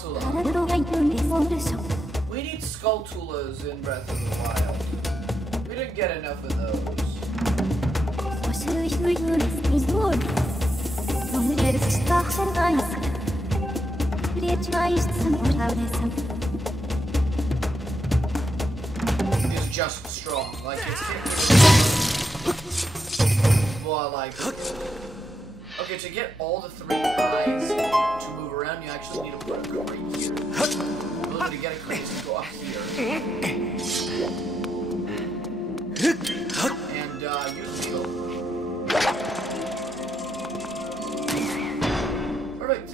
Skulltula. 体が入ってるんですそうでしょ We need Skulltulas in Breath of the Wild. We didn't get enough of those. 5種類低い風です水通りノムレルスターシャルアイスクリエチマイスツンオラウレさん Is just strong. Like it's well, like okay, to get all the 3 eyes to move around, you actually need to put a crate here. To get a crate, you go up here. And use the needle. Perfect.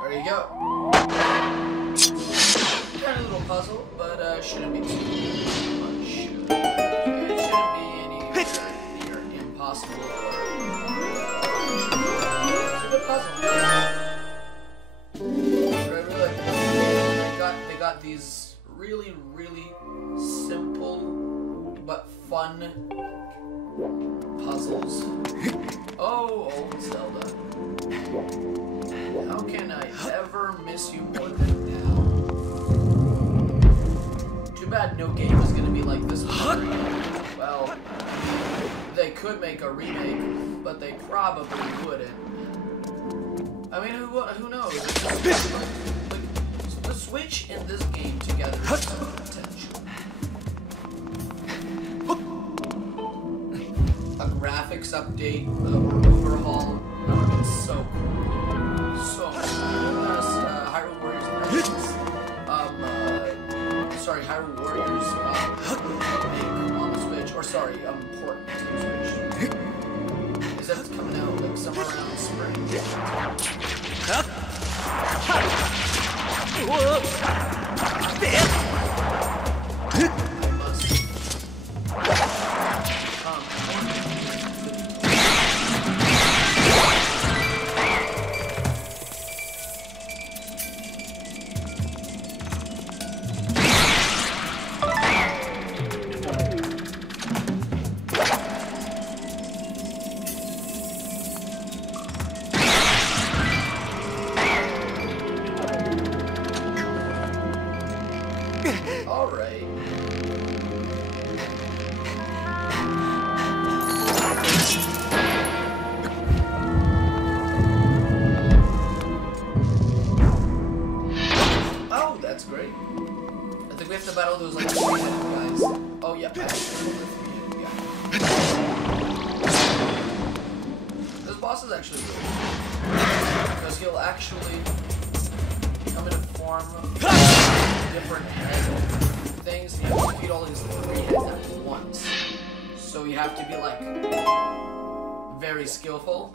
There you go. Kind of little puzzle, but shouldn't be too much. It shouldn't be anywhere near impossible or it's a good puzzle. I really like it. They got these really simple but fun puzzles. Oh, old Zelda. How can I ever miss you more than now? Too bad no game is gonna be like this one. Well, they could make a remake, but they probably wouldn't. I mean, who knows? It's just, like, the Switch and this game together has some potential. A graphics update, overhaul, that would have been so cool. So, Hyrule Warriors sorry, Hyrule Warriors on the Switch, or sorry, port to the Switch. Is that it's coming out like somewhere around spring? Alright. Oh, that's great. I think we have to battle those like 3-headed guys. Oh yeah, I have to battle the 3-headed guy. This boss is actually good. Because he'll actually come in a form of different head things, and you have to defeat all these 3 heads at once. So you have to be like very skillful.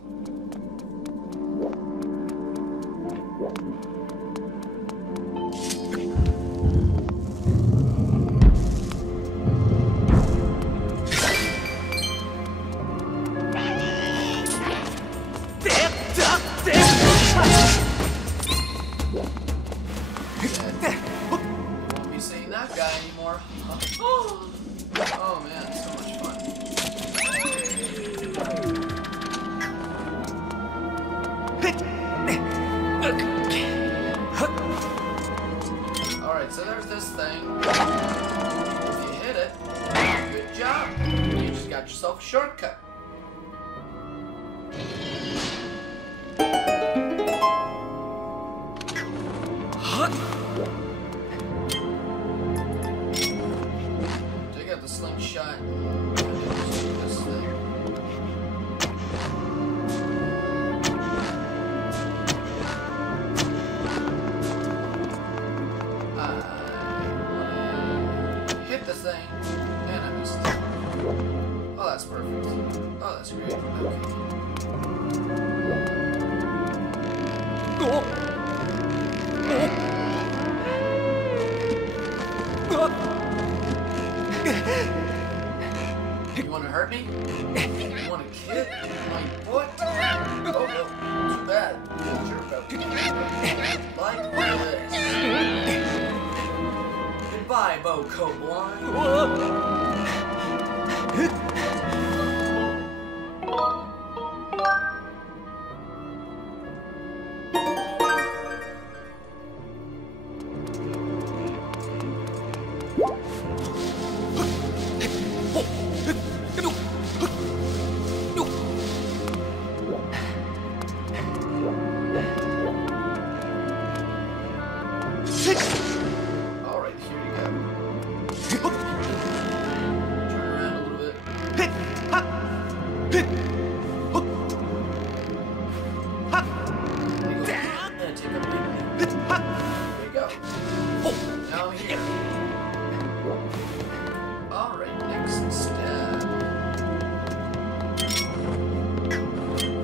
Won't be seeing that guy anymore. Oh man, so much fun. Alright, so there's this thing. If you hit it, good job. You just got yourself a shortcut. Take out the slingshot. This thing. You want to hurt me? You want to kick my butt? Oh no, too bad. You're about to like this. Goodbye, Bo Blind. Alright, here you go. Turn around a little bit. There you go. Now here. Alright, next step.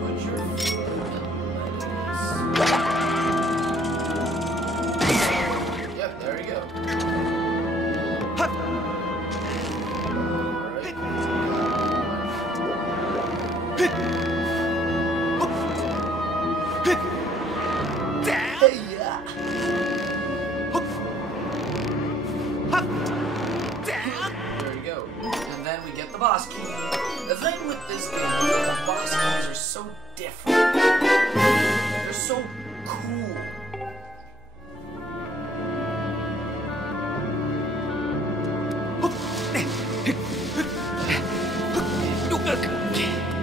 Put your foot in lettuce. Yep, there you go. There you go. And then we get the boss key. The thing with this game is that the boss keys are so different. They're so cool.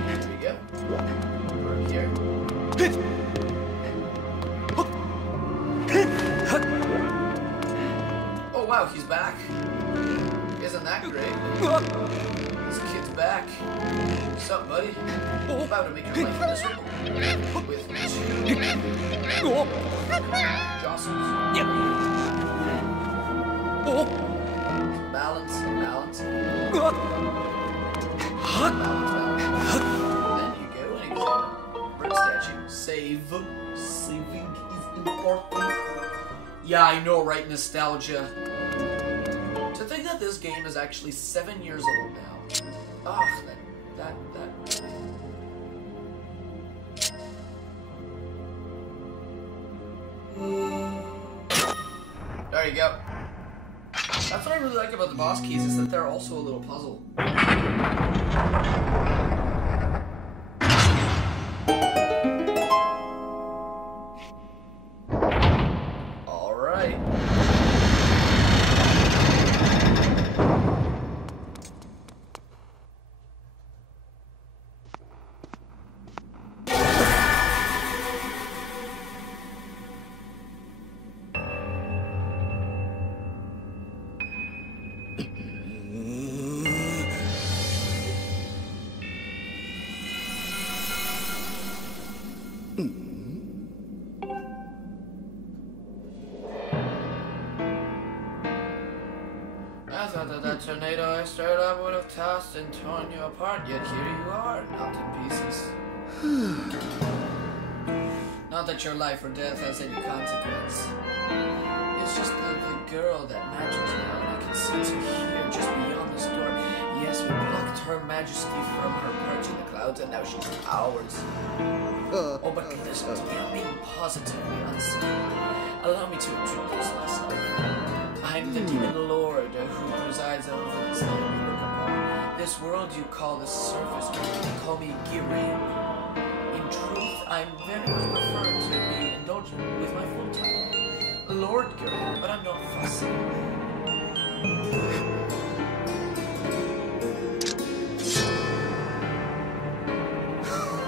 There you go. Over here. Oh wow, he's back. Isn't that great? This kid's back. What's up, buddy? I'm about to make your life miserable. With two jostles. Yep. Balance, balance. Then you go and examine. Red statue. Save. Saving is important. Yeah, I know, right? Nostalgia. To think that this game is actually 7 years old now. Ah, that. There you go. That's what I really like about the boss keys, is that they're also a little puzzle. Alright. I thought that tornado I stirred up would have tossed and torn you apart, yet here you are, knocked in pieces. Not that your life or death has any consequence. It's just the girl that matters now, and I can sense her here, just beyond this door. Yes, we plucked her majesty from her perch in the clouds, and now she's ours. Oh, but listen to me, I'm being positively unseen. Allow me to introduce myself. I'm the demon lord who presides over this land you look upon. This world you call the surface, they call me Girain. In truth, I'm very much preferred to be indulged with my full title, Lord Girain, but I'm not fussy.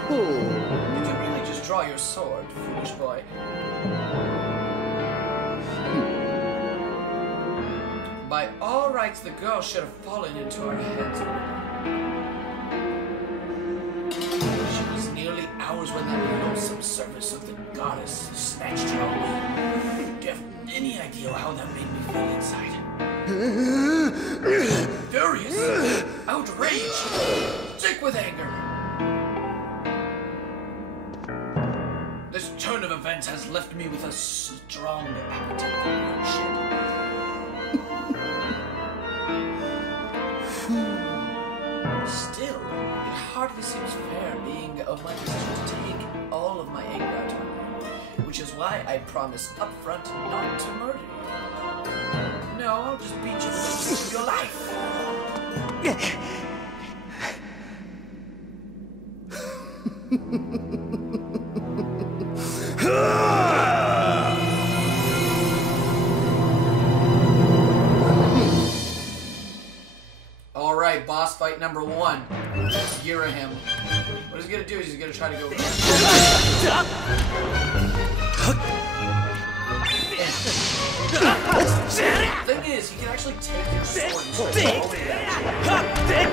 Did you really just draw your sword, foolish boy? By all rights, the girl should have fallen into our hands. She was nearly ours when that lonesome service of the goddess snatched her away. Do you have any idea how that made me feel inside? Furious, outraged, sick with anger. This turn of events has left me with a strong appetite for bloodshed. Still, it hardly seems fair being of my position to take all of my anger out on you, which is why I promise up front not to murder you. No, I'll just beat you to your life. Alright, boss fight number 1. Girahim. What he's gonna do is he's gonna try to go. The thing is, he can actually take your sword and start throwing it at you.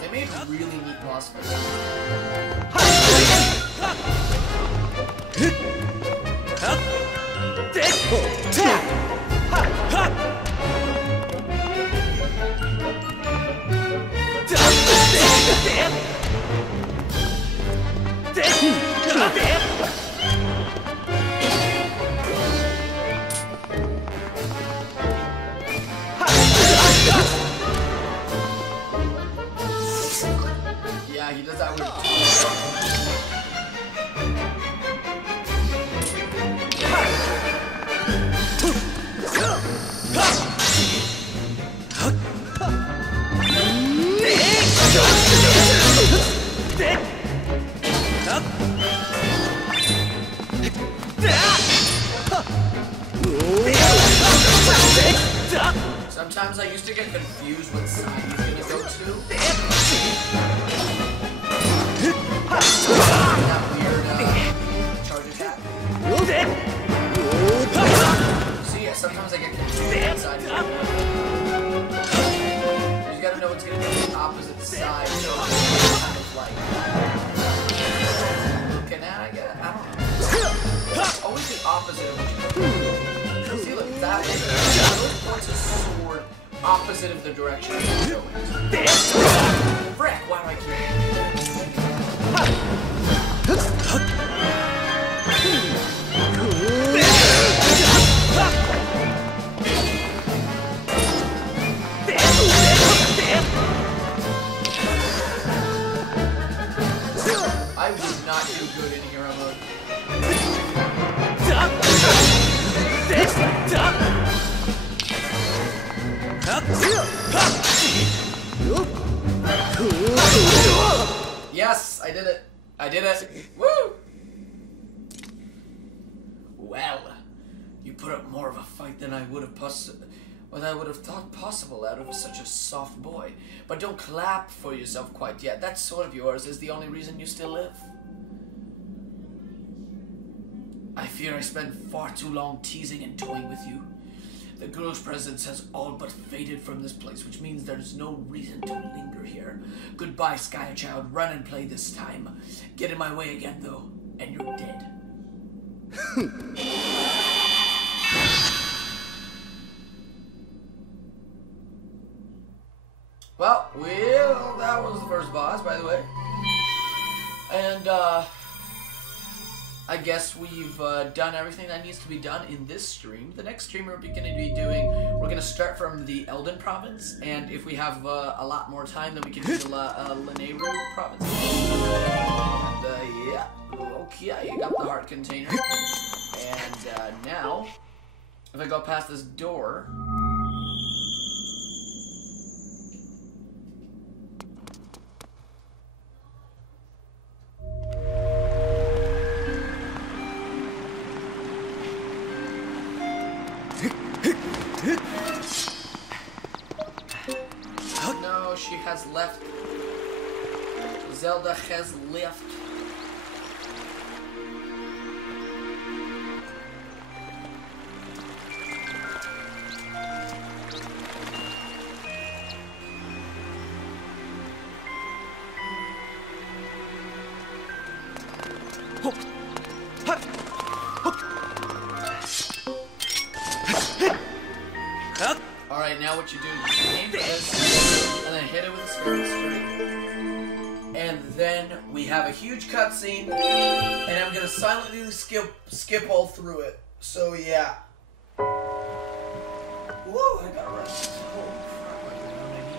They made really neat boss fights. Yeah, he does that with Sometimes I used to get confused what side he's gonna go to. That weird charge attack. So yeah, sometimes I get confused what side he's gonna go. You gotta know it's gonna be the opposite side. So I'm kind of like looking at, I guess. I don't know. It's always the opposite of what you do. See, look, that way. Points his sword opposite of the direction he's going. Frick, why do I keep I would not do good in hero mode. Yes, I did it. I did it. Woo! Well, you put up more of a fight than I would have thought possible out of such a soft boy. But don't clap for yourself quite yet. That sword of yours is the only reason you still live. I fear I spent far too long teasing and toying with you. The girl's presence has all but faded from this place, which means there's no reason to linger here. Goodbye, Skyward. Run and play this time. Get in my way again, though, and you're dead. Well, that was the first boss, by the way. And, I guess we've done everything that needs to be done in this stream. The next stream we're going to be doing, we're going to start from the Elden province, and if we have a lot more time, then we can do the Lanayru province. And, yeah, okay, you got the heart container. And now, if I go past this door... No, she has left. Zelda has left. Alright, now what you do is you aim for this, and then hit it with a skill string. And then we have a huge cutscene, and I'm gonna silently skip all through it. So yeah. Whoa, I got rest. Holy crap, I can on my knees.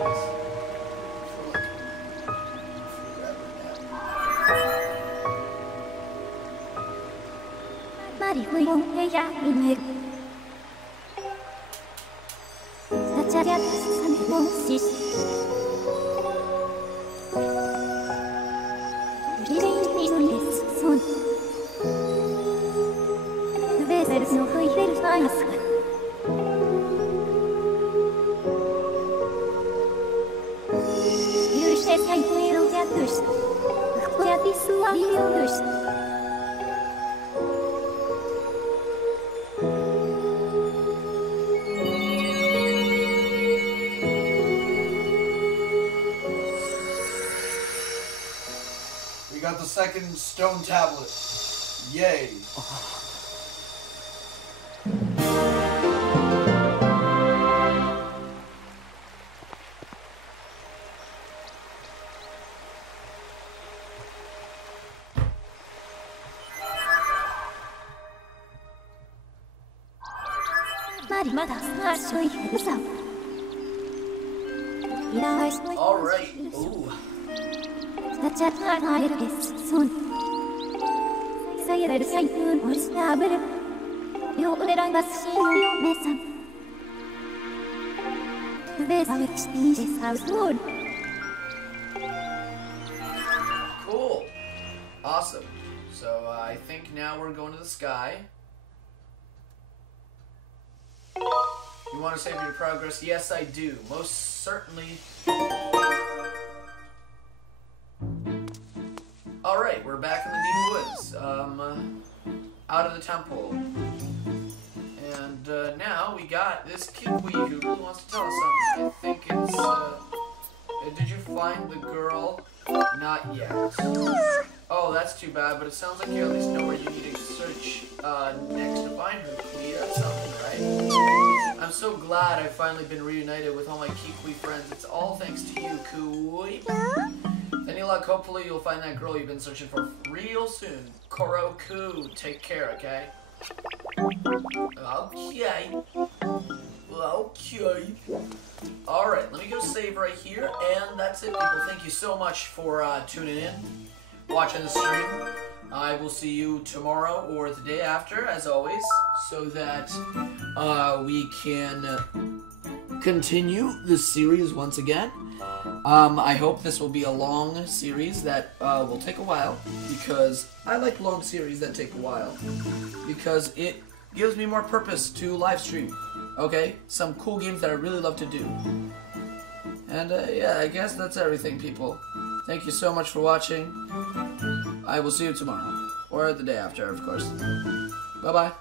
We got the second stone tablet. Yay. Alright. Ooh. Cool. Awesome. So I think now we're going to the sky. You want to save your progress? Yes, I do. Most certainly. Alright, we're back in the deep woods. Out of the temple. And now we got this Kiwi who really wants to tell us something. I think it's, did you find the girl? Not yet. Oh, that's too bad, but it sounds like you at least know where you need to search next to find her, Kui. That's something, right? I'm so glad I've finally been reunited with all my Kiwi friends. It's all thanks to you, Kui. Any luck, hopefully you'll find that girl you've been searching for real soon. Koroku, take care, okay? Okay. Okay. Alright, let me go save right here, and that's it, people. Thank you so much for tuning in, watching the stream. I will see you tomorrow or the day after, as always, so that we can continue this series once again. I hope this will be a long series that will take a while, because I like long series that take a while, because it gives me more purpose to live stream. Okay? Some cool games that I really love to do. And yeah, I guess that's everything, people. Thank you so much for watching. I will see you tomorrow. Or the day after, of course. Bye-bye.